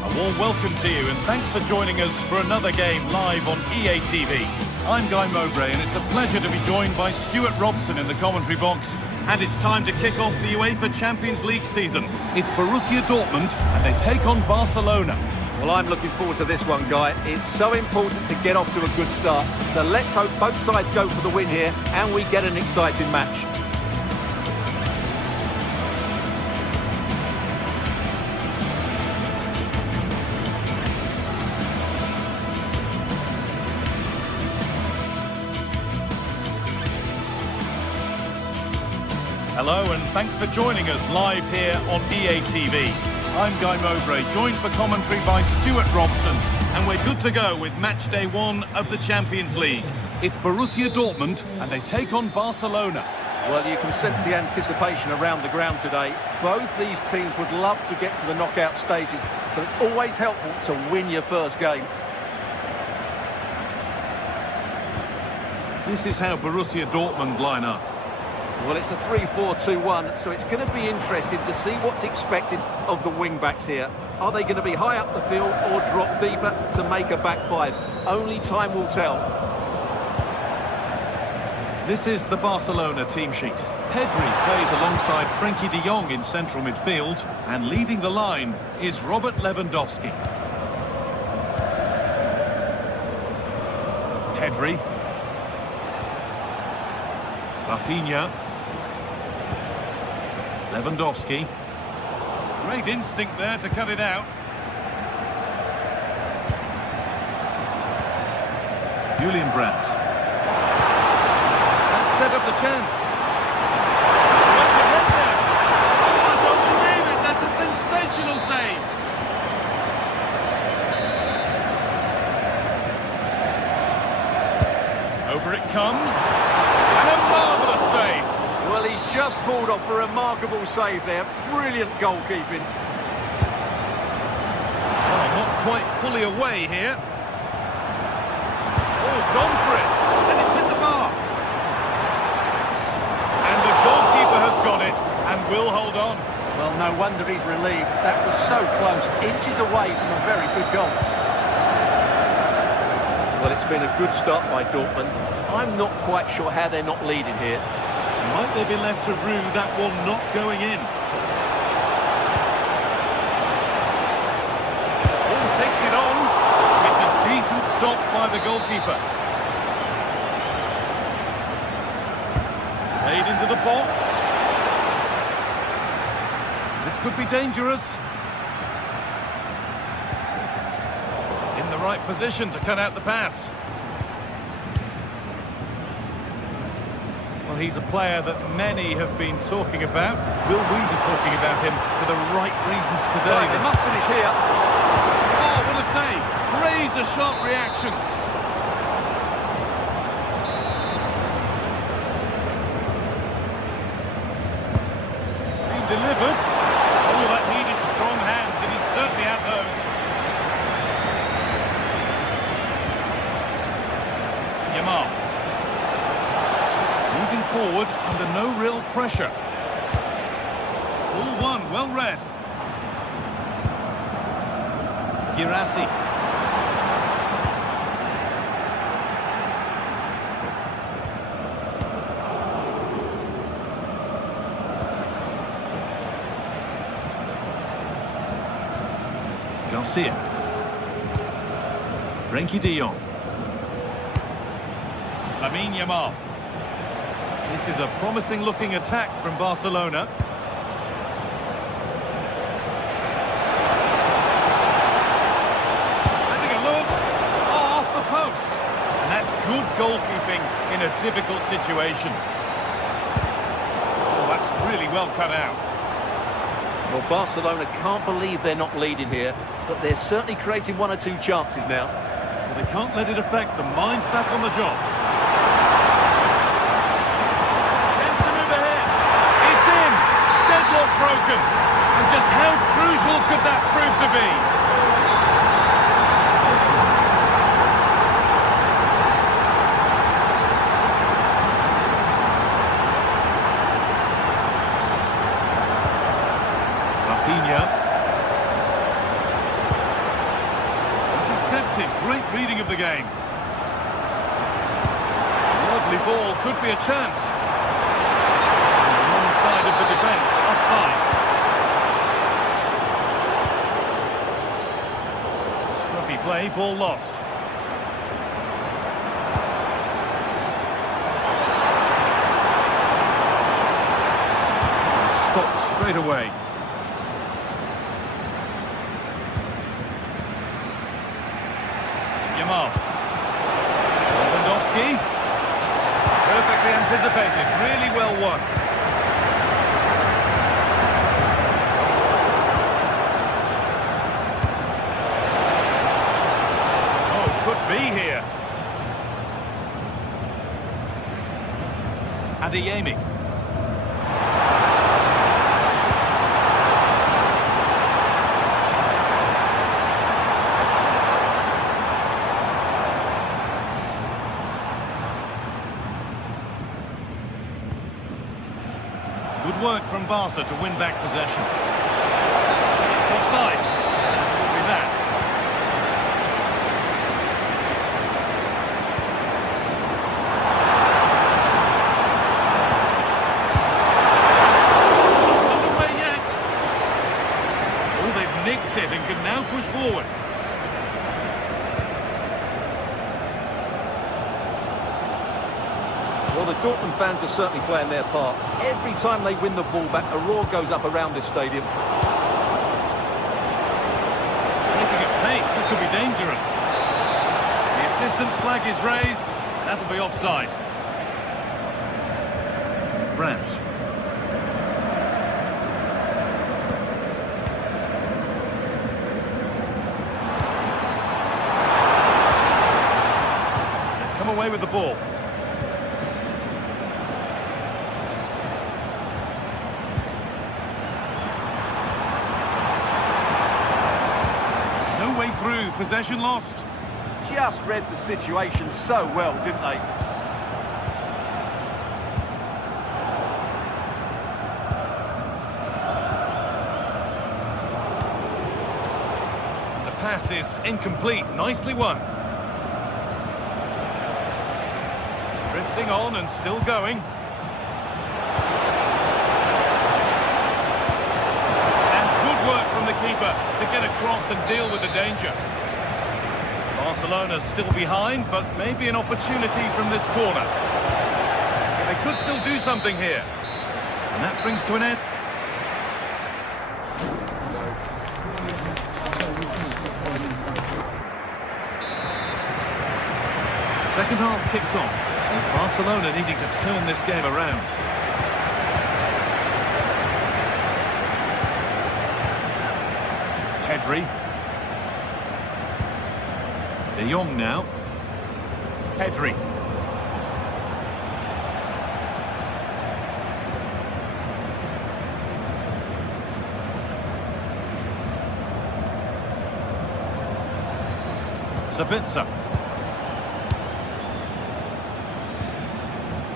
A warm welcome to you and thanks for joining us for another game live on EA TV. I'm Guy Mowbray and it's a pleasure to be joined by Stuart Robson in the commentary box. And it's time to kick off the UEFA Champions League season. It's Borussia Dortmund and they take on Barcelona. Well, I'm looking forward to this one, Guy. It's so important to get off to a good start. So let's hope both sides go for the win here and we get an exciting match. Hello and thanks for joining us live here on EA TV. I'm Guy Mowbray, joined for commentary by Stuart Robson, and we're good to go with match day 1 of the Champions League. It's Borussia Dortmund and they take on Barcelona. Well, you can sense the anticipation around the ground today. Both these teams would love to get to the knockout stages, so it's always helpful to win your first game. This is how Borussia Dortmund line up. Well, it's a 3-4-2-1, so it's going to be interesting to see what's expected of the wing-backs here. Are they going to be high up the field or drop deeper to make a back five? Only time will tell. This is the Barcelona team sheet. Pedri plays alongside Frenkie de Jong in central midfield, and leading the line is Robert Lewandowski. Pedri. Rafinha. Lewandowski. Great instinct there to cut it out. Julian Brandt. That set up the chance. Went ahead there. Oh, I don't believe it. That's a sensational save. Over it comes. And a marvellous save. Well, he's just pulled off a remarkable save there. Brilliant goalkeeping. Oh, not quite fully away here. Oh, gone for it. And it's hit the bar. And the goalkeeper has got it and will hold on. Well, no wonder he's relieved. That was so close, inches away from a very good goal. Well, it's been a good start by Dortmund. I'm not quite sure how they're not leading here. Might they be left to rue that one not going in? Oh, takes it on. It's a decent stop by the goalkeeper. Played into the box. This could be dangerous. In the right position to cut out the pass. Well, he's a player that many have been talking about. Will we be talking about him for the right reasons today? Right, they must finish here. Oh, what a save! Razor-sharp reactions. It's been delivered. Oh, that needed strong hands, and he's certainly had those. Yamal. Moving forward under no real pressure. Ball one, well read. Girassi. Garcia. Frenkie de Jong. Lamine Yamal. This is a promising-looking attack from Barcelona. Having a look. Oh, off the post. And that's good goalkeeping in a difficult situation. Oh, that's really well cut out. Well, Barcelona can't believe they're not leading here, but they're certainly creating one or two chances now. Well, they can't let it affect them. Mind's back on the job. Broken. And just how crucial could that prove to be? Rafinha. Intercepted. Great reading of the game. Lovely ball. Could be a chance. Side of the defence, offside. play, ball lost. Stopped straight away. Yamal. Lewandowski. Perfectly anticipated, really well won. Oh, could be here. Adeyemi. Good work from Barca to win back possession. It's offside. That will be that. It's not away yet. Oh, they've nicked it and can now push forward. Well, the Dortmund fans are certainly playing their part. Every time they win the ball back, a roar goes up around this stadium. Making at pace, this could be dangerous. The assistant's flag is raised. That'll be offside. Brandt. They've come away with the ball. No way through, possession lost. Just read the situation so well, didn't they? The pass is incomplete, nicely won. Drifting on and still going. And good work from the keeper to get across and deal with the danger. Barcelona's still behind, but maybe an opportunity from this corner. They could still do something here. And that brings to an end. Second half kicks off. Barcelona needing to turn this game around. Pedri. De Jong now. Pedri. Sabitzer.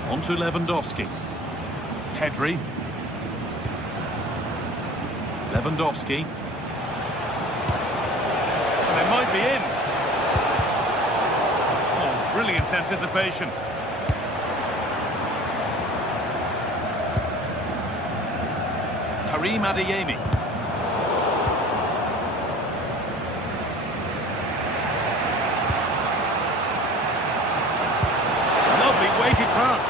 On to Lewandowski. Pedri. Lewandowski. And they might be in. Oh, brilliant anticipation. Karim Adeyemi. Lovely weighted pass.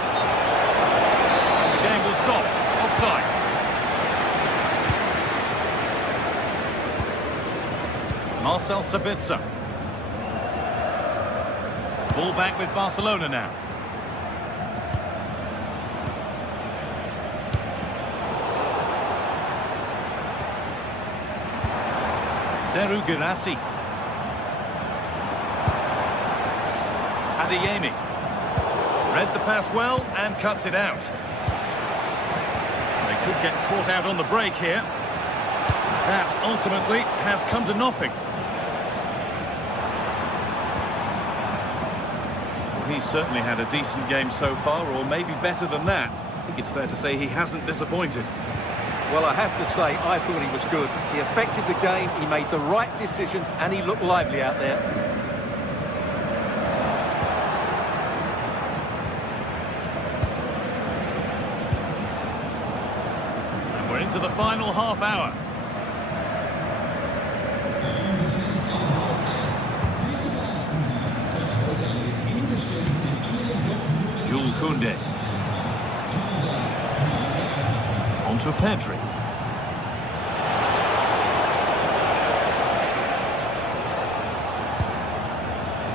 The game will stop. Offside. Marcel Sabitzer. Ball back with Barcelona now. Serhou Guirassy. Adeyemi. Read the pass well and cuts it out. They could get caught out on the break here. That ultimately has come to nothing. Well, he's certainly had a decent game so far, or maybe better than that. I think it's fair to say he hasn't disappointed. Well, I have to say, I thought he was good. He affected the game, he made the right decisions, and he looked lively out there. And we're into the final half hour. Jules Koundé. On to Pedri.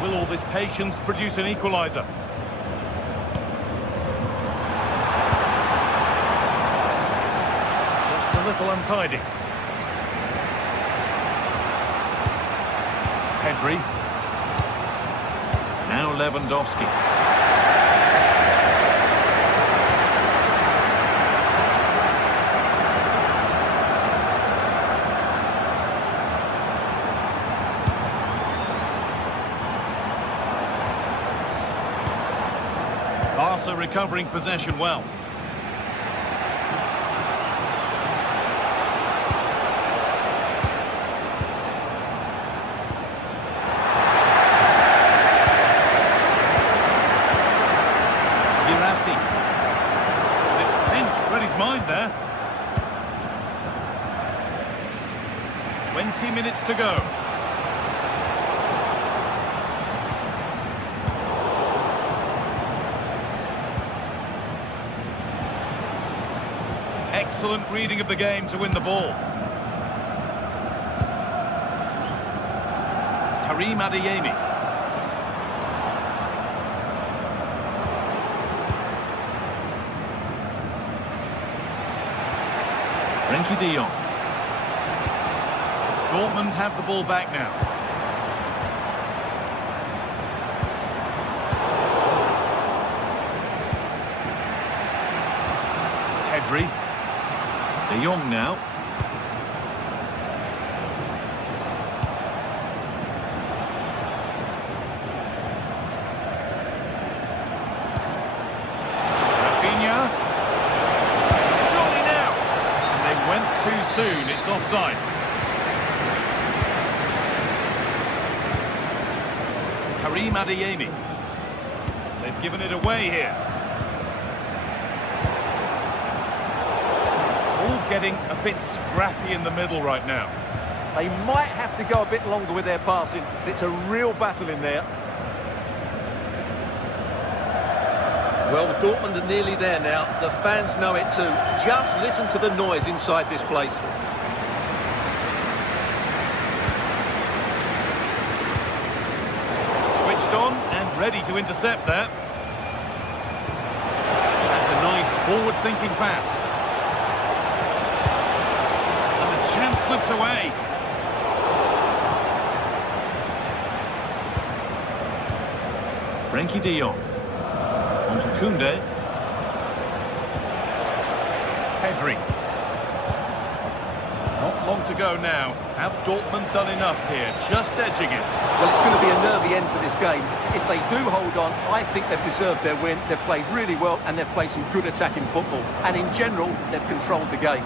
Will all this patience produce an equaliser? Just a little untidy. Pedri. Now Lewandowski. Barca recovering possession well. It's pinched, read his mind there. 20 minutes to go. Excellent reading of the game to win the ball. Karim Adeyemi. Frenkie de Jong. Dortmund have the ball back now. Pedri. De Jong now. Rafinha. Surely now. And they went too soon. It's offside. Karim Adeyemi. They've given it away here. Getting a bit scrappy in the middle right now. They might have to go a bit longer with their passing. It's a real battle in there. Well, Dortmund are nearly there now. The fans know it too. Just listen to the noise inside this place. Switched on and ready to intercept that. That's a nice forward-thinking pass. Chance slips away. Frenkie de Jong. On to Koundé. Pedri. Not long to go now. Have Dortmund done enough here? Just edging it. Well, it's going to be a nervy end to this game. If they do hold on, I think they've deserved their win. They've played really well and they've played some good attacking football. And in general, they've controlled the game.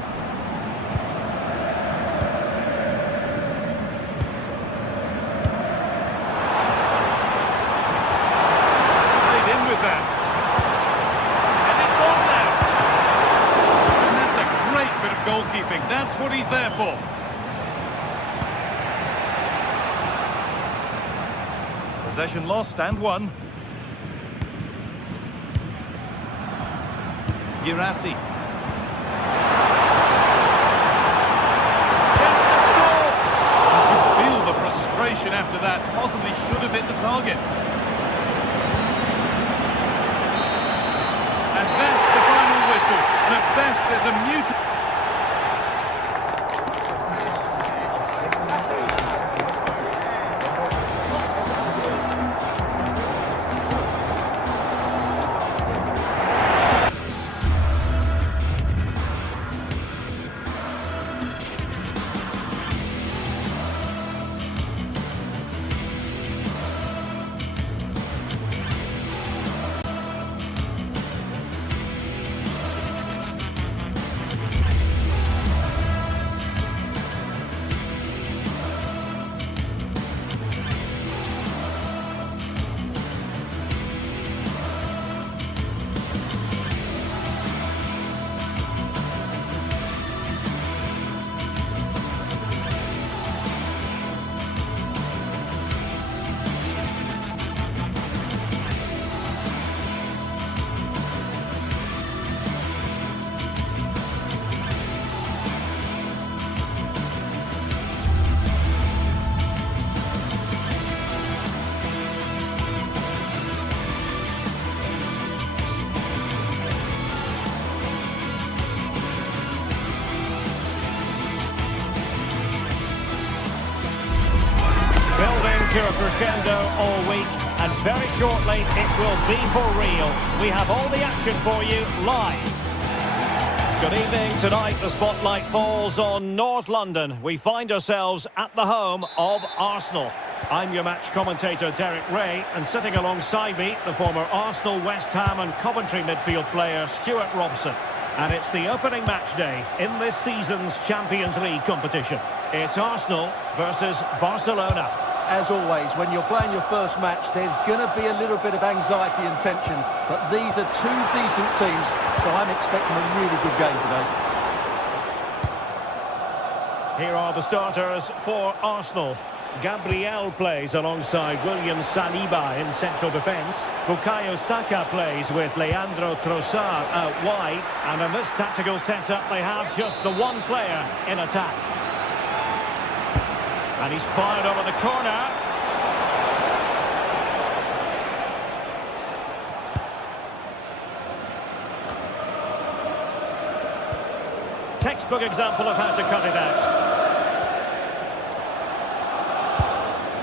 Goalkeeping, that's what he's there for. Possession lost and won. Girassi. Chance to score! You can feel the frustration after that. Possibly should have hit the target. And that's the final whistle. And at best, there's a mute. to a crescendo all week, and very shortly it will be for real. We have all the action for you live. Good evening. Tonight the spotlight falls on North London. We find ourselves at the home of Arsenal. I'm your match commentator Derek Ray, and sitting alongside me the former Arsenal, West Ham and Coventry midfield player Stuart Robson. And it's the opening match day in this season's Champions League competition. It's Arsenal versus Barcelona. As always, when you're playing your first match, there's going to be a little bit of anxiety and tension. But these are two decent teams, so I'm expecting a really good game today. Here are the starters for Arsenal. Gabriel plays alongside William Saliba in central defence. Bukayo Saka plays with Leandro Trossard out wide. And in this tactical setup, they have just the one player in attack. And he's fired over the corner. Textbook example of how to cut it out.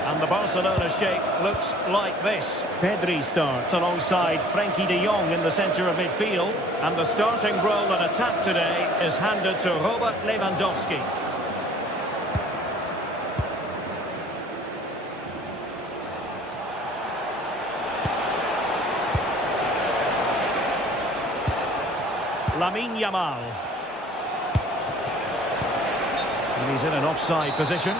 And the Barcelona shape looks like this. Pedri starts alongside Frenkie de Jong in the centre of midfield. And the starting role in attack today is handed to Robert Lewandowski. Lamine Yamal. And he's in an offside position.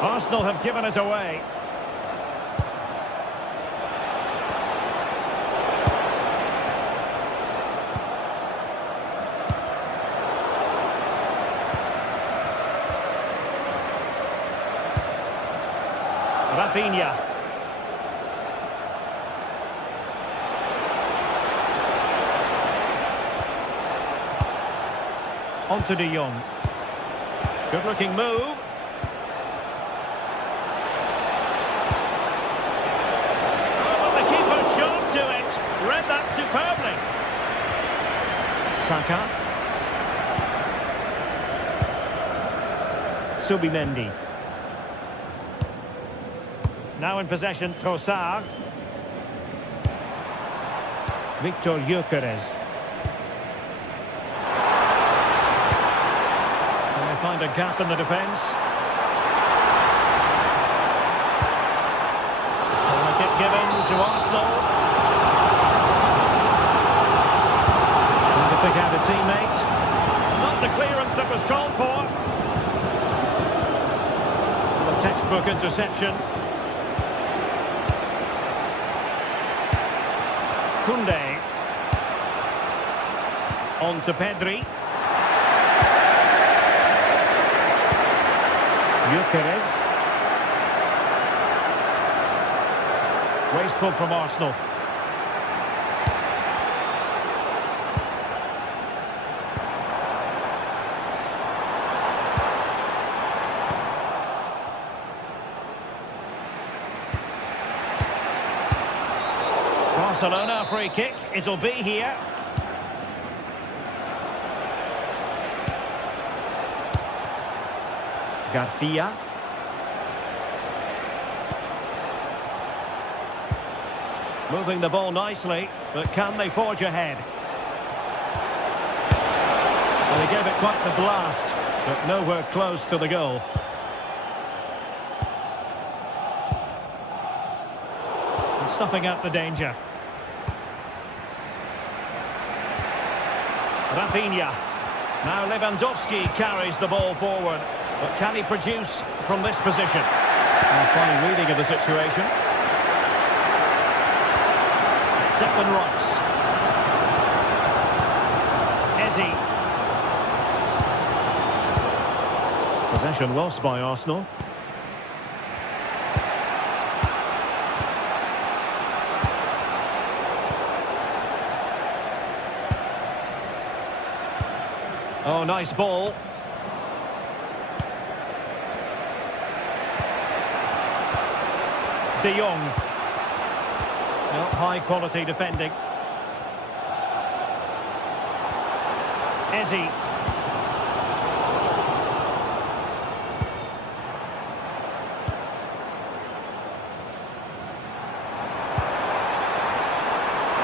Arsenal have given it away. Rafinha. On to De Jong. Good looking move. Read that superbly. Saka. Subimendi. Now in possession, Trossard. Victor Gyökeres. Can they find a gap in the defence? Corner kick given to Arsenal. Pick out a teammate. Not the clearance that was called for. The textbook interception. Koundé. On to Pedri. Gyökeres. Wasteful from Arsenal. Barcelona free kick, it'll be here. Garcia. Moving the ball nicely, but can they forge ahead? Well, they gave it quite the blast, but nowhere close to the goal. And snuffing out the danger. Rafinha. Now Lewandowski carries the ball forward. But can he produce from this position? A fine reading of the situation. Declan Rice. Eze. Possession lost by Arsenal. Oh, nice ball. De Jong. Well, high quality defending. Eze.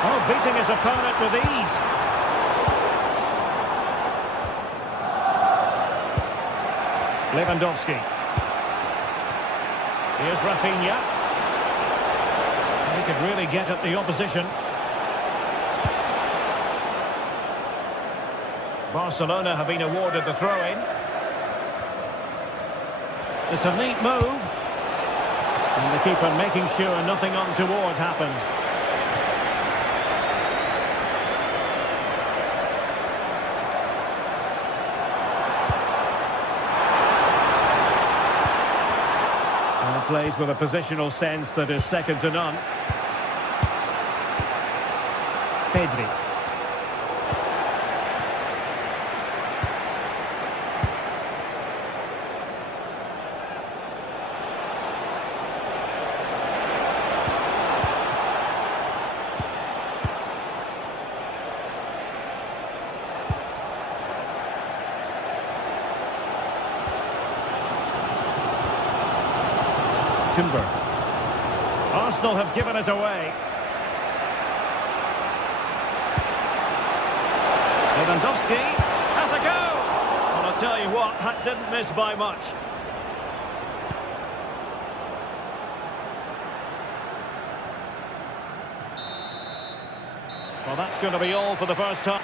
Oh, beating his opponent with ease. Lewandowski. Here's Rafinha. He could really get at the opposition. Barcelona have been awarded the throw-in. It's a neat move. And the keeper making sure nothing untoward happened. Plays with a positional sense that is second to none. Pedri. Timber. Arsenal have given it away. Lewandowski has a go. Well, I'll tell you what, that didn't miss by much. Well, that's going to be all for the first time.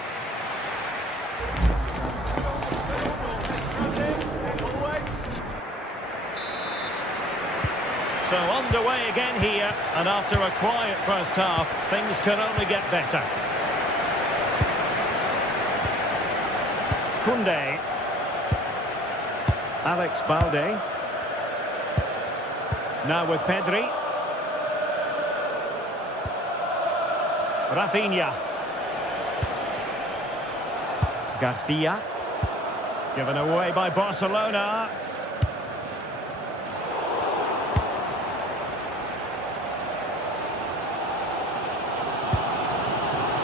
So underway again here, and after a quiet first half, things can only get better. Koundé. Alex Balde. Now with Pedri. Rafinha. Garcia. Given away by Barcelona.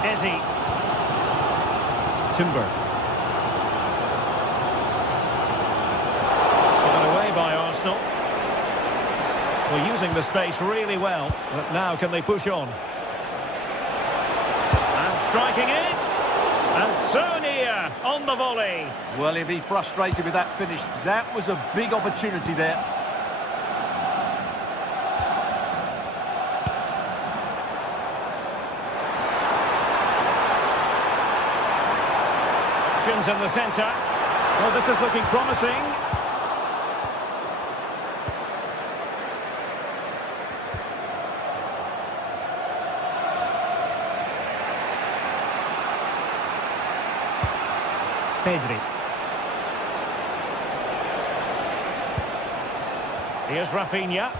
Eze. Timber. Given away by Arsenal. Well, using the space really well, but now can they push on? And striking it! And so near on the volley. Well, he'll be frustrated with that finish. That was a big opportunity there. In the centre. Well, this is looking promising. Pedri. Here's Rafinha.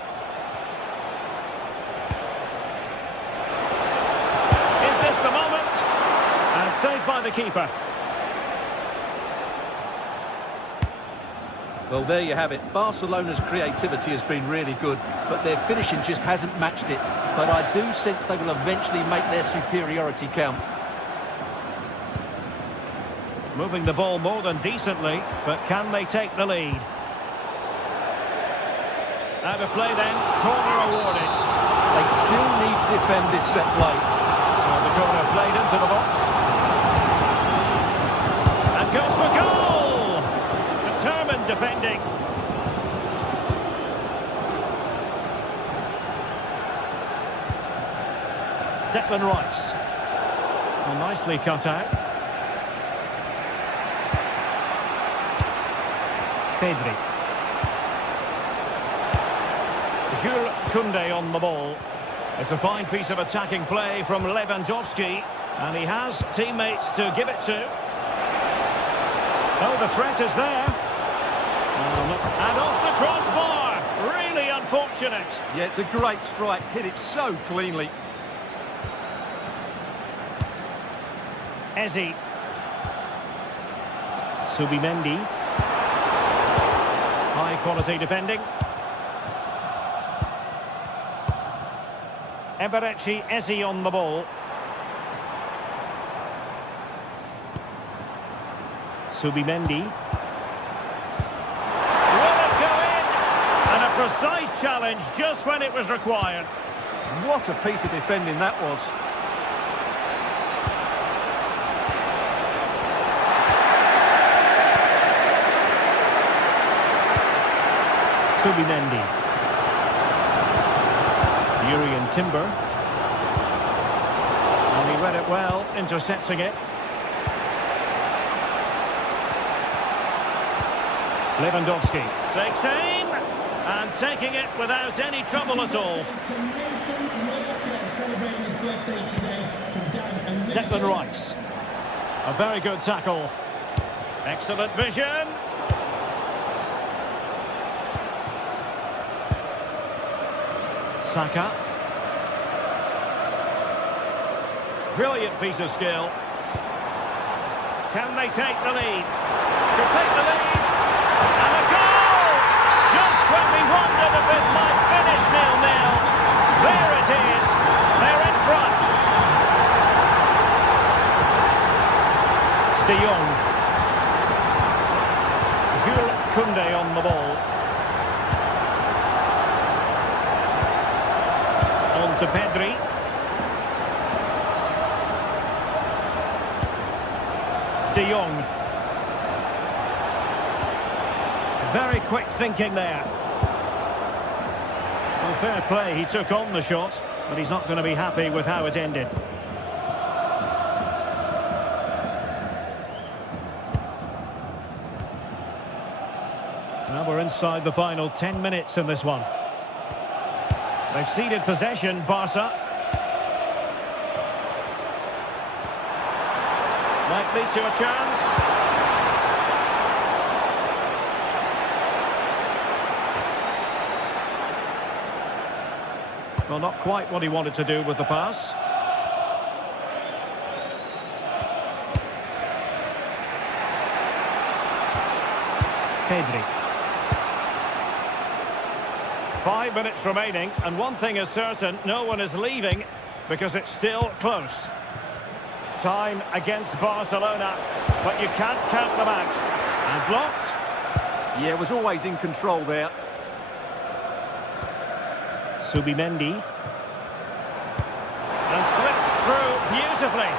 Is this the moment? And saved by the keeper. Well, there you have it. Barcelona's creativity has been really good, but their finishing just hasn't matched it. But I do sense they will eventually make their superiority count. Moving the ball more than decently, but can they take the lead? Out of play then, corner awarded. They still need to defend this set play. So the corner played into the box. And goes for goal! Determined defending. Declan Rice. Well, nicely cut out. Pedri. Jules Koundé on the ball. It's a fine piece of attacking play from Lewandowski, and he has teammates to give it to. Oh, the threat is there. And off the crossbar. Really unfortunate. Yeah, it's a great strike. Hit it so cleanly. Eze. Subimendi. High quality defending. Eberechi Eze on the ball. Subimendi. Will it go in? And a precise challenge just when it was required. What a piece of defending that was. Subimendi. Urian Timber. And he read it well, intercepting it. Lewandowski takes aim and taking it without any trouble at all. Declan Rice. A very good tackle. Excellent vision. Saka. Brilliant piece of skill. Can they take the lead? Could take the lead. And a goal! Just when we wondered if this might finish 0-0. There it is. They're in front. De Jong. Jules Koundé on the ball. On to Pedri. De Jong. Very quick thinking there. Well, fair play, he took on the shot, but he's not going to be happy with how it ended. Now we're inside the final 10 minutes in this one. They've ceded possession, Barca. Might lead to a chance. Well, not quite what he wanted to do with the pass. Pedri. 5 minutes remaining, and one thing is certain, no one is leaving because it's still close. Time against Barcelona, but you can't count them out. And blocked. Yeah, was always in control there. Subimendi. And slipped through beautifully.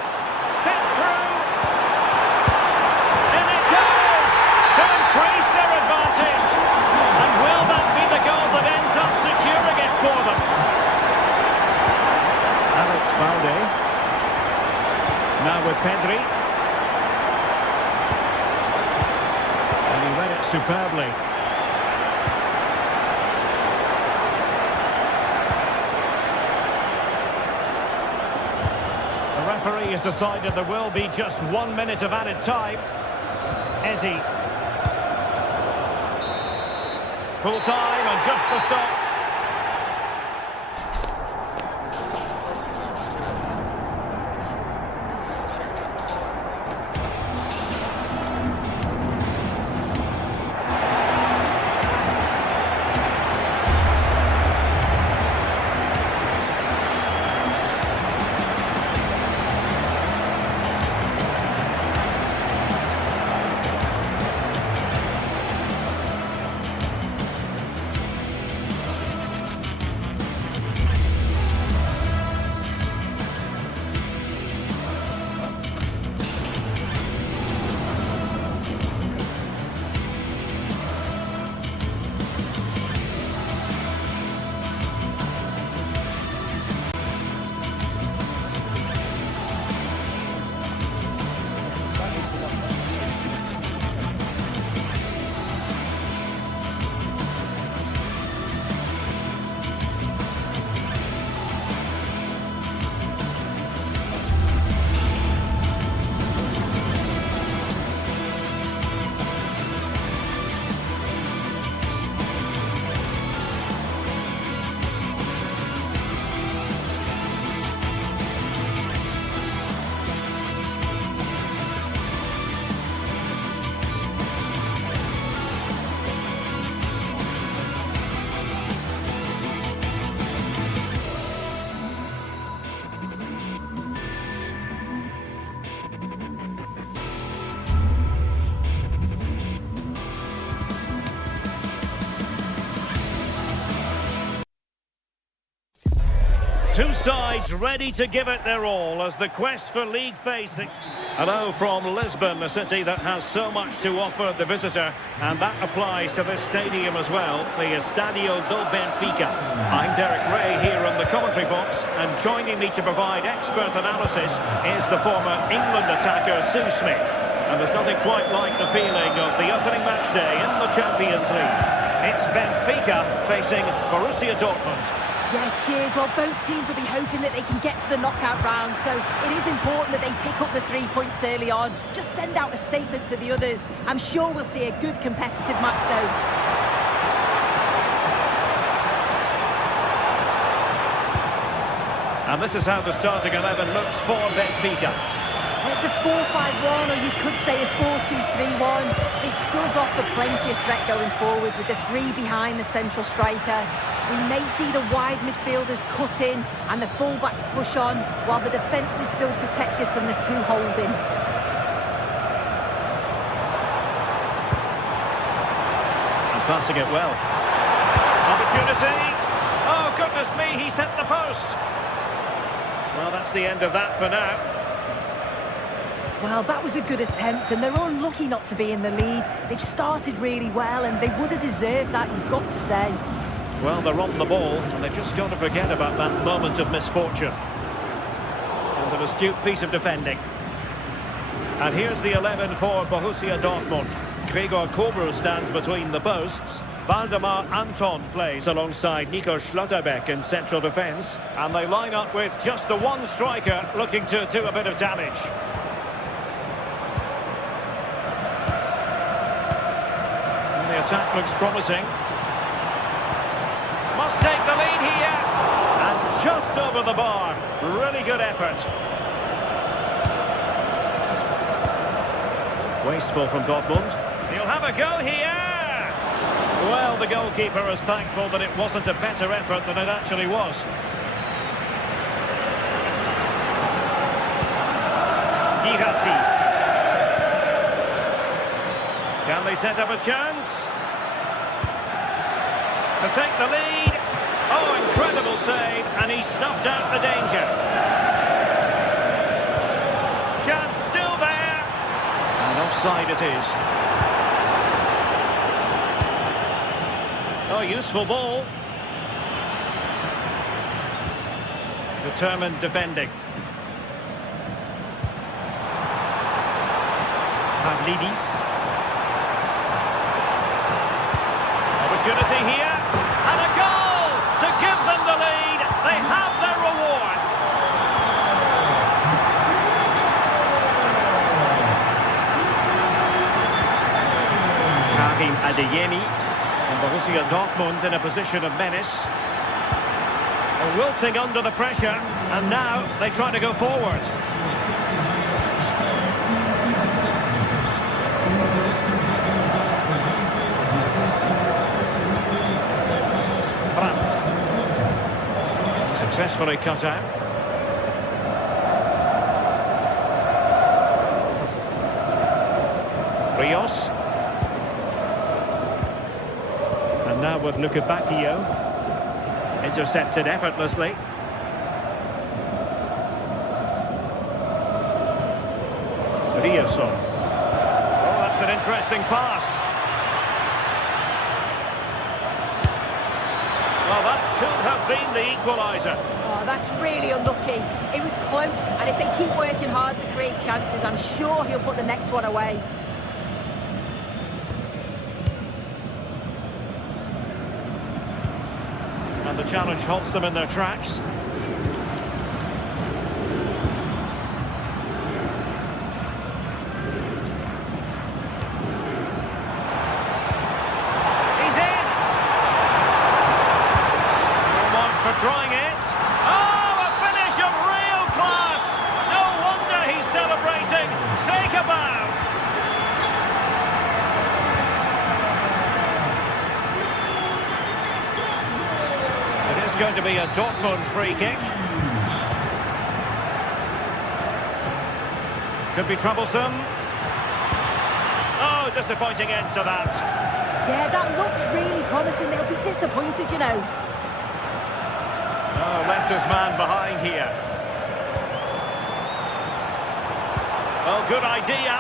Set through. In it goes! To increase their advantage. And will that be the goal that ends up securing it for them? Alex Balde. Now with Pedri. And he read it superbly. The referee has decided there will be just 1 minute of added time. Eze. Full time and just the stop. Two sides ready to give it their all as the quest for league faces. Hello from Lisbon, a city that has so much to offer the visitor, and that applies to this stadium as well, the Estadio do Benfica. I'm Derek Ray here in the commentary box, and joining me to provide expert analysis is the former England attacker Sue Smith. And there's nothing quite like the feeling of the opening match day in the Champions League. It's Benfica facing Borussia Dortmund. Yeah, cheers. Well, both teams will be hoping that they can get to the knockout round, so it is important that they pick up the 3 points early on. Just send out a statement to the others. I'm sure we'll see a good competitive match, though. And this is how the starting 11 looks for Benfica. It's a 4-5-1, or you could say a 4-2-3-1. This does offer plenty of threat going forward with the three behind the central striker. We may see the wide midfielders cut in and the fullbacks push on, while the defence is still protected from the two holding. And passing it well. Opportunity! Oh, goodness me, he set the post! Well, that's the end of that for now. Well, that was a good attempt, and they're unlucky not to be in the lead. They've started really well, and they would have deserved that, you've got to say. Well, they're on the ball, and they've just got to forget about that moment of misfortune. And an astute piece of defending. And here's the 11 for Borussia Dortmund. Gregor Kobel stands between the posts. Waldemar Anton plays alongside Nico Schlotterbeck in central defence. And they line up with just the one striker looking to do a bit of damage. And the attack looks promising. Must take the lead here. And just over the bar. Really good effort. Wasteful from Dortmund. He'll have a go here. Well, the goalkeeper is thankful that it wasn't a better effort than it actually was. Girassi. Can they set up a chance? To take the lead. Oh, incredible save, and he snuffed out the danger. Chance still there. And offside it is. Oh, useful ball. Determined defending. Pavlidis. Opportunity here. And a goal to give them the lead. They have their reward. Karim Adeyemi and Borussia Dortmund in a position of menace. Wilting under the pressure, and now they try to go forward. Successfully cut out. Rios. And now with Luca Bacchio. Intercepted effortlessly. Riosson. Oh, that's an interesting pass. Well, that could have been the equaliser. Oh, that's really unlucky. It was close, and if they keep working hard to create chances, I'm sure he'll put the next one away. And the challenge halts them in their tracks. He's in! No marks for trying it. Oh, a finish of real class! No wonder he's celebrating. Take a bow! Going to be a Dortmund free kick. Could be troublesome. Oh, disappointing end to that. Yeah, that looks really promising. They'll be disappointed, you know. Oh, left his man behind here. Oh, good idea.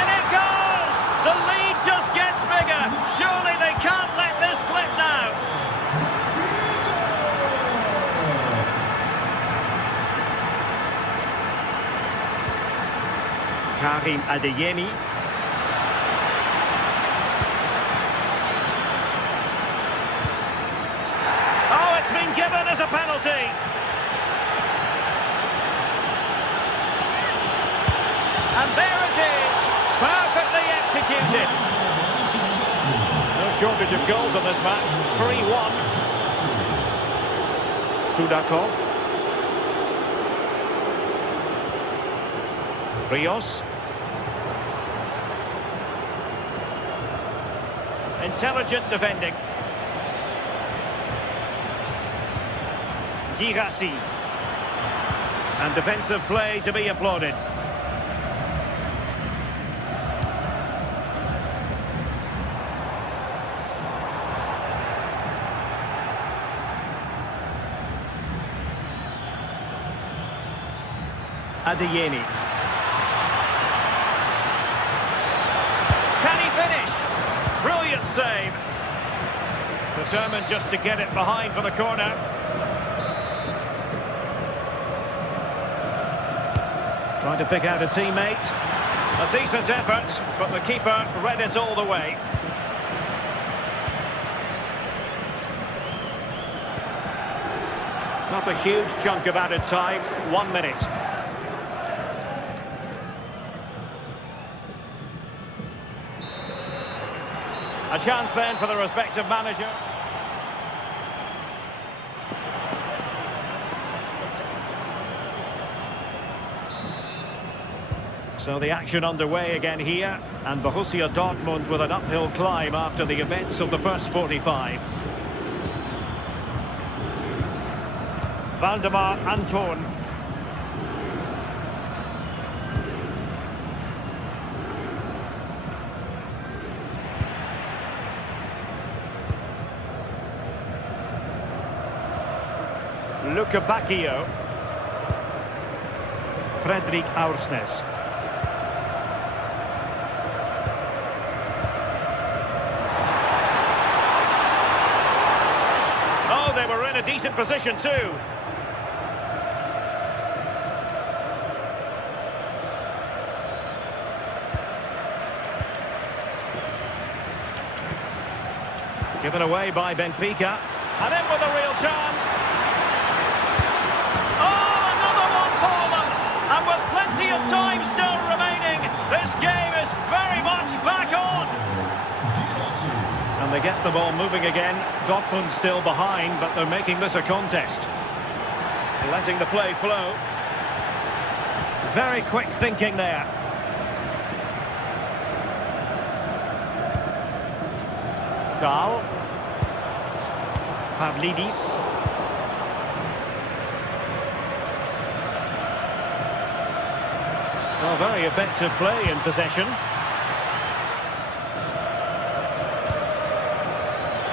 In it goes! The lead just gets bigger. Surely they can't let this slip now. Karim Adeyemi. Oh, it's been given as a penalty. And there it is, perfectly executed. No shortage of goals on this match, 3-1. Sudakov. Rios. Intelligent defending. Girassi. And defensive play to be applauded. Adeyemi. Can he finish? Brilliant save. Determined just to get it behind for the corner. Trying to pick out a teammate. A decent effort, but the keeper read it all the way. Not a huge chunk of added time, 1 minute. A chance then for the respective manager. So the action underway again here, and Borussia Dortmund with an uphill climb after the events of the first 45. Valdemar Anton. Luca Bacchio. Fredrik Aursnes. Oh, they were in a decent position too. Given away by Benfica. And in with a real chance. Oh, another one for them. And with plenty of time still remaining, this game is very much back on. And they get the ball moving again. Dortmund still behind, but they're making this a contest. Letting the play flow. Very quick thinking there. Dahl. Pavlidis. Well, very effective play in possession.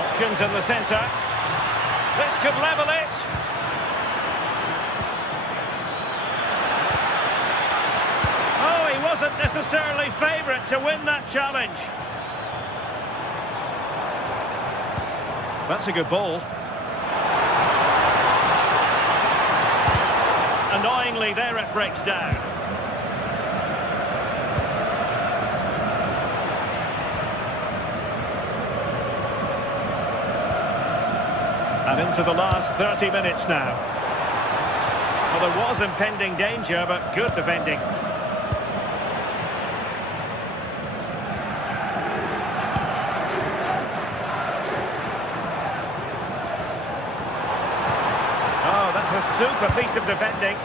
Options in the centre. This could level it. Oh, he wasn't necessarily favourite to win that challenge. That's a good ball. Annoyingly, there it breaks down. And into the last 30 minutes now. Well, there was impending danger, but good defending. A super piece of defending.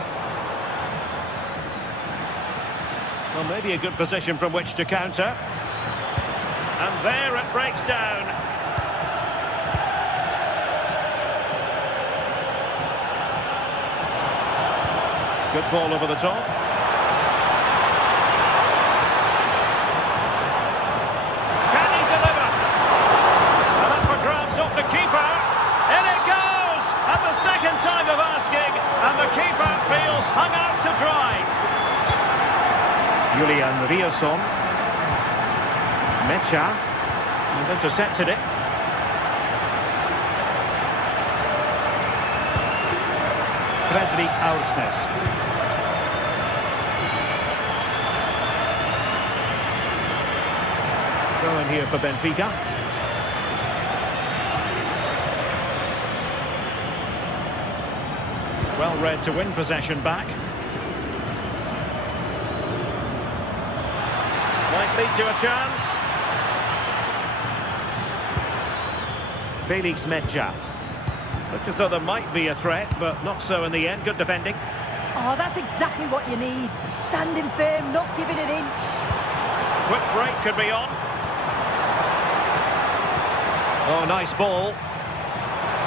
Well, maybe a good position from which to counter. And there it breaks down. Good ball over the top. Can he deliver? And up for grabs off the keeper. In it goes! And the Julian Rierson. Mecha. And intercepted it. Fredrik Aursnes. Going here for Benfica. Well read to win possession back. Might lead to a chance. Felix Mecha. Looked as though there might be a threat, but not so in the end. Good defending. Oh, that's exactly what you need. Standing firm, not giving an inch. Quick break could be on. Oh, nice ball.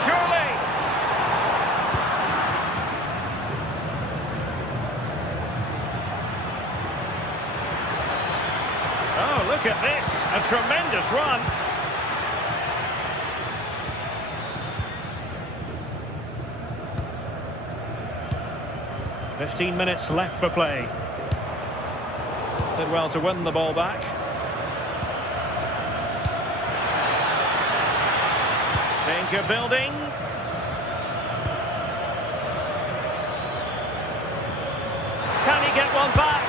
Surely! Oh, look at this. A tremendous run. "15 minutes left for play." Did well to win the ball back. Danger building. Can he get one back?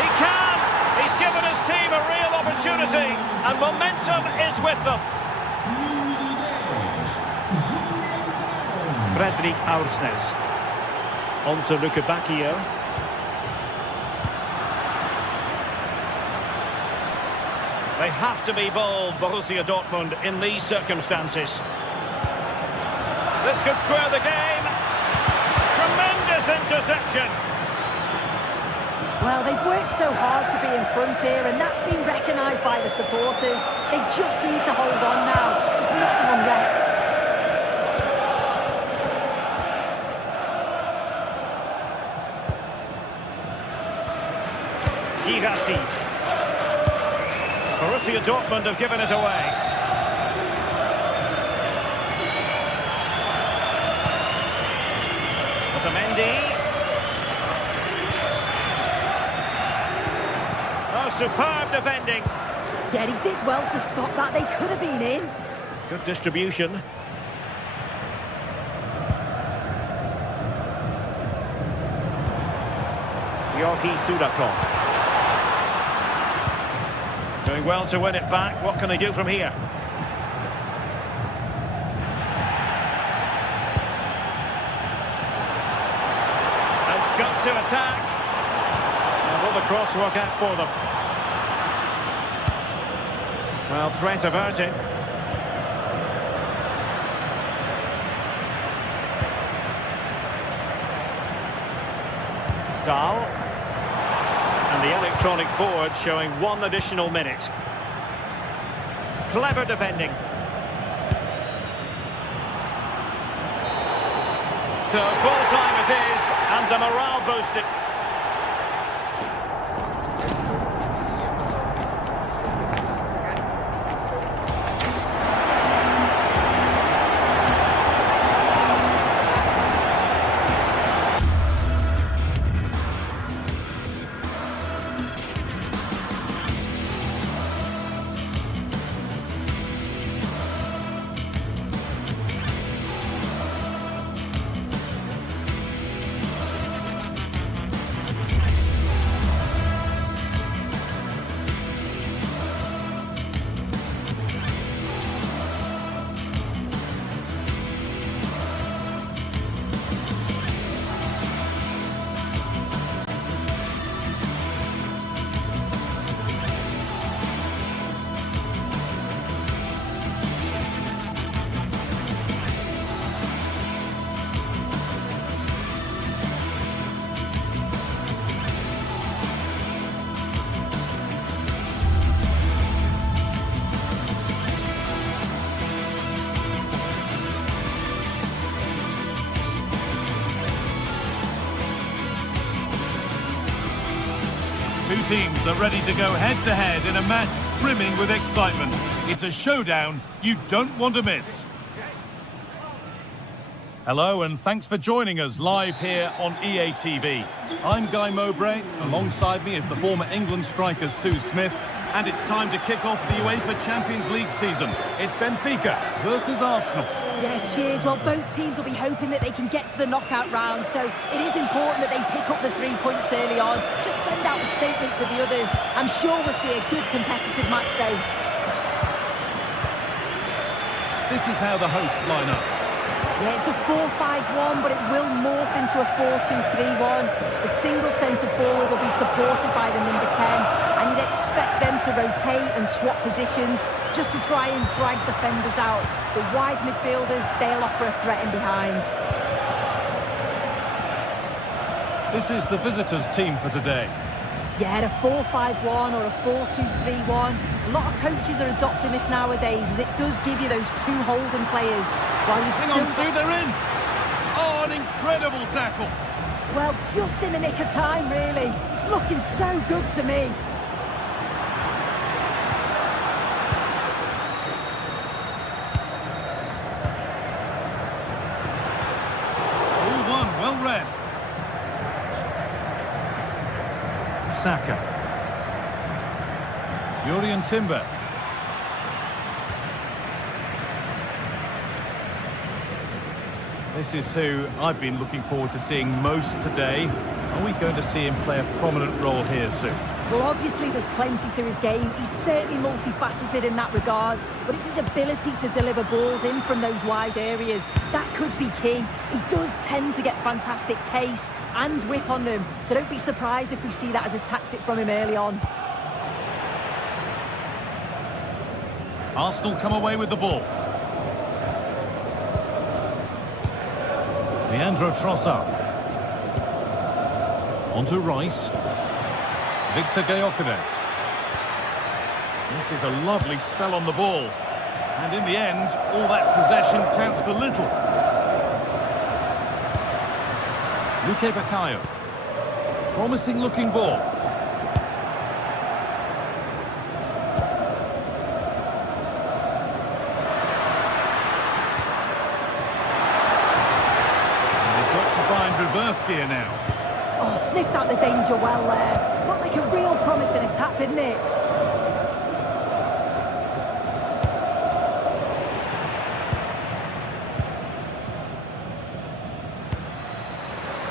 He can! He's given his team a real opportunity, and momentum is with them. Fredrik Aursnes. On to Lukebakio. They have to be bold, Borussia Dortmund, in these circumstances. This could square the game. Tremendous interception. Well, they've worked so hard to be in front here, and that's been recognised by the supporters. They just need to hold on now. There's not one left. Girassi. Borussia Dortmund have given it away. Otamendi. Oh, superb defending. Yeah, he did well to stop that. They could have been in. Good distribution. Georgi Sudakov. Doing well to win it back. What can they do from here? And scope to attack. And will the cross work out for them? Well, threat averted. Dahl. And the electronic board showing 1 additional minute. Clever defending. So full time it is, and a morale boosted. Two teams are ready to go head-to-head in a match brimming with excitement. It's a showdown you don't want to miss. Hello and thanks for joining us live here on EA TV. I'm Guy Mowbray, alongside me is the former England striker Sue Smith, and it's time to kick off the UEFA Champions League season. It's Benfica versus Arsenal. Yeah, cheers. Well, both teams will be hoping that they can get to the knockout round, so it is important that they pick up the 3 points early on. Just send out a statement to the others. I'm sure we'll see a good competitive match though. This is how the hosts line up. Yeah, it's a 4-5-1, but it will morph into a 4-2-3-1. The single centre-forward will be supported by the number 10, and you'd expect them to rotate and swap positions just to try and drag defenders out. The wide midfielders, they'll offer a threat in behind. This is the visitors' team for today. Yeah, a 4-5-1 or a 4-2-3-1. A lot of coaches are adopting this nowadays, as it does give you those two holding players while you've Hang still on, Sue, they're in! Oh, an incredible tackle! Well, just in the nick of time, really. It's looking so good to me. All one, well read. Saka. Jurrien Timber. This is who I've been looking forward to seeing most today. Are we going to see him play a prominent role here, Sue? Well, obviously there's plenty to his game. He's certainly multifaceted in that regard, but it's his ability to deliver balls in from those wide areas. That could be key. He does tend to get fantastic pace and whip on them, so don't be surprised if we see that as a tactic from him early on. Arsenal come away with the ball. Leandro Trossard. Onto Rice. Victor Gyökeres. This is a lovely spell on the ball. And in the end, all that possession counts for little. Luke Bakayo. Promising looking ball. And they've got to find reverse gear now. Oh, sniffed out the danger well there. Looked like a real promising attack, didn't it?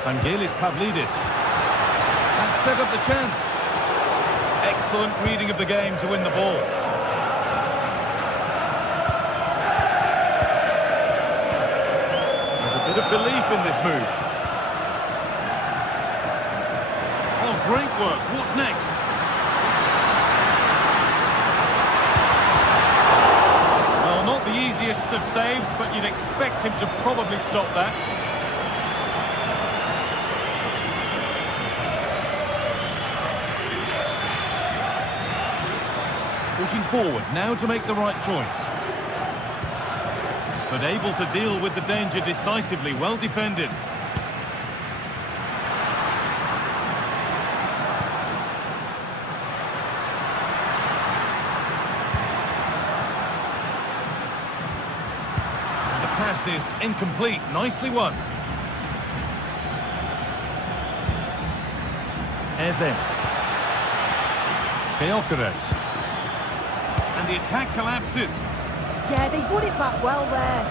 Vangelis Pavlidis. And set up the chance. Excellent reading of the game to win the ball. There's a bit of belief in this move. Oh, great work. What's next? Well, not the easiest of saves, but you'd expect him to probably stop that. Pushing forward, now to make the right choice. But able to deal with the danger decisively, well defended. And the pass is incomplete, nicely won. Eze. Gyökeres. And the attack collapses. Yeah, they won it back well there.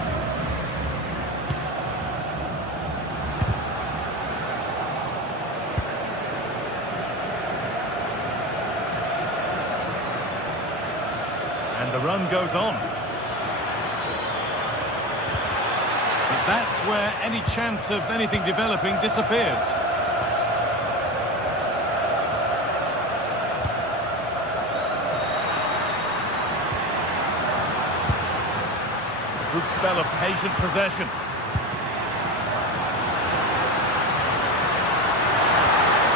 And the run goes on. But that's where any chance of anything developing disappears. Good spell of patient possession.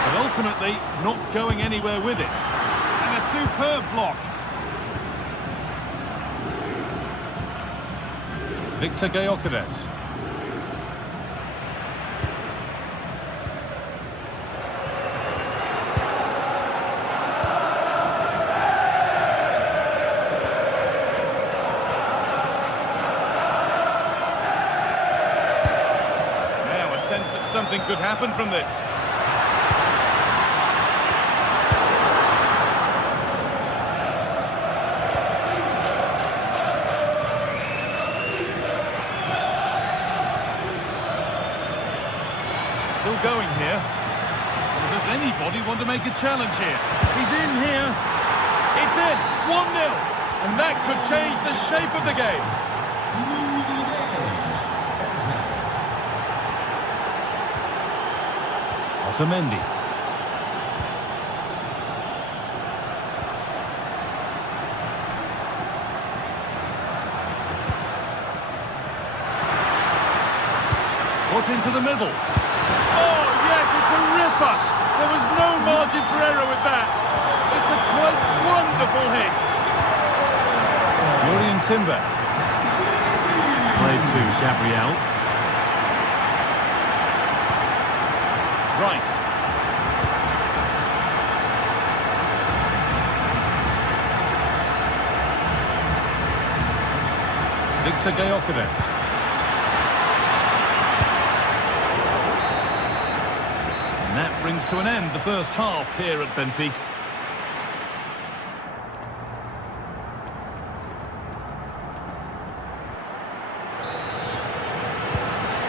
But ultimately, not going anywhere with it. And a superb block. Victor Gyökeres. could happen from this. Still going here. Does anybody want to make a challenge here? He's in here. It's in. 1-0. And that could change the shape of the game. Otamendi. Put into the middle. Oh, yes, it's a ripper. There was no margin for error with that. It's a quite wonderful hit. Julian Timber. Played to Gabriel. Rice. Victor Gyökeres. And that brings to an end the first half here at Benfica.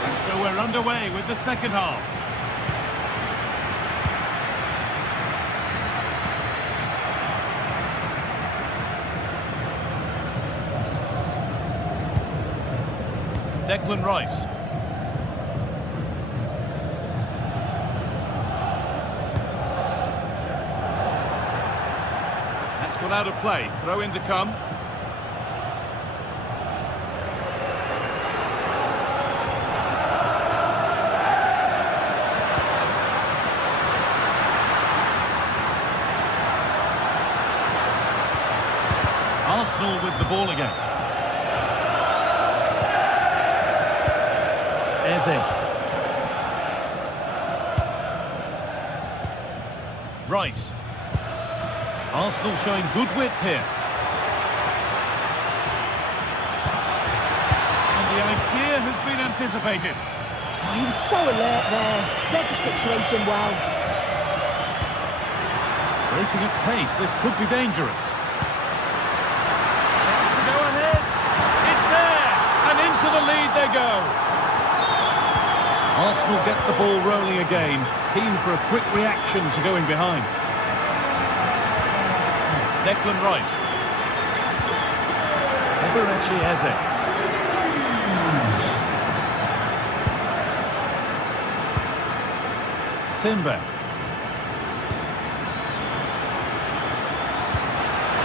And so we're underway with the second half. Declan Rice. That's got out of play. Throw in to come. Arsenal with the ball again. Eze. Rice. Arsenal showing good width here. And the idea has been anticipated. Oh, he was so alert there. Read the situation well. Breaking at pace, this could be dangerous. Has to go ahead. It's there! And into the lead they go. Arsenal get the ball rolling again, keen for a quick reaction to going behind. Declan Rice. Eberechi Eze. Timber.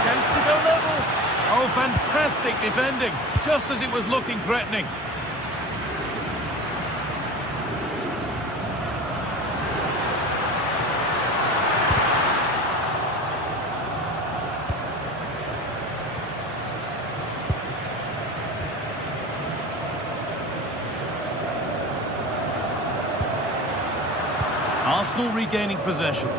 Chance to go level. Oh, fantastic defending, just as it was looking threatening. Arsenal regaining possession.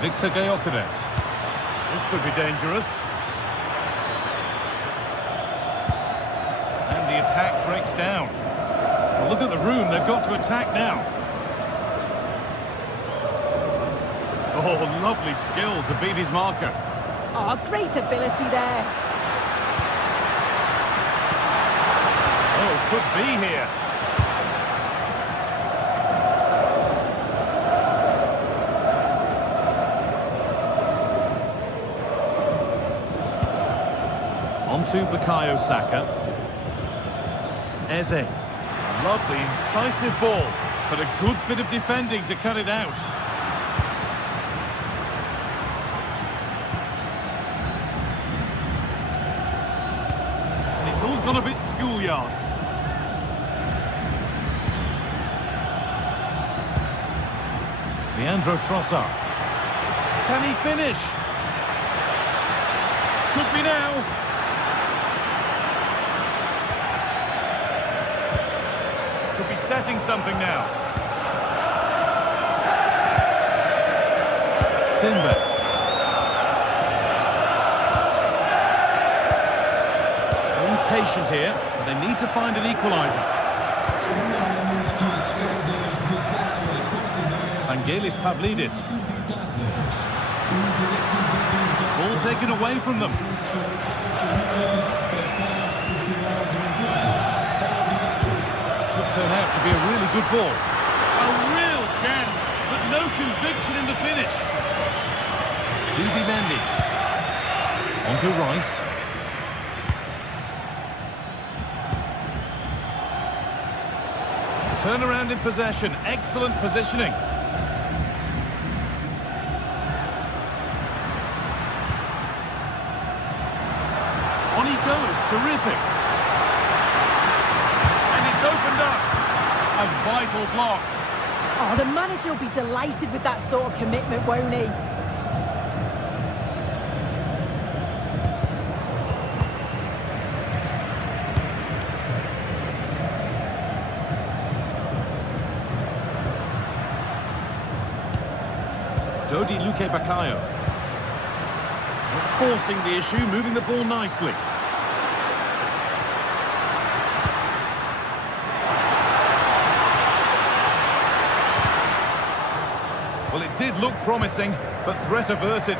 Victor Gyökeres. This could be dangerous. And the attack breaks down. Well, look at the room, they've got to attack now. Oh, lovely skill to beat his marker. Oh, great ability there. Oh, could be here. To Bukayo Saka. Eze. Lovely, incisive ball, but a good bit of defending to cut it out. And it's all gone a bit schoolyard. Leandro Trossard. Can he finish? Could be now. Could be setting something now. Timber. Staying patient here. they need to find an equaliser. Vangelis Pavlidis. Ball taken away from them. Could turn out to be a really good ball. A real chance, but no conviction in the finish. Mendy. On to Rice. Turn around in possession. Excellent positioning. On he goes. Terrific. And it's opened up. A vital block. Oh, the manager will be delighted with that sort of commitment, won't he? Dodi Luque Bakayo. Forcing the issue, moving the ball nicely. Well, it did look promising, but threat averted.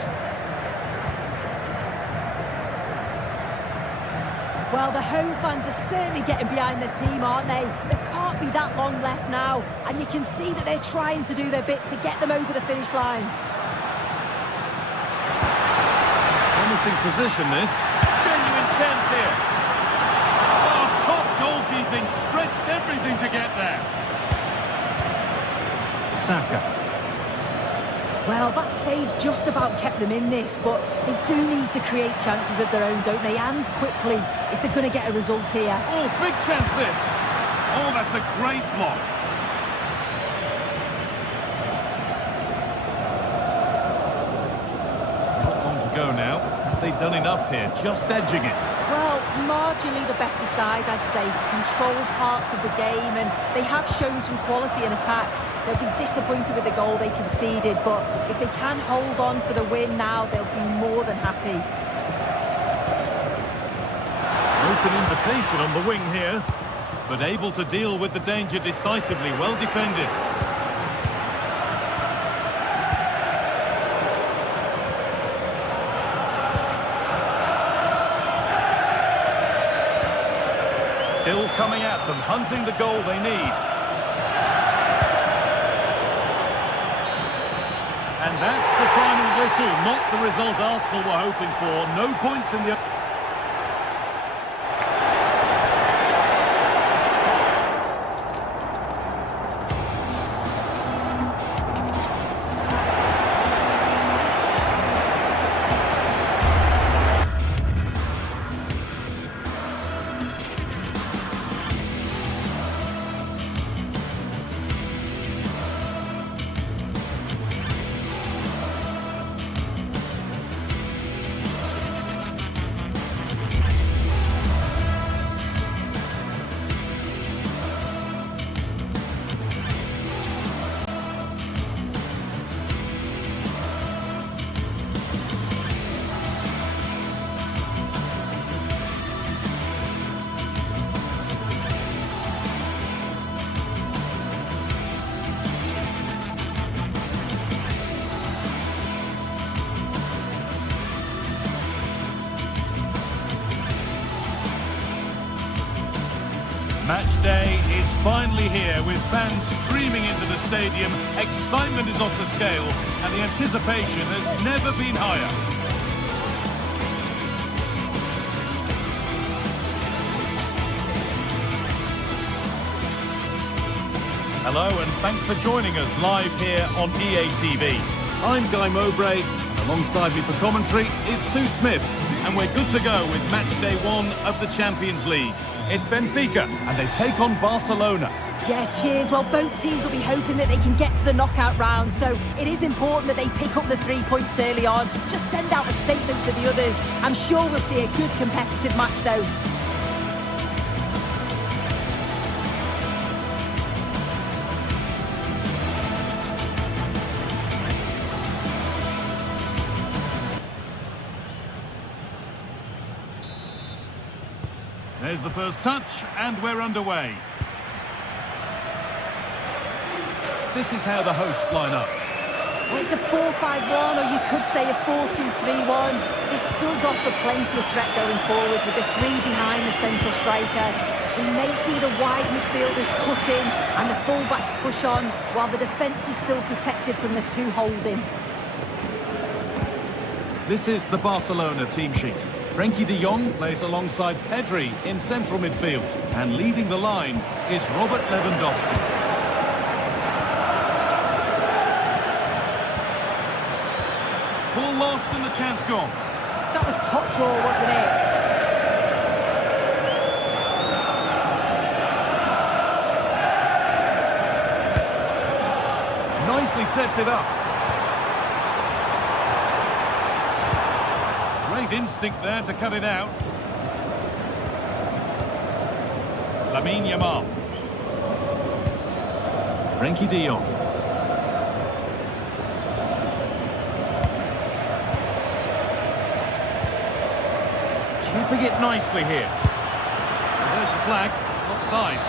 Well, the home fans are certainly getting behind their team, aren't they? There can't be that long left now, and you can see that they're trying to do their bit to get them over the finish line. Promising position, this. Genuine chance here. Oh, top goalkeeping, stretched everything to get there. Saka. Well, that save just about kept them in this, but they do need to create chances of their own, don't they? And quickly, if they're going to get a result here. Oh, big chance this. Oh, that's a great block. Not long to go now. Have they done enough here? Just edging it. Well, marginally the better side, I'd say. Control parts of the game, and they have shown some quality in attack. They'll be disappointed with the goal they conceded, but if they can hold on for the win now, they'll be more than happy. Open invitation on the wing here, but able to deal with the danger decisively. Well defended. Still coming at them, hunting the goal they need. And that's the final whistle, not the result Arsenal were hoping for. No points in the... Match day is finally here with fans streaming into the stadium. Excitement is off the scale and the anticipation has never been higher. Hello and thanks for joining us live here on EA TV. I'm Guy Mowbray, and alongside me for commentary is Sue Smith, and we're good to go with match day 1 of the Champions League. It's Benfica, and they take on Barcelona. Yeah, cheers. Well, both teams will be hoping that they can get to the knockout round, so it is important that they pick up the 3 points early on. Just send out a statement to the others. I'm sure we'll see a good competitive match, though. There's the first touch, and we're underway. This is how the hosts line up. Well, it's a 4-5-1, or you could say a 4-2-3-1. This does offer plenty of threat going forward with the three behind the central striker. We may see the wide midfielders cut in and the full-backs push on, while the defence is still protected from the two holding. This is the Barcelona team sheet. Frenkie de Jong plays alongside Pedri in central midfield. And leading the line is Robert Lewandowski. Ball lost and the chance gone. That was top draw, wasn't it? Nicely sets it up. Great instinct there to cut it out. Lamine Yamal. Frenkie de Jong. Keeping it nicely here. There's the flag, offside.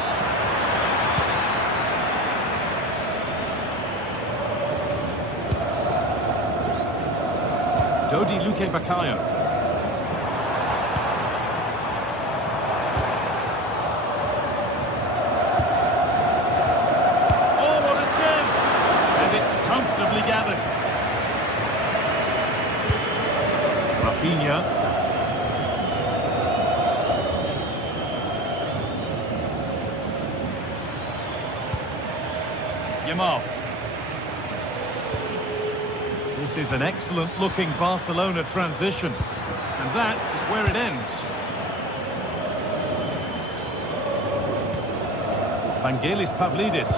Dodi Luque Baccaio. Oh, what a chance! And it's comfortably gathered. Rafinha. Yamal. This is an excellent-looking Barcelona transition. And that's where it ends. Vangelis Pavlidis.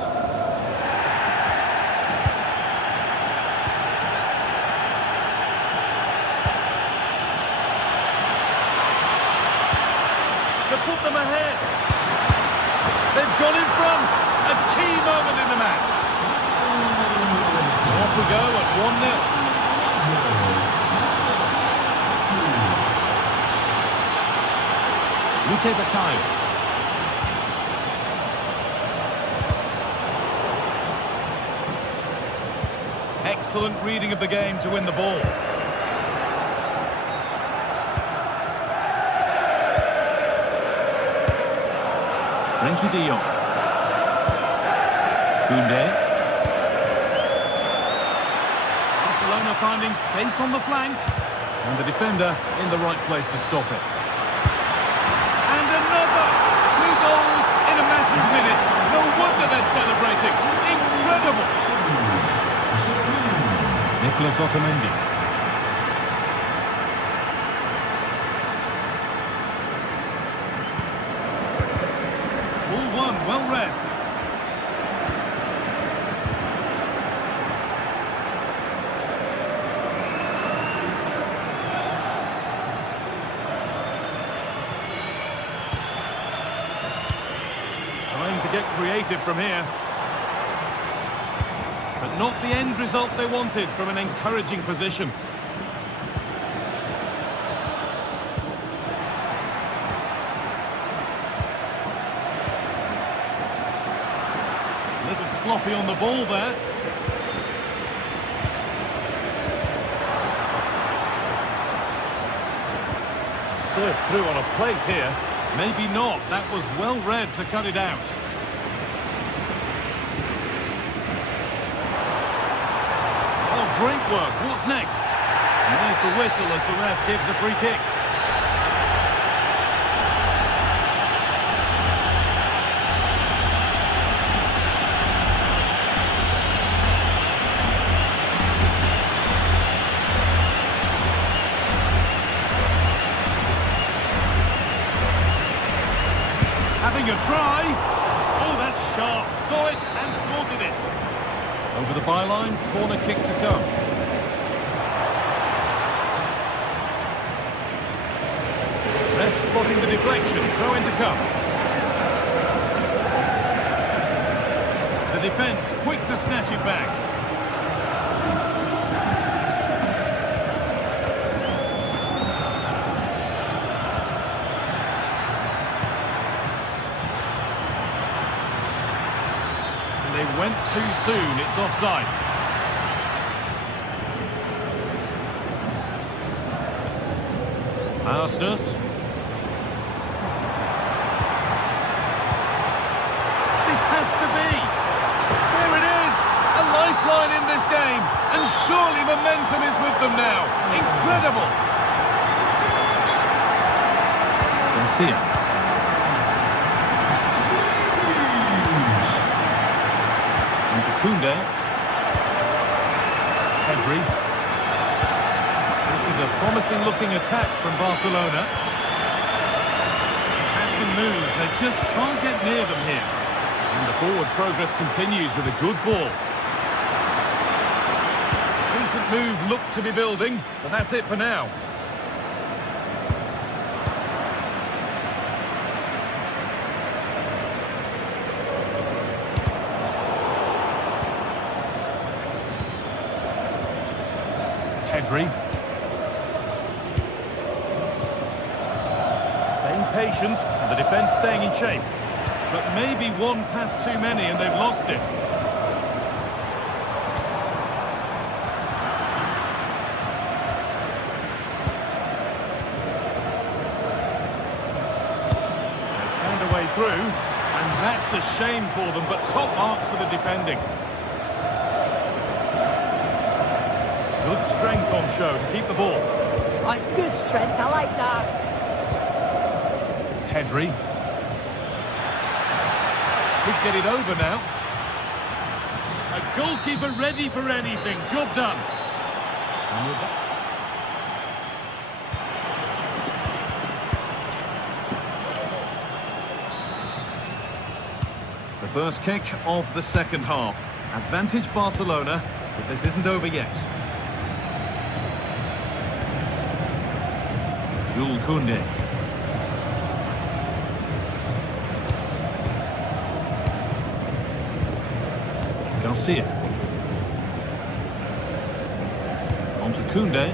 To put them ahead. They've gone in front. A key moment in the match. So off we go at 1-0. Luque Baccaio. Excellent reading of the game to win the ball. Frenkie de Jong. Koundé. Barcelona finding space on the flank. And the defender in the right place to stop it. And another! 2 goals in a matter of minutes. No wonder they're celebrating. Incredible! Nicolas Otamendi. Ball one, well read. Trying to get creative from here. But not the end result they wanted from an encouraging position. A little sloppy on the ball there. Served through on a plate here. Maybe not. That was well read to cut it out. Oh, great work. What's next? And there's the whistle as the ref gives a free kick. Having a try. Oh, that's sharp. Saw it and sorted it. Over the byline, corner kick to come. Ref spotting the deflection, throw in to come. The defence quick to snatch it back. too soon. It's offside. Arsenal. This has to be. There it is. A lifeline in this game. And surely momentum is with them now. Incredible. Garcia. Into Koundé. Pedri. This is a promising-looking attack from Barcelona. Passing moves, they just can't get near them here. And the forward progress continues with a good ball. Decent move looked to be building, but that's it for now. Pedri. Staying patient, and the defence staying in shape. But maybe one pass too many and they've lost it. They've found a way through, and that's a shame for them, but top marks for the defending. Good strength on show to keep the ball. Oh, it's good strength, I like that. Pedri. Could get it over now. A goalkeeper ready for anything. Job done. And we're back. The first kick of the second half. Advantage Barcelona, but this isn't over yet. Jules Koundé. Garcia. On to Koundé.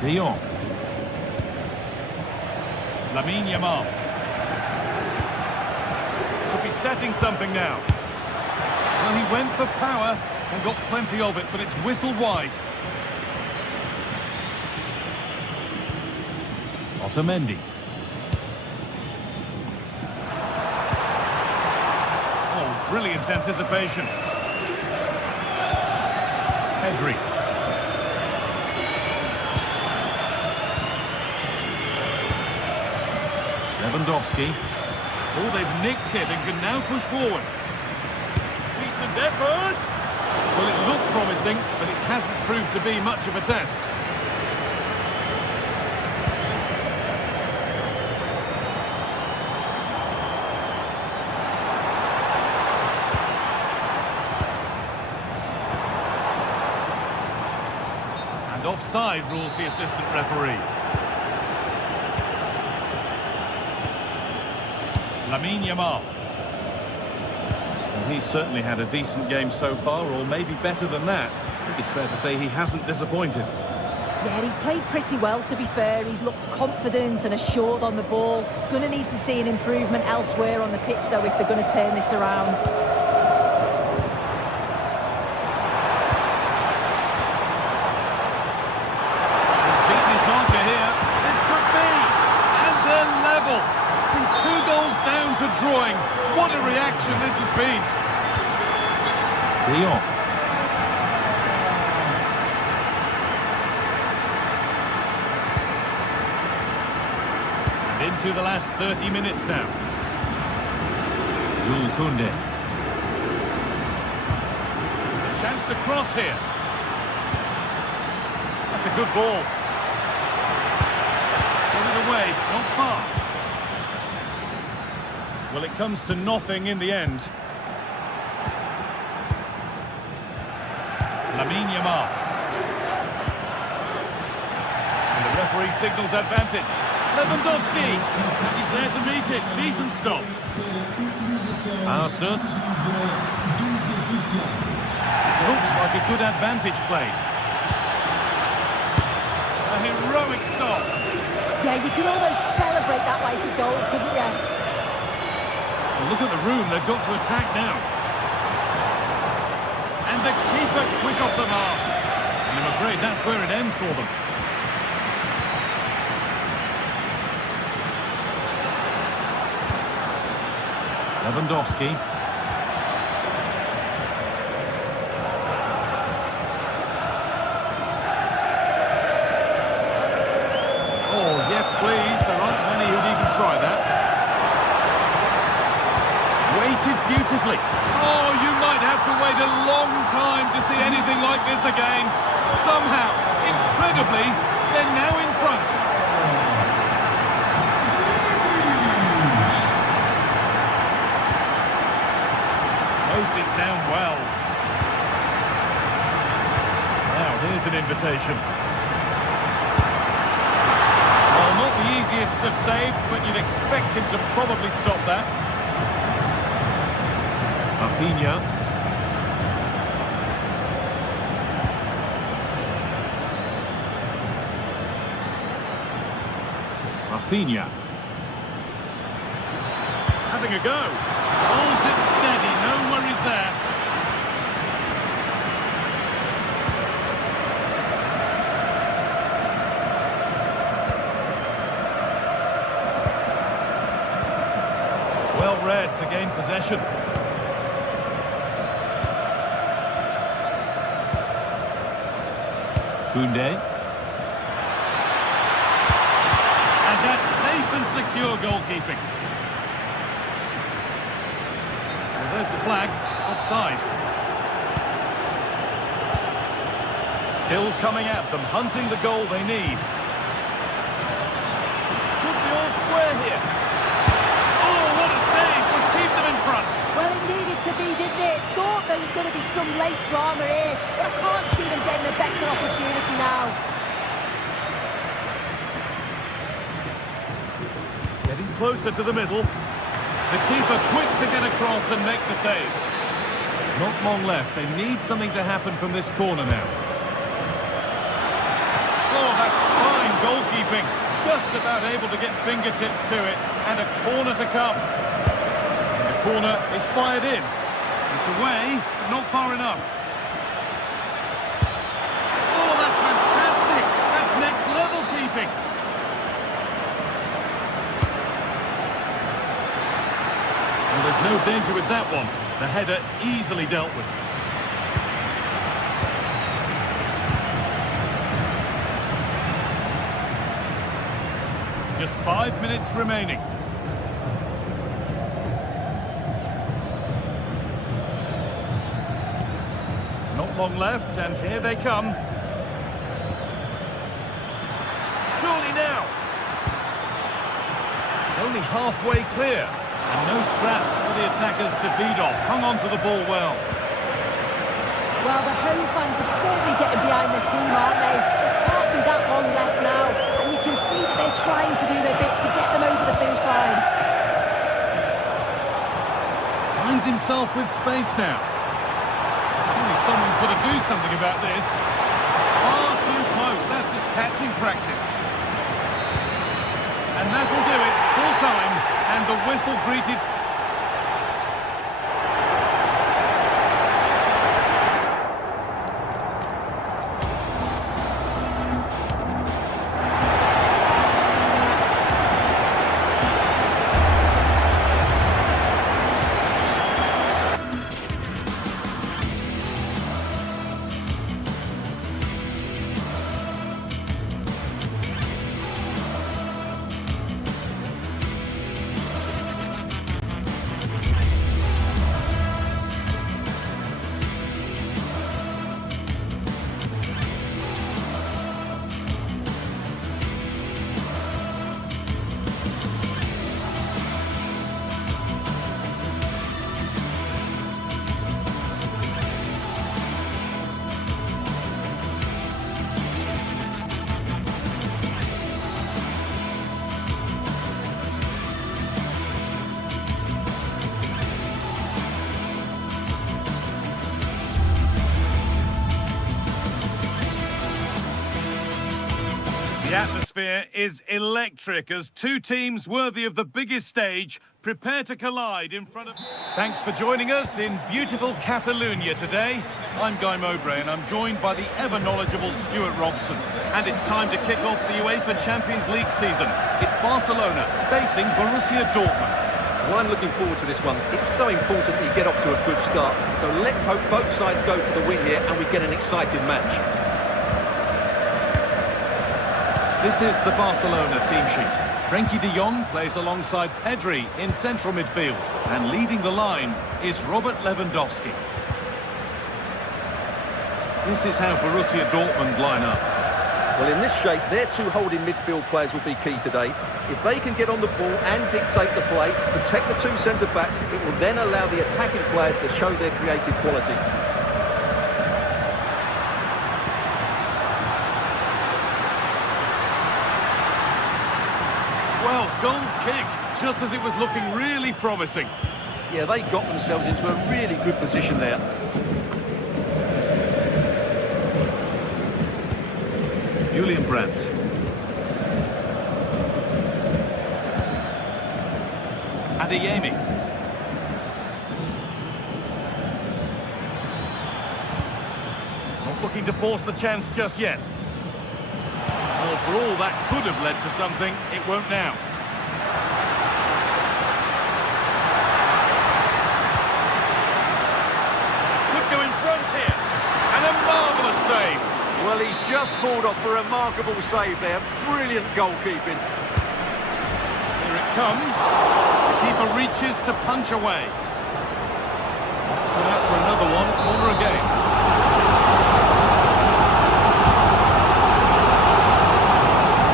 De Jong. Lamine Yamal. Could be setting something now. Well, he went for power and got plenty of it, but it's whistled wide. Otamendi. Oh, brilliant anticipation. Pedri. Lewandowski. Oh, they've nicked it and can now push forward. Decent effort. Well, it looked promising, but it hasn't proved to be much of a test. Offside rules the assistant referee. Lamine Yamal. Well, he's certainly had a decent game so far, or maybe better than that. I think it's fair to say he hasn't disappointed. Yeah, he's played pretty well, to be fair. He's looked confident and assured on the ball. Going to need to see an improvement elsewhere on the pitch, though, if they're going to turn this around. Drawing. What a reaction this has been. De Jong. And into the last 30 minutes now. Jules Koundé. A chance to cross here. That's a good ball. Got it away, but not far. Well, it comes to nothing in the end. Lamine Yamal. And the referee signals advantage. Lewandowski. He's there to meet it. Decent stop. Arsenal. Looks like a good advantage played. A heroic stop. Yeah, you could almost celebrate that like a goal, couldn't you? Well, look at the room they've got to attack now. And the keeper quick off the mark. And I'm afraid that's where it ends for them. Lewandowski. Oh, yes, please. There aren't many who'd even try that. Weighted beautifully. Oh, you might have to wait a long time to see anything like this again. Somehow, incredibly, they're now in front. Closed it down well. Now, here's an invitation. Well, not the easiest of saves, but you'd expect him to probably stop that. Rafinha. Rafinha. Having a go. Holds it steady, no worries there. Well read to gain possession. Koundé. And that's safe and secure goalkeeping. Well, there's the flag. Offside. Still coming at them, hunting the goal they need. Could be all square here. Oh, what a save to keep them in front. Well, it needed to be, didn't it? Thought there was going to be some late drama here, but I can't see them getting a better opportunity now. Getting closer to the middle. The keeper quick to get across and make the save. Not long left. They need something to happen from this corner now. Oh, that's fine goalkeeping. Just about able to get fingertips to it. And a corner to come. And the corner is fired in. It's away, but not far enough. Oh, that's fantastic. That's next level keeping. Well, there's no danger with that one. The header easily dealt with. Just 5 minutes remaining. Not long left, and here they come. Surely now. It's only halfway clear. And no scraps for the attackers to beat off. Hung on to the ball well. Well, the home fans are certainly getting behind their team, aren't they? There can't be that long left now. And you can see that they're trying to do their bit to get them over the finish line. Finds himself with space now. Surely someone's got to do something about this. Far too close. That's just catching practice. And that'll do it. Full time. And the whistle greeted. The atmosphere is electric as two teams worthy of the biggest stage prepare to collide in front of... Thanks for joining us in beautiful Catalonia today. I'm Guy Mowbray and I'm joined by the ever-knowledgeable Stuart Robson. And it's time to kick off the UEFA Champions League season. It's Barcelona facing Borussia Dortmund. Well, I'm looking forward to this one. It's so important that you get off to a good start. So let's hope both sides go for the win here and we get an exciting match. This is the Barcelona team sheet. Frenkie de Jong plays alongside Pedri in central midfield. And leading the line is Robert Lewandowski. This is how Borussia Dortmund line up. Well, in this shape, their two holding midfield players will be key today. If they can get on the ball and dictate the play, protect the two centre-backs, it will then allow the attacking players to show their creative quality. Well, goal kick, just as it was looking really promising. Yeah, they got themselves into a really good position there. Julian Brandt. Adeyemi. Not looking to force the chance just yet. Well, for all that could have led to something, it won't now. Could go in front here. And a marvellous save. Well, he's just pulled off a remarkable save there. Brilliant goalkeeping. Here it comes. The keeper reaches to punch away. Let's go out for another one. Corner again.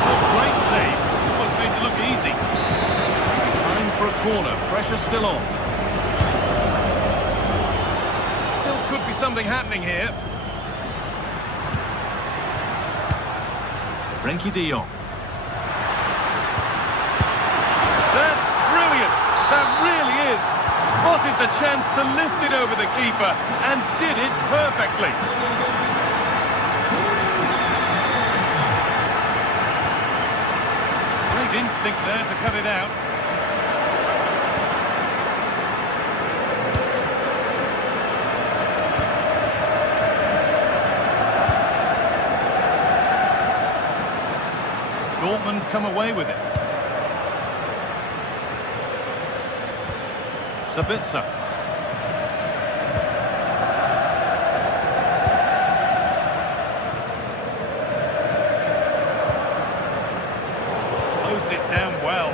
A great save. Was going to look easy. Time for a corner. Pressure still on. Still could be something happening here. Frenkie de Jong. That's brilliant! That really is! Spotted the chance to lift it over the keeper and did it perfectly. Great instinct there to cut it out. Dortmund come away with it. Sabitzer. Closed it down well.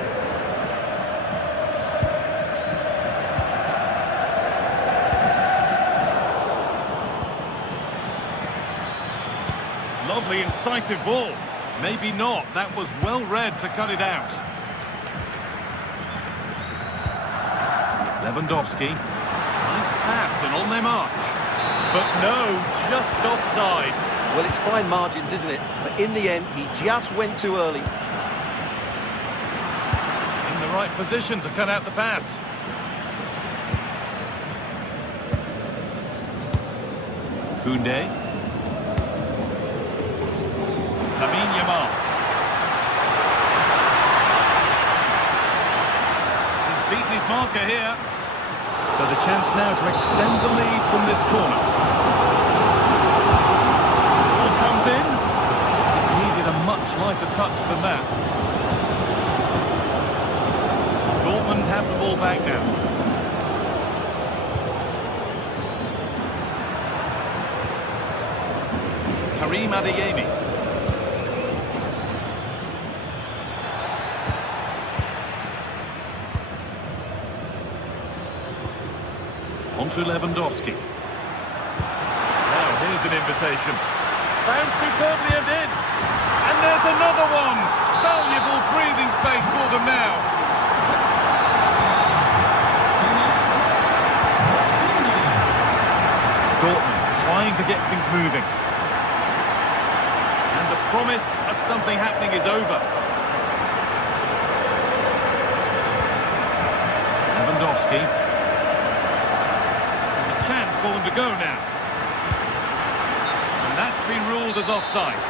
Lovely incisive ball. Maybe not. That was well read to cut it out. Lewandowski. Nice pass and on their march. But no, just offside. Well, it's fine margins, isn't it? But in the end, he just went too early. In the right position to cut out the pass. Koundé. Lamine Yamal. He's beaten his marker here. So the chance now to extend the lead from this corner. Ball comes in. It needed a much lighter touch than that. Dortmund have the ball back now. Karim Adeyemi. On to Lewandowski. Now here's an invitation. Found superbly and in. And there's another one. Valuable breathing space for them now. Dortmund trying to get things moving. And the promise of something happening is over. Lewandowski. Chance for them to go now. And that's been ruled as offside.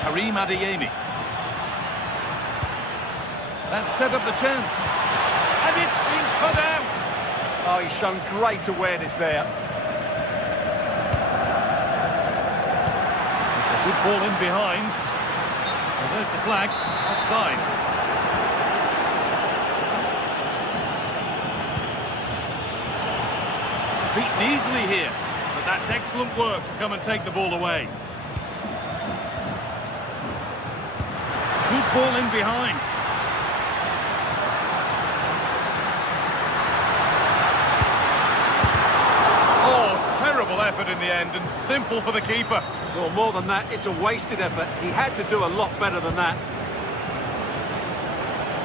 Karim Adeyemi. That set up the chance. And it's been cut out. Oh, he's shown great awareness there. It's a good ball in behind. Well, there's the flag. Offside. Beaten easily here. But that's excellent work to come and take the ball away. Good ball in behind. Oh, terrible effort in the end and simple for the keeper. Well, more than that, it's a wasted effort. He had to do a lot better than that.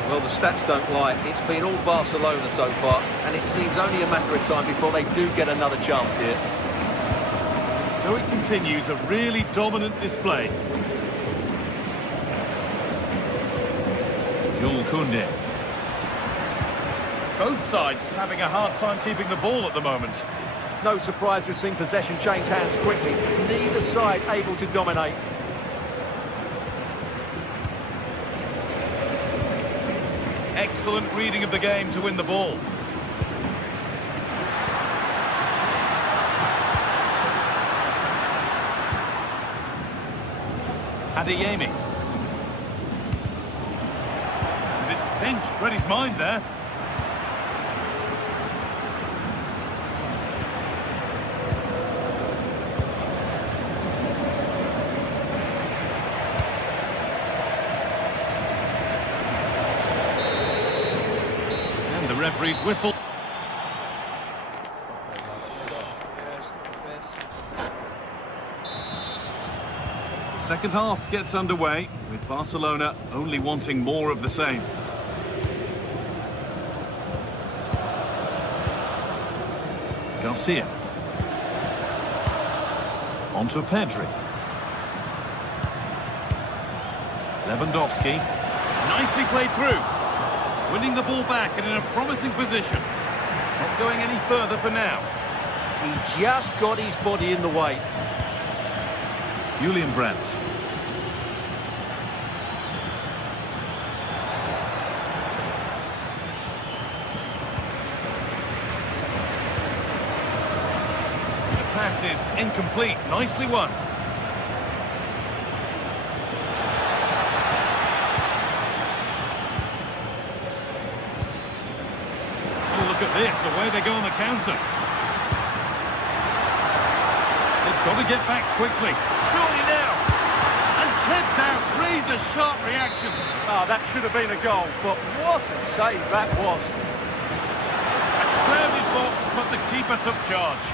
Well, the stats don't lie. It's been all Barcelona so far, and it seems only a matter of time before they do get another chance here. So it continues, a really dominant display. Jules Koundé. Both sides having a hard time keeping the ball at the moment. No surprise we've seen possession change hands quickly. Neither side able to dominate. Excellent reading of the game to win the ball. Adeyemi. And it's pinched, read his mind there. And the referee's whistle. Second half gets underway, with Barcelona only wanting more of the same. Garcia. On to Pedri. Lewandowski. Nicely played through. Winning the ball back and in a promising position. Not going any further for now. He just got his body in the way. Julian Brandt. The pass is incomplete. Nicely won. Oh, look at this. Away they go on the counter. They've got to get back quickly. Surely now. And kept out. Razor-sharp reactions. Ah, that should have been a goal, but what a save that was. A crowded box, but the keeper took charge.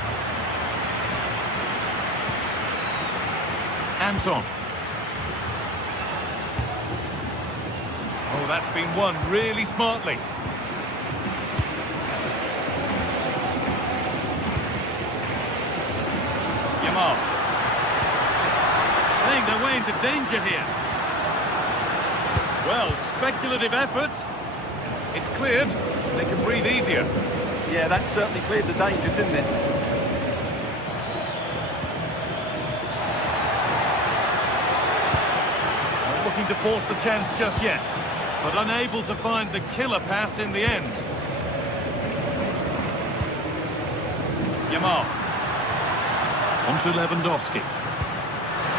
Anton. Oh, that's been won really smartly. Yamal. Playing their way into danger here. Well, speculative effort. It's cleared. They can breathe easier. Yeah, that certainly cleared the danger, didn't it? Not looking to force the chance just yet, but unable to find the killer pass in the end. Yamal. On to Lewandowski.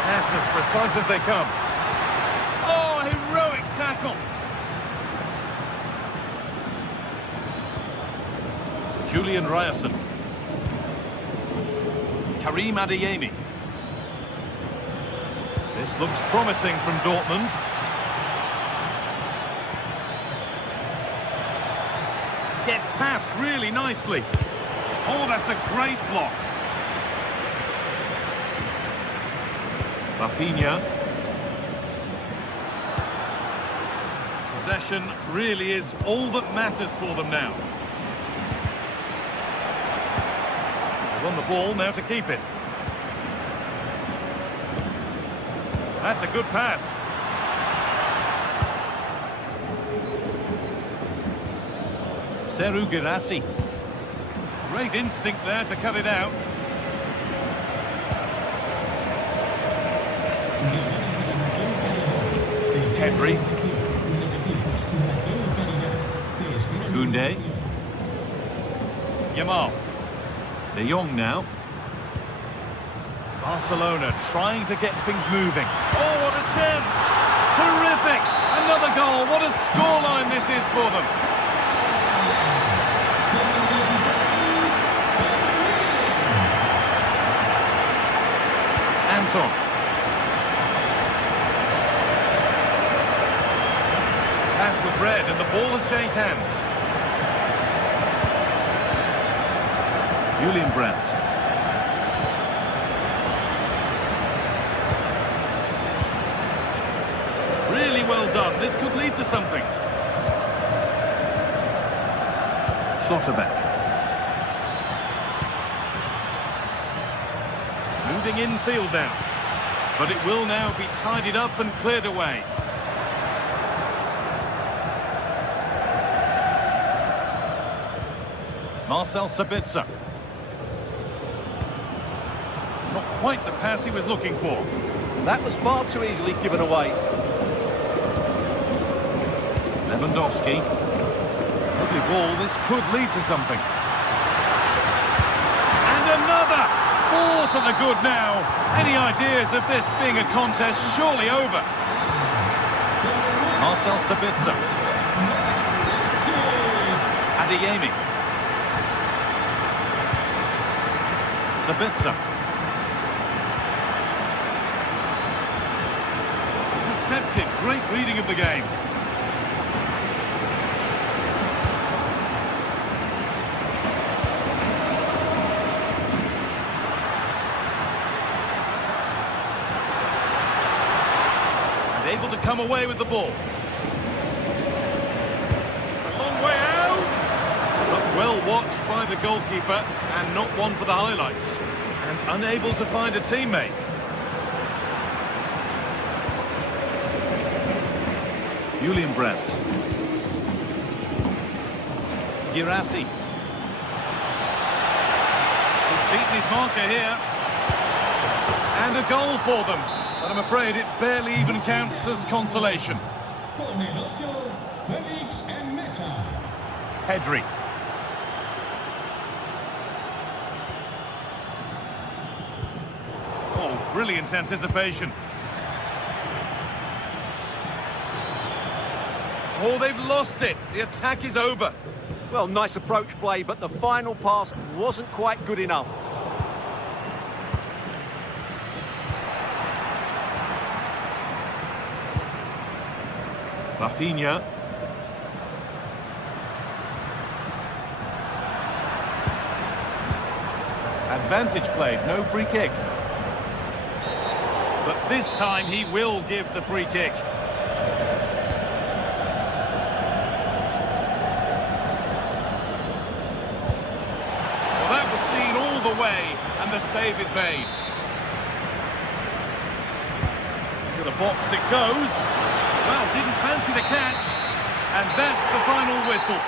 That's as precise as they come. Oh, heroic tackle. Julian Ryerson. Karim Adeyemi. This looks promising from Dortmund. Gets past really nicely. Oh, that's a great block. Rafinha. Possession really is all that matters for them now. They've won the ball, now to keep it. That's a good pass. Serhou Guirassy. Great instinct there to cut it out. Pedri. Koundé. Yamal. De Jong now. Barcelona trying to get things moving. Oh, what a chance! Terrific! Another goal. What a scoreline this is for them. Anton. Pass was read and the ball has changed hands. Julian Brandt. Really well done. This could lead to something. Schlotterbeck. Moving infield now. But it will now be tidied up and cleared away. Marcel Sabitzer. Not quite the pass he was looking for. That was far too easily given away. Lewandowski. Lovely ball. This could lead to something. And another! 4 to the good now. Any ideas of this being a contest surely over? Marcel Sabitzer. Adeyemi. Sabitzer. Deceptive, great reading of the game. And able to come away with the ball. It's a long way out. But well watched by the goalkeeper and not one for the highlights. And unable to find a teammate. Julian Brandt. Girassi. He's beaten his marker here. And a goal for them. But I'm afraid it barely even counts as consolation. Pedri. Oh, brilliant anticipation. Oh, they've lost it. The attack is over. Well, nice approach play, but the final pass wasn't quite good enough. Rafinha. Advantage played, no free kick. But this time he will give the free kick. Well, that was seen all the way, and the save is made. To the box it goes. Well, didn't fancy the catch, and that's the final whistle.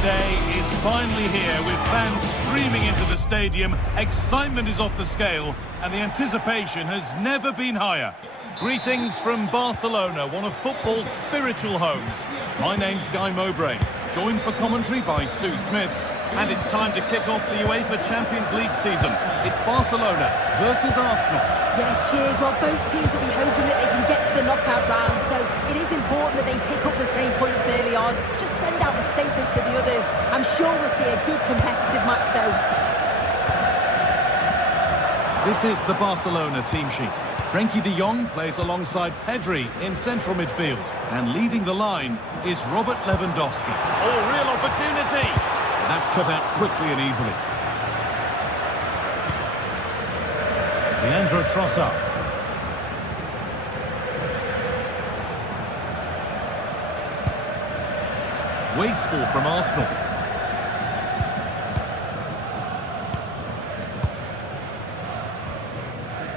Day is finally here with fans streaming into the stadium. Excitement is off the scale and the anticipation has never been higher. Greetings from Barcelona, one of football's spiritual homes. My name's Guy Mowbray. joined for commentary by Sue Smith. And it's time to kick off the UEFA Champions League season. It's Barcelona versus Arsenal. Yeah, cheers. Well, both teams will be hoping that they can get to the knockout round, so it is important that they pick up the 3 points early on. Just send out a statement to the others. I'm sure we'll see a good competitive match, though. This is the Barcelona team sheet. Frenkie de Jong plays alongside Pedri in central midfield. And leading the line is Robert Lewandowski. Oh, real opportunity! That's cut out quickly and easily. Leandro Trossard. Wasteful from Arsenal.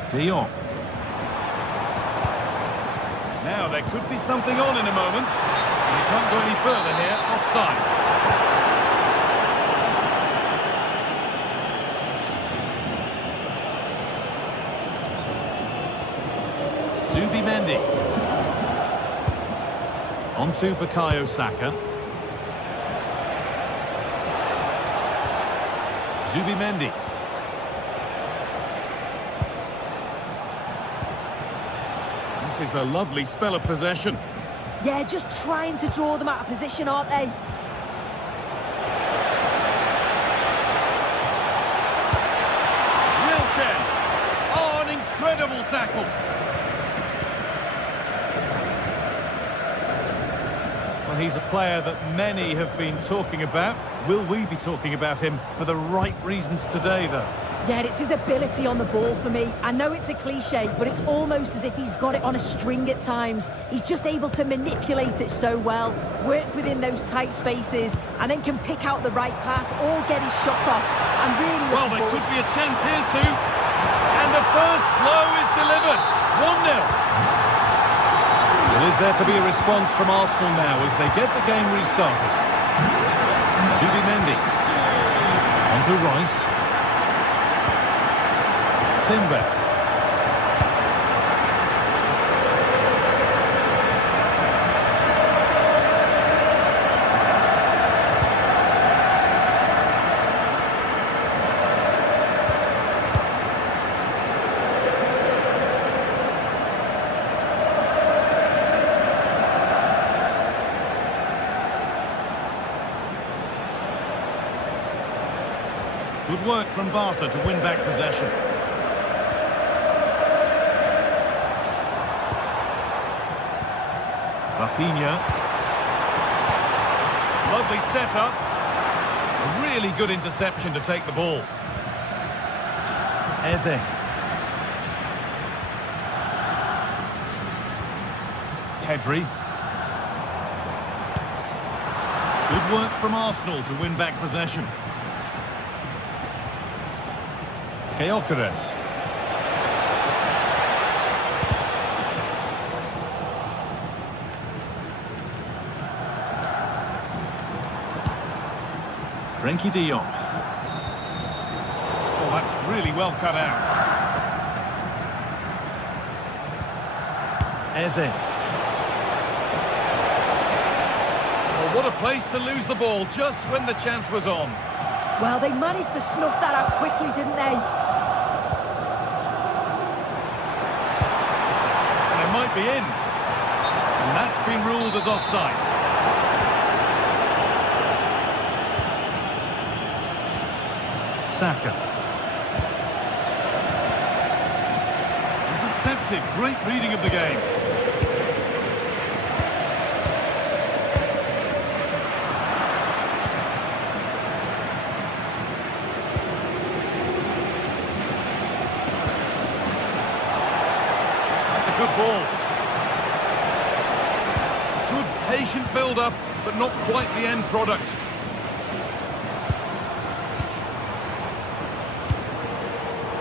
De Jong. Now there could be something on in a moment. They can't go any further here. Offside. Mendy. On to Bukayo Saka. Mendy. This is a lovely spell of possession. Yeah, just trying to draw them out of position, aren't they? Real chance. Oh, an incredible tackle. Well, he's a player that many have been talking about. Will we be talking about him for the right reasons today, though? Yeah, it's his ability on the ball for me. I know it's a cliche, but it's almost as if he's got it on a string at times. He's just able to manipulate it so well, work within those tight spaces, and then can pick out the right pass or get his shot off. I'm really Well, there could be a chance here, Sue. And the first blow is delivered. 1-0. Well, is there to be a response from Arsenal now as they get the game restarted? Mendy. On to Rice. Timber. Good work from Barca to win back possession. Rafinha. Lovely setup. A really good interception to take the ball. Eze. Pedri. Good work from Arsenal to win back possession. Gyökeres. Frenkie de Jong. Oh, that's really well cut out. Eze. Oh, what a place to lose the ball just when the chance was on. Well, they managed to snuff that out quickly, didn't they? They might be in. And that's been ruled as offside. Saka. Intercepted. Great reading of the game. Good ball. Good patient build-up, but not quite the end product.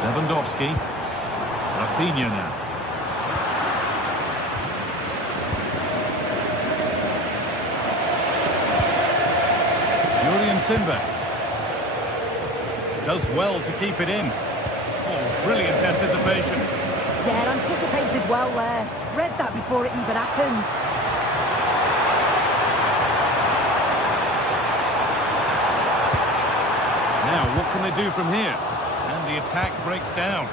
Lewandowski. Rafinha now. Timber. Does well to keep it in. Oh, brilliant anticipation. Yeah, anticipated well there. Read that before it even happened. what can they do from here? And the attack breaks down.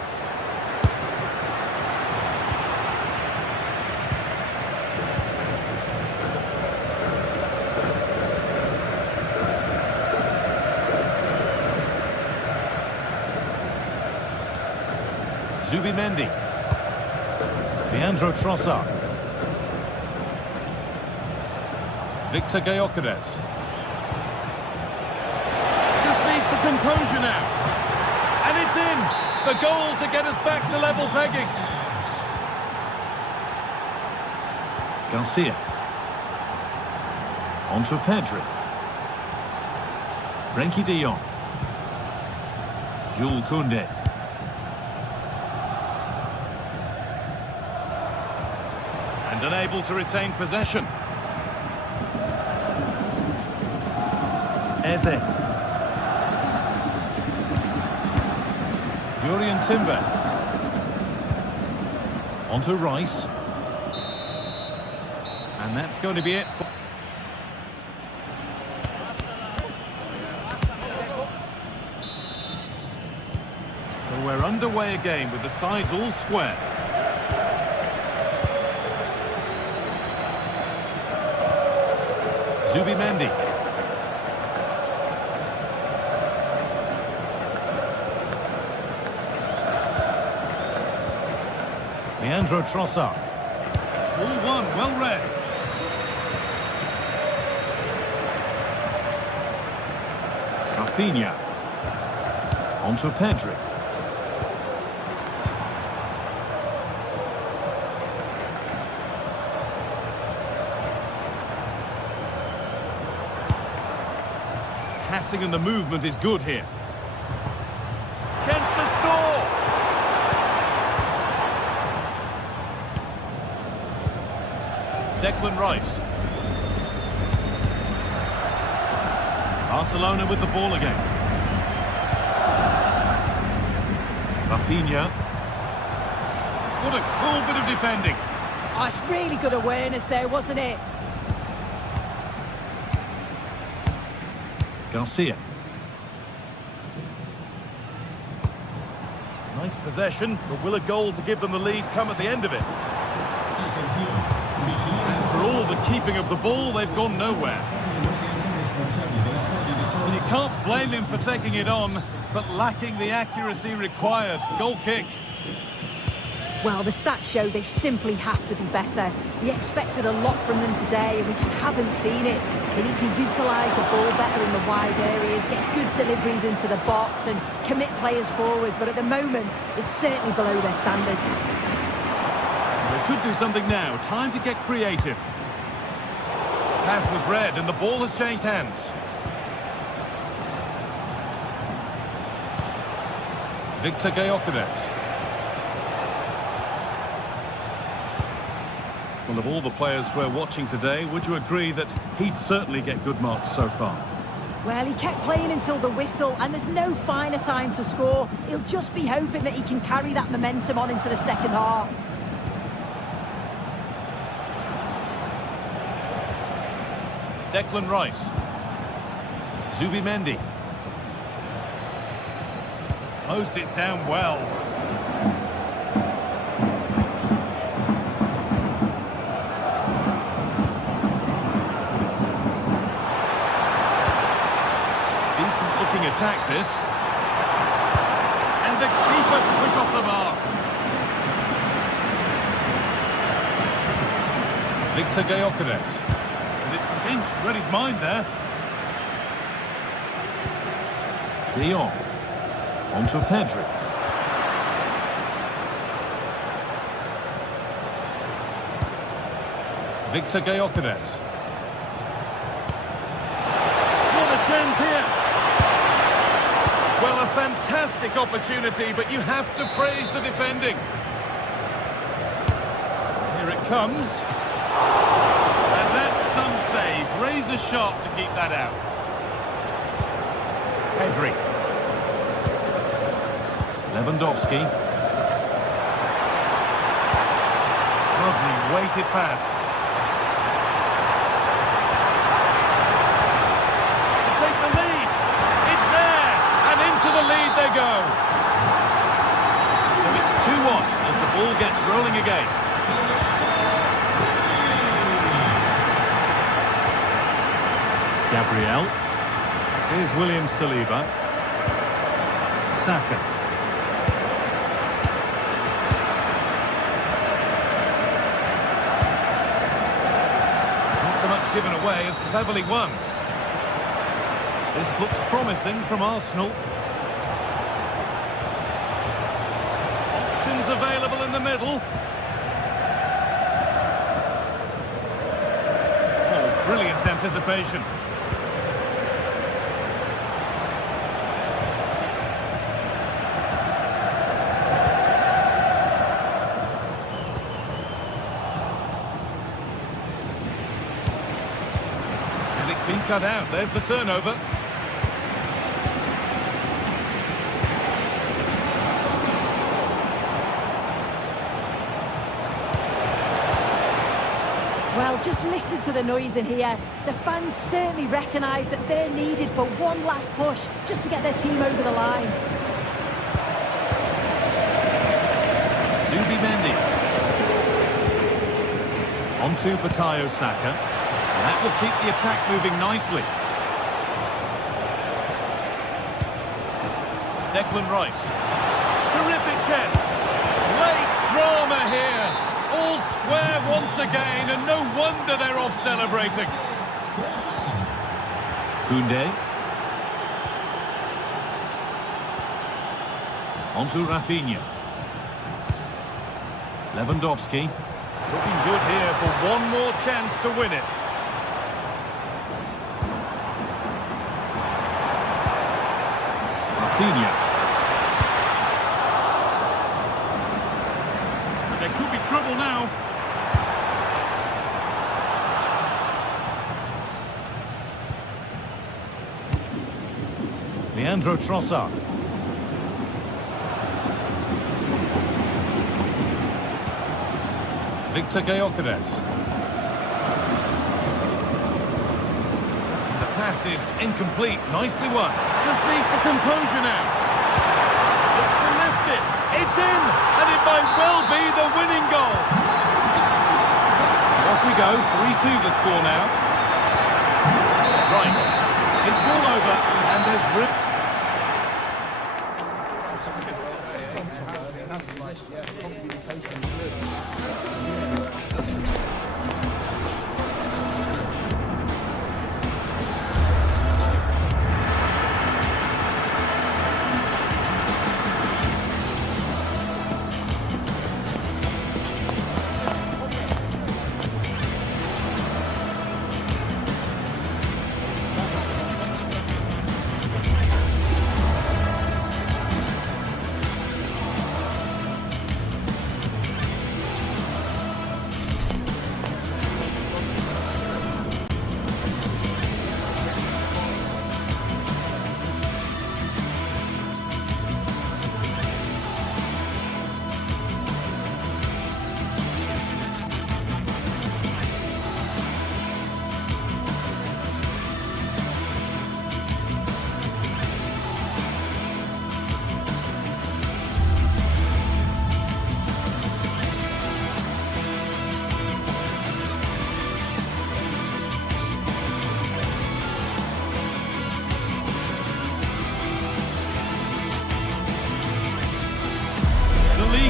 Zubimendi. Leandro Trossard. Victor Gyökeres. Just needs the composure now. And it's in! The goal to get us back to level pegging. Garcia. On to Pedri. Frenkie de Jong. Jules Koundé. And unable to retain possession. Eze. Jurrien Timber. On to Rice. And that's going to be it. So we're underway again with the sides all square. Zubimendi. Leandro Trossard. All one, well read. Rafinha. On to Pedri. Passing and the movement is good here. Chance to score! Declan Rice. Barcelona with the ball again. Rafinha. What a cool bit of defending. Oh, it's really good awareness there, wasn't it? Garcia. Nice possession, but will a goal to give them the lead come at the end of it? And for all the keeping of the ball, they've gone nowhere. And you can't blame him for taking it on, but lacking the accuracy required. Goal kick. Well, the stats show they simply have to be better. We expected a lot from them today, and we just haven't seen it. They need to utilise the ball better in the wide areas, get good deliveries into the box and commit players forward. But at the moment, it's certainly below their standards. They could do something now. Time to get creative. Pass was read, and the ball has changed hands. Victor Gyökeres. Well, of all the players we're watching today, would you agree that he'd certainly get good marks so far? Well, he kept playing until the whistle, and there's no finer time to score. He'll just be hoping that he can carry that momentum on into the second half. Declan Rice. Zubimendi. Closed it down well. Decent-looking attack, this. And the keeper quick off the mark. Victor Gyökeres. And it's pinched, read his mind there. De Jong. On to Pedri. Victor Gyökeres. What a chance here. Well, a fantastic opportunity, but you have to praise the defending. Here it comes. And that's some save. Razor sharp to keep that out. Pedri. Lewandowski. Lovely weighted pass. To take the lead. It's there. And gets rolling again. Gabriel. Here's William Saliba. Saka. Not so much given away as cleverly won. This looks promising from Arsenal. Options available in the middle. Oh, brilliant anticipation. And it's been cut out. There's the turnover. Well, just listen to the noise in here. The fans certainly recognise that they're needed for one last push just to get their team over the line. Zubimendi. On to Bukayo Saka. That will keep the attack moving nicely. Declan Rice. Terrific chance. Late drama here. All square once again, and no wonder they're off celebrating. Koundé. On to Rafinha. Lewandowski. Looking good here for one more chance to win it. Rafinha. There could be trouble now. Leandro Trossard. Victor Gyökeres. The pass is incomplete. Nicely won. Just needs the composure now. Looks to lift it. It's in, and it might well be the winning goal. So off we go. 3-2 the score now. Right. It's all over, and there's...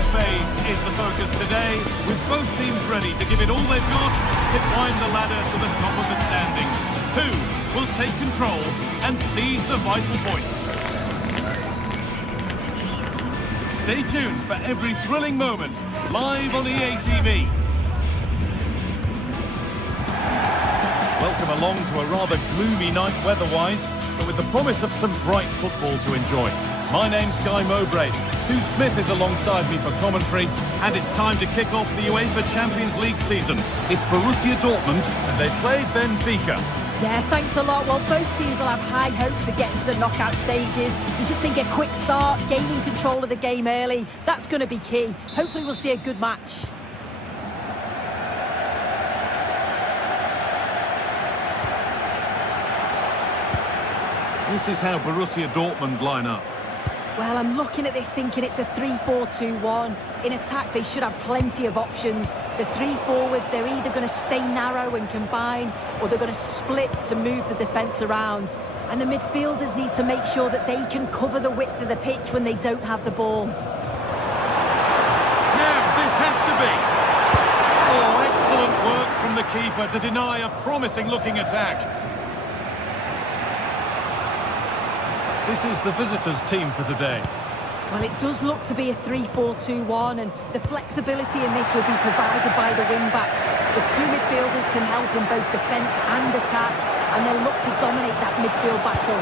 Phase is the focus today, with both teams ready to give it all they've got to climb the ladder to the top of the standings. Who will take control and seize the vital points? Stay tuned for every thrilling moment, live on EA TV. Welcome along to a rather gloomy night weather-wise, but with the promise of some bright football to enjoy. My name's Guy Mowbray. Sue Smith is alongside me for commentary, and it's time to kick off the UEFA Champions League season. It's Borussia Dortmund, and they play Benfica. Yeah, thanks a lot. Well, both teams will have high hopes of getting to the knockout stages. You just think a quick start, gaining control of the game early, that's going to be key. Hopefully we'll see a good match. This is how Borussia Dortmund line up. Well, I'm looking at this thinking it's a 3-4-2-1. In attack, they should have plenty of options. The three forwards, they're either going to stay narrow and combine, or they're going to split to move the defence around. And the midfielders need to make sure that they can cover the width of the pitch when they don't have the ball. Now, this has to be. Oh, excellent work from the keeper to deny a promising-looking attack. This is the visitors' team for today. Well, it does look to be a 3-4-2-1, and the flexibility in this will be provided by the wing-backs. The two midfielders can help in both defence and attack, and they'll look to dominate that midfield battle.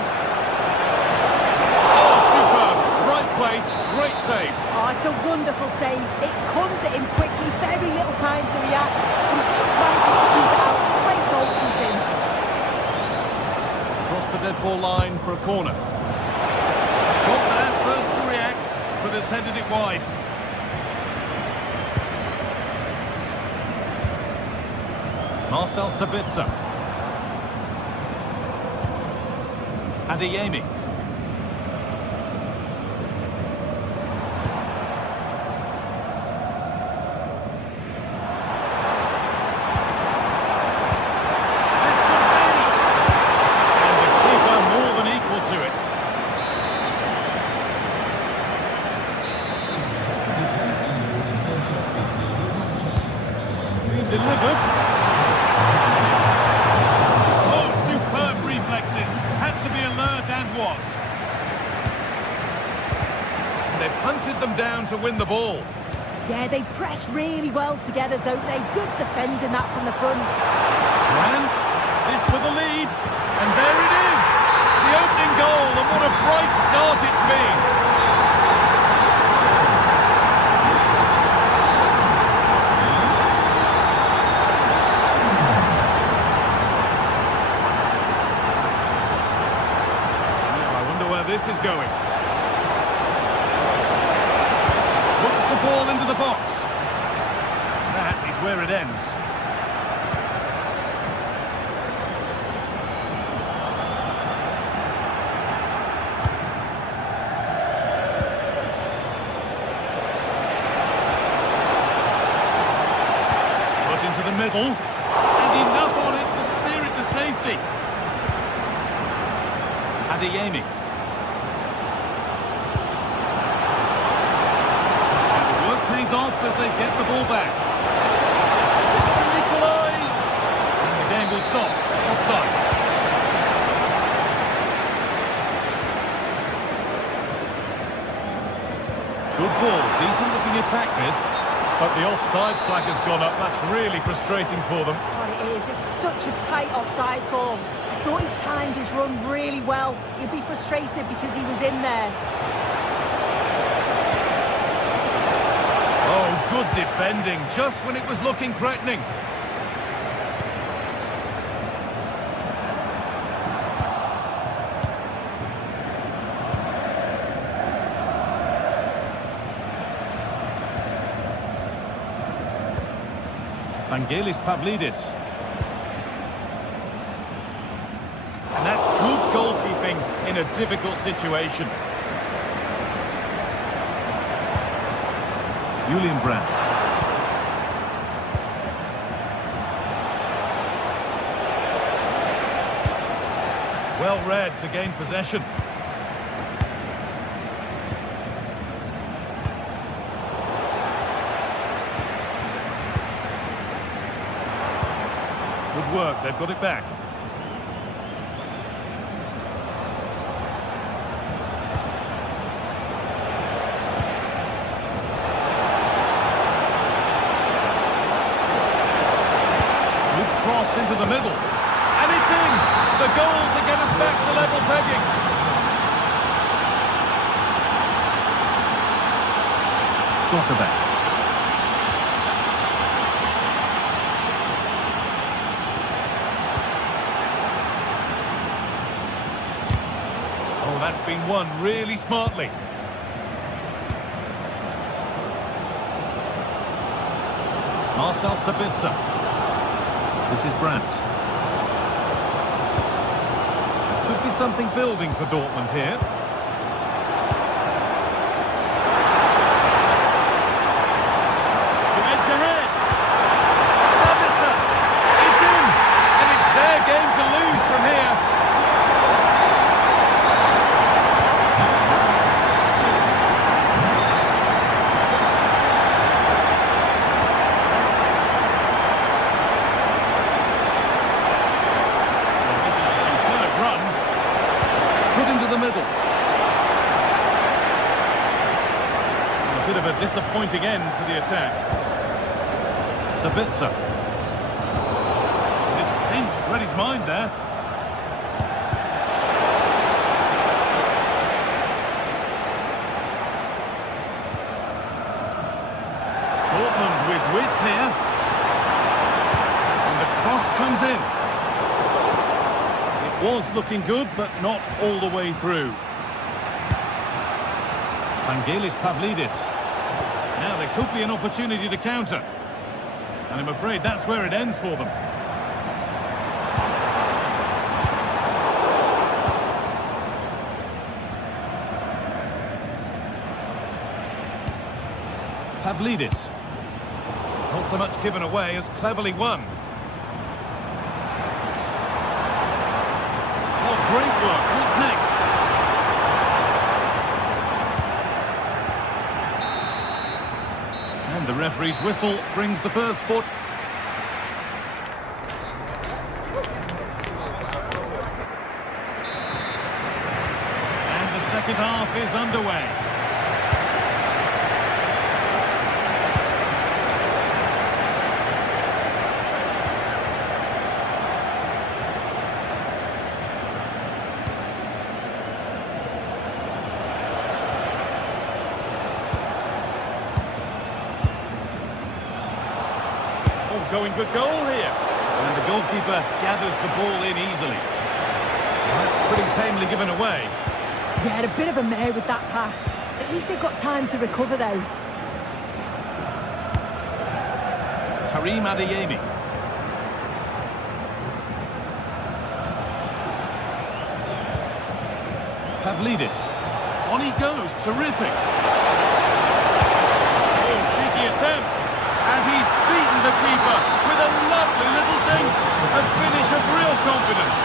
Oh, superb. Right place, great save. Oh, it's a wonderful save. It comes at him quickly, very little time to react, but he just manages to keep it out. It's great goalkeeping. Across the dead ball line for a corner. Got there first to react, but has headed it wide. Marcel Sabitzer. Adeyemi. Delivered. Oh, superb reflexes. Had to be alert and was. They've hunted them down to win the ball. Yeah, they press really well together, don't they? Good defending that from the front. Grant, this for the lead. And there it is. The opening goal, and what a bright start it's been. This is going. Puts the ball into the box. That is where it ends. Put into the middle. And enough on it to steer it to safety. Adeyemi. Off as they get the ball back. It's to equalise. And the game will stop. Offside. Good ball. Decent looking attack this. But the offside flag has gone up. That's really frustrating for them. What it is, it's such a tight offside call. I thought he timed his run really well. He'd be frustrated because he was in there. Oh, good defending, just when it was looking threatening. Vangelis Pavlidis. And that's good goalkeeping in a difficult situation. Julian Brandt. Well read to gain possession. Good work, they've got it back. Cross into the middle, and it's in! The goal to get us back to level pegging. Shorter back. Oh, that's been won really smartly. Marcel Sabitzer. This is Brandt. Could be something building for Dortmund here. the middle. A bit of a disappointing end to the attack. Sabitzer. It's pinched, read his mind there. Dortmund with width here. And the cross comes in. It was looking good, but not all the way through. Vangelis Pavlidis. Now there could be an opportunity to counter. And I'm afraid that's where it ends for them. Pavlidis. Not so much given away as cleverly won. Oh, great work. What's next? And the referee's whistle brings the first foot. And the second half is underway. Going for goal here. And the goalkeeper gathers the ball in easily. That's pretty tamely given away. Yeah, a bit of a mare with that pass. At least they've got time to recover though. Karim Adeyemi. Pavlidis. On he goes. Terrific. Oh, cheeky attempt. And he's beaten the keeper with a lovely little dink. A finish of real confidence.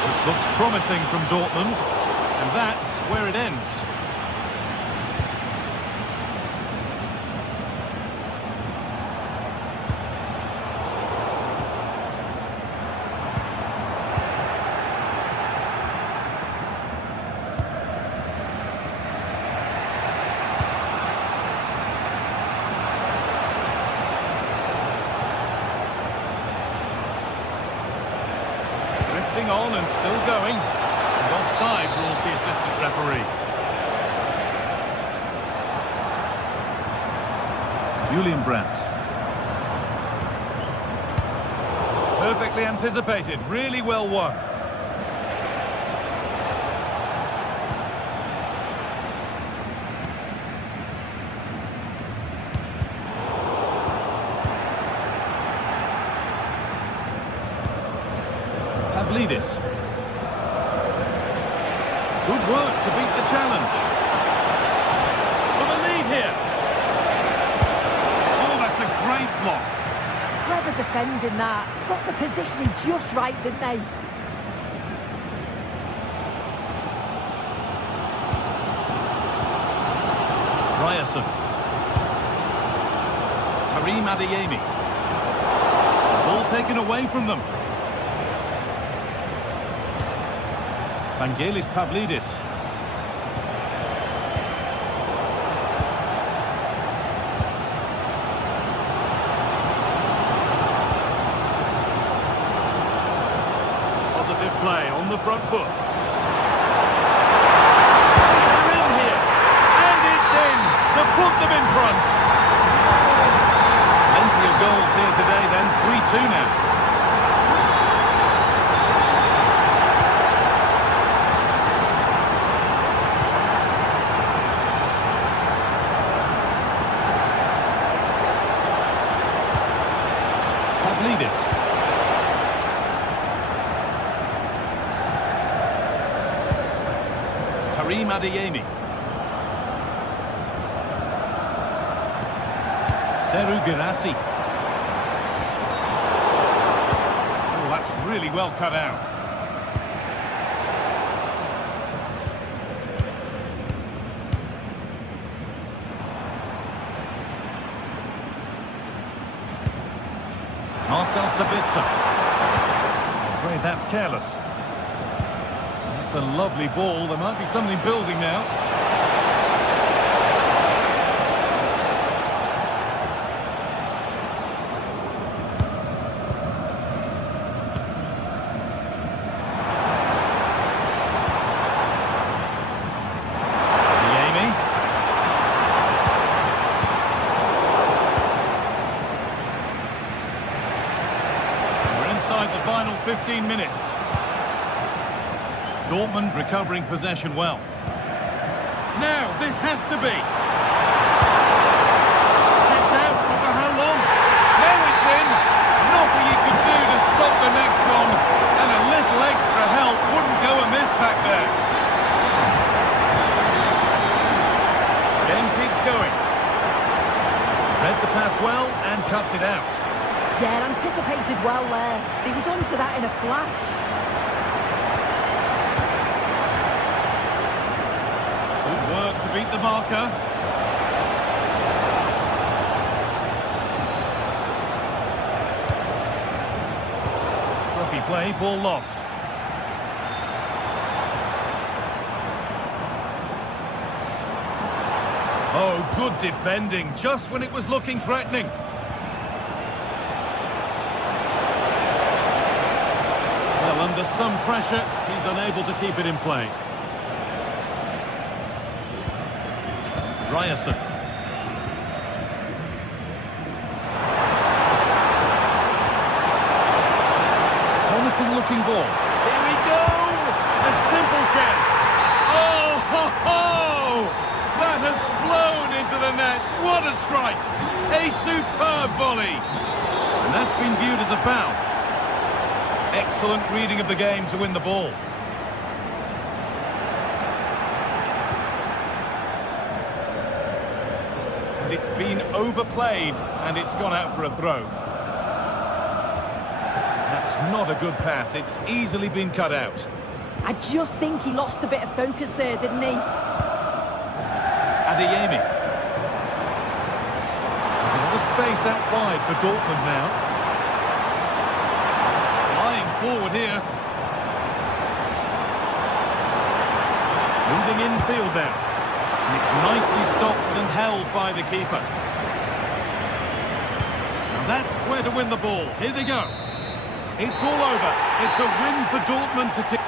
This looks promising from Dortmund. And that's where it ends. On and still going. And offside rules the assistant referee. Julian Brandt. Perfectly anticipated, really well won. Pavlidis. Good work to beat the challenge. For the lead here. Oh, that's a great block. Clever defending that. Got the positioning just right, didn't they? Ryerson. Karim Adeyemi. Ball taken away from them. Vangelis Pavlidis. Positive play on the front foot. They're in here. And it's in to put them in front. Plenty of goals here today then. 3-2 now. Pavlidis. Karim Adeyemi. Seru Girassi. Oh, that's really well cut out. Marcel Sabitzer. I'm afraid that's careless. That's a lovely ball. There might be something building now. The final 15 minutes. Dortmund recovering possession well. Now, this has to be. Gets out, but for how long? Now it's in. Nothing he could do to stop the next one. And a little extra help wouldn't go amiss back there. Game keeps going. Read the pass well and cuts it out. Yeah, anticipated well there. He was onto that in a flash. Good work to beat the marker. Scruffy play, ball lost. Oh, good defending, just when it was looking threatening. Well, under some pressure, he's unable to keep it in play. Ryerson. Promising looking ball. Here we go! A simple chance. Oh, ho, ho! That has flown into the net. What a strike! A superb volley. And that's been viewed as a foul. Excellent reading of the game to win the ball. And it's been overplayed, and it's gone out for a throw. That's not a good pass. It's easily been cut out. I just think he lost a bit of focus there, didn't he? Adeyemi. A lot of space out wide for Dortmund now. Forward here. Moving infield now. And it's nicely stopped and held by the keeper. Now that's where to win the ball. Here they go. It's all over. It's a win for Dortmund to kick.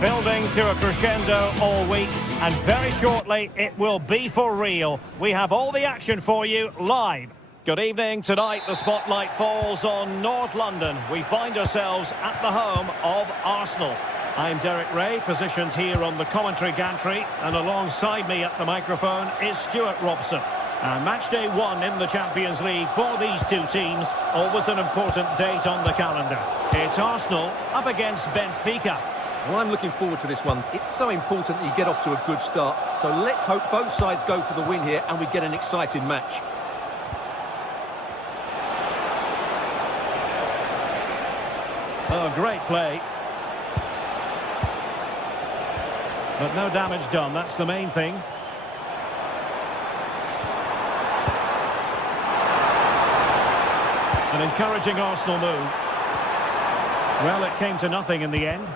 Building to a crescendo all week, and very shortly it will be for real. We have all the action for you live. Good evening. Tonight the spotlight falls on North London. We find ourselves at the home of Arsenal. I'm Derek Ray, positioned here on the commentary gantry, and alongside me at the microphone is Stuart Robson. And match day 1 in the Champions League for these two teams, always an important date on the calendar. It's Arsenal up against Benfica. Well, I'm looking forward to this one. It's so important that you get off to a good start. So let's hope both sides go for the win here and we get an exciting match. Oh, great play. But no damage done, that's the main thing. An encouraging Arsenal move. Well, it came to nothing in the end.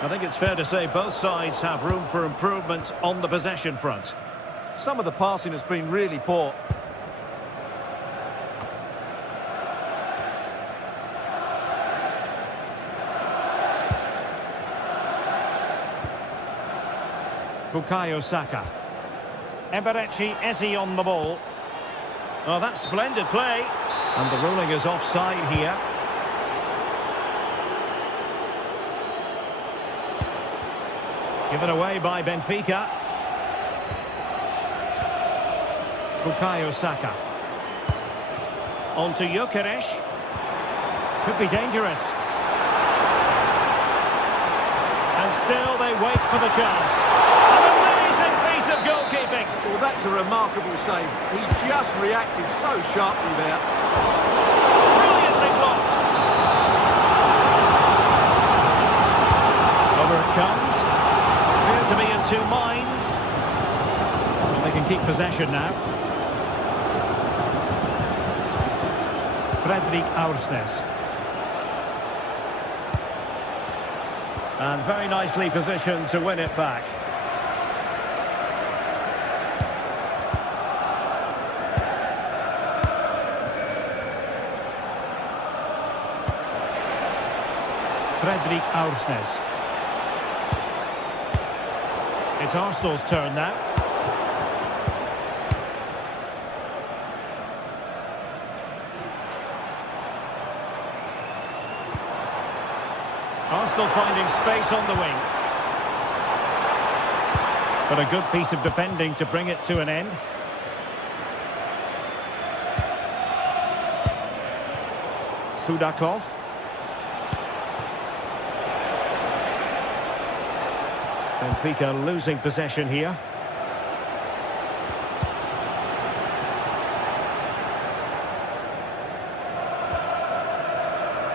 I think it's fair to say both sides have room for improvement on the possession front. Some of the passing has been really poor. Bukayo Saka. Eberechi Eze on the ball. Oh, that's splendid play. And the ruling is offside here. Given away by Benfica. Bukayo Saka. On to Gyökeres. Could be dangerous. And still they wait for the chance. An amazing piece of goalkeeping. Well, that's a remarkable save. He just reacted so sharply there. Brilliantly blocked. Over it comes. Appear to be in two minds. And they can keep possession now. Fredrik Aursnes. And very nicely positioned to win it back. Fredrik Aursnes. It's Arsenal's turn now. Arsenal finding space on the wing. But a good piece of defending to bring it to an end. Sudakov. Benfica losing possession here.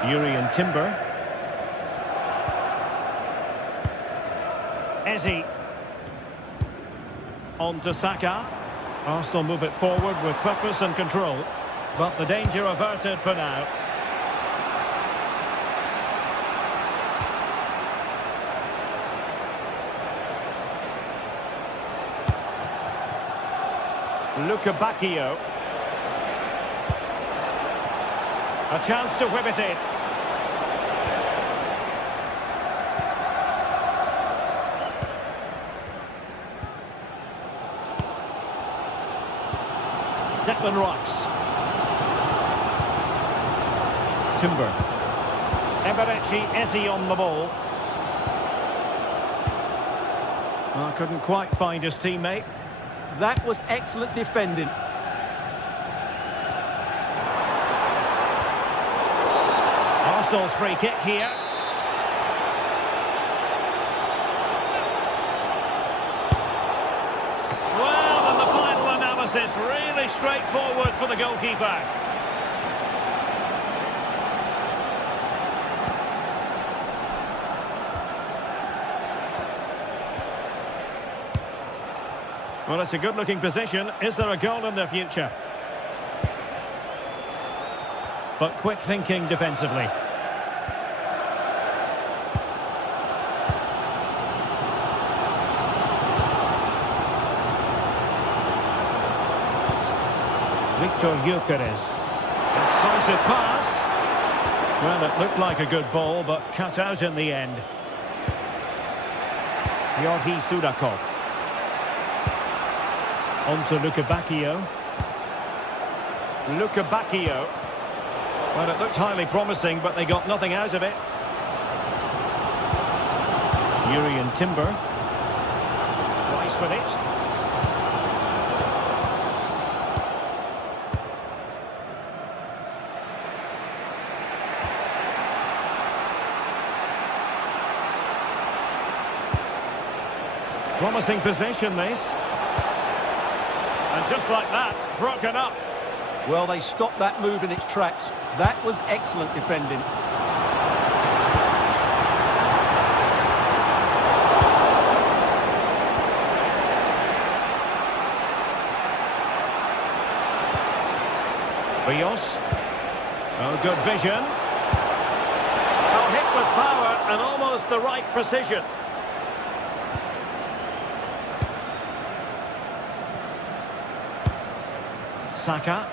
Yuri Timber. Eze. On to Saka. Arsenal move it forward with purpose and control. But the danger averted for now. Bacchio. A chance to whip it in. Declan Rice. Timber. Eberechi Eze on the ball. Oh, couldn't quite find his teammate. That was excellent defending. Arsenal's free kick here. Well, and the final analysis really straightforward for the goalkeeper. Well, it's a good-looking position. Is there a goal in the future? But quick thinking defensively. Victor Gyökeres. Incisive pass. Well, it looked like a good ball, but cut out in the end. Georgi Sudakov. On to Bacchio. Bacchio. Well, it looked highly promising, but they got nothing out of it. Yuri Timber. Rice with it. Promising possession, this. And just like that, broken up. Well, they stopped that move in its tracks. That was excellent defending. Rios. Oh, good vision. Oh, hit with power and almost the right precision. Saka.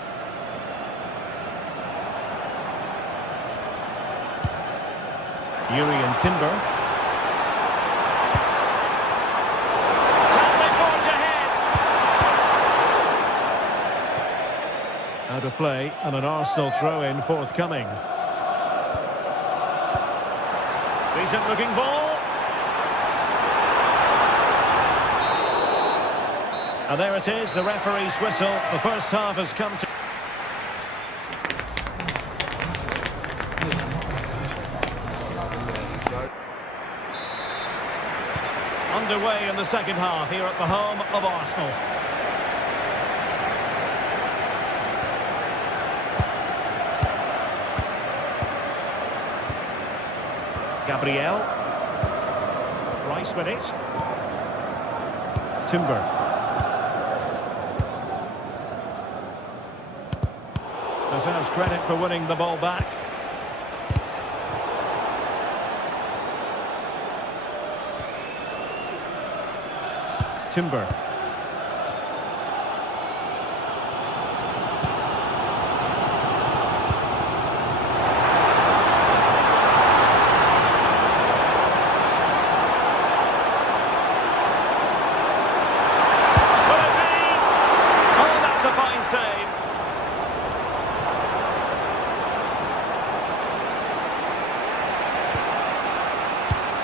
Yuri and Timber. And they forge ahead. Out of play and an Arsenal throw-in forthcoming. Decent looking ball. And there it is, the referee's whistle. The first half has come to... Underway in the second half here at the home of Arsenal. Gabriel. Rice with it. Timber. Deserves credit for winning the ball back. Timber.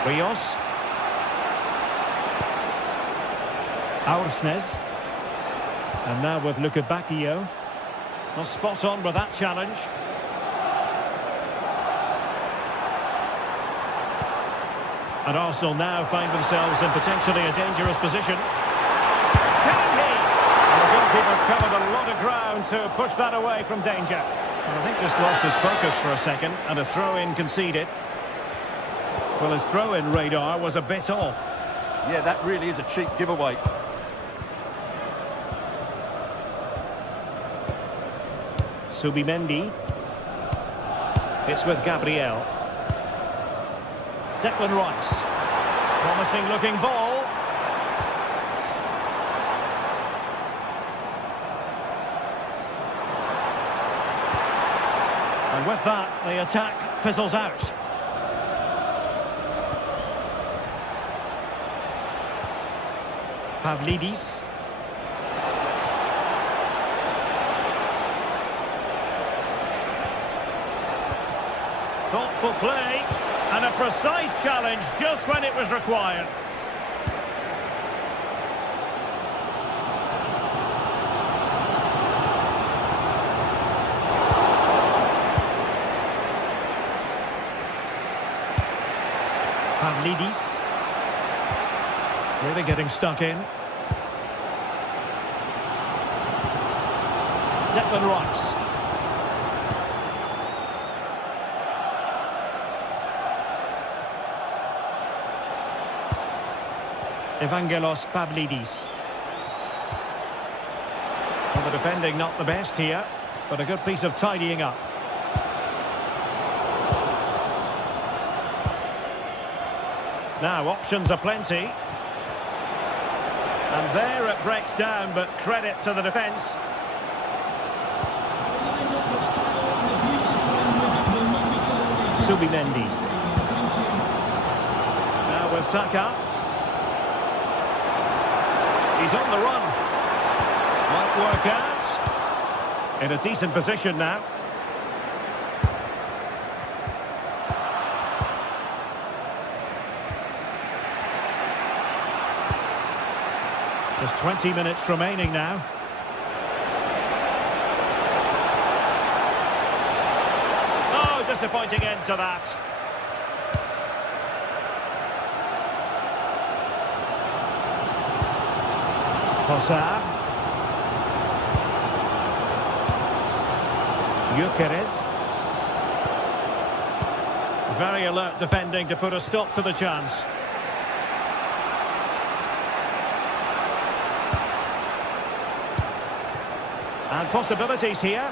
Rios. Aursnes. And now with Luka Bacchio. Well, spot on with that challenge. And Arsenal now find themselves in potentially a dangerous position. Can he? And the goalkeeper covered a lot of ground to push that away from danger. And I think just lost his focus for a second and a throw-in conceded. Well, his throw-in radar was a bit off. Yeah, that really is a cheap giveaway. Subimendi. It's with Gabriel. Declan Rice. Promising looking ball. And with that, the attack fizzles out. Pavlidis. Thoughtful play and a precise challenge just when it was required. Pavlidis. Really getting stuck in. Declan Rice. Evangelos Pavlidis. Well, the defending not the best here, but a good piece of tidying up. Now, options are plenty. And there it breaks down, but credit to the defence. Subimendi. Now with Saka. He's on the run. Might work out. In a decent position now. There's 20 minutes remaining now. Oh, disappointing end to that. Hossab. Gyökeres. Very alert defending to put a stop to the chance. And possibilities here.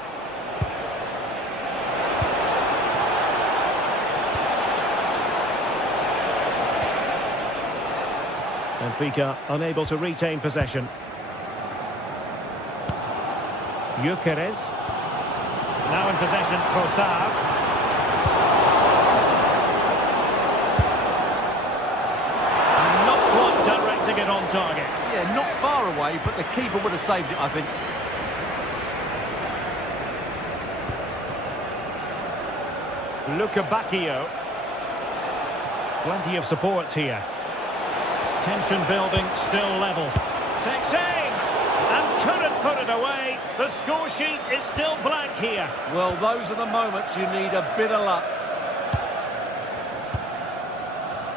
Benfica unable to retain possession. Gyökeres. Now in possession, Trossard. Not quite directing it on target. Yeah, not far away, but the keeper would have saved it, I think. Luca Bacchio. Plenty of support here. Tension building, still level. Takes aim! And couldn't put it away. The score sheet is still blank here. Well, those are the moments you need a bit of luck.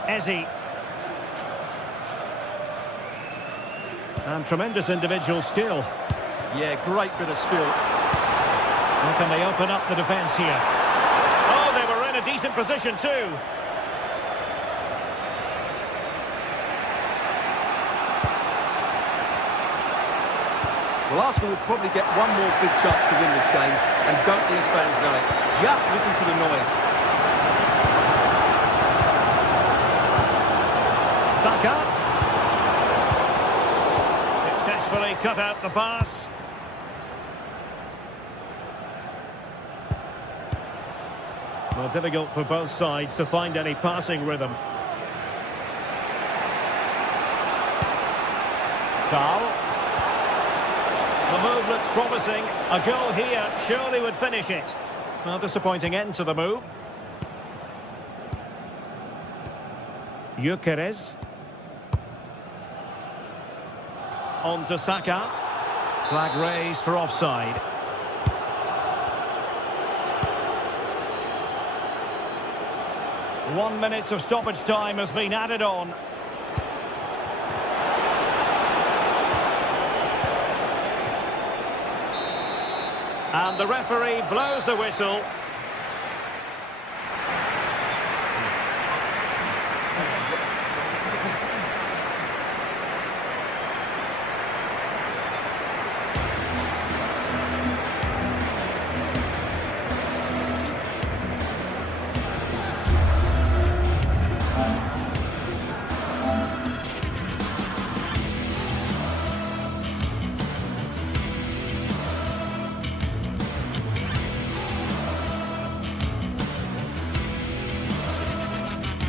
Ezzy. And tremendous individual skill. Yeah, great bit of skill. How can they open up the defence here? Oh, they were in a decent position too. Well, Arsenal will probably get one more big chance to win this game, and don't these fans know it? Just listen to the noise. Saka. Successfully cut out the pass. Well, difficult for both sides to find any passing rhythm. Dahl. The move looks promising. A goal here surely would finish it. Well, disappointing end to the move. Gyökeres. On to Saka. Flag raised for offside. One minute of stoppage time has been added on. And the referee blows the whistle.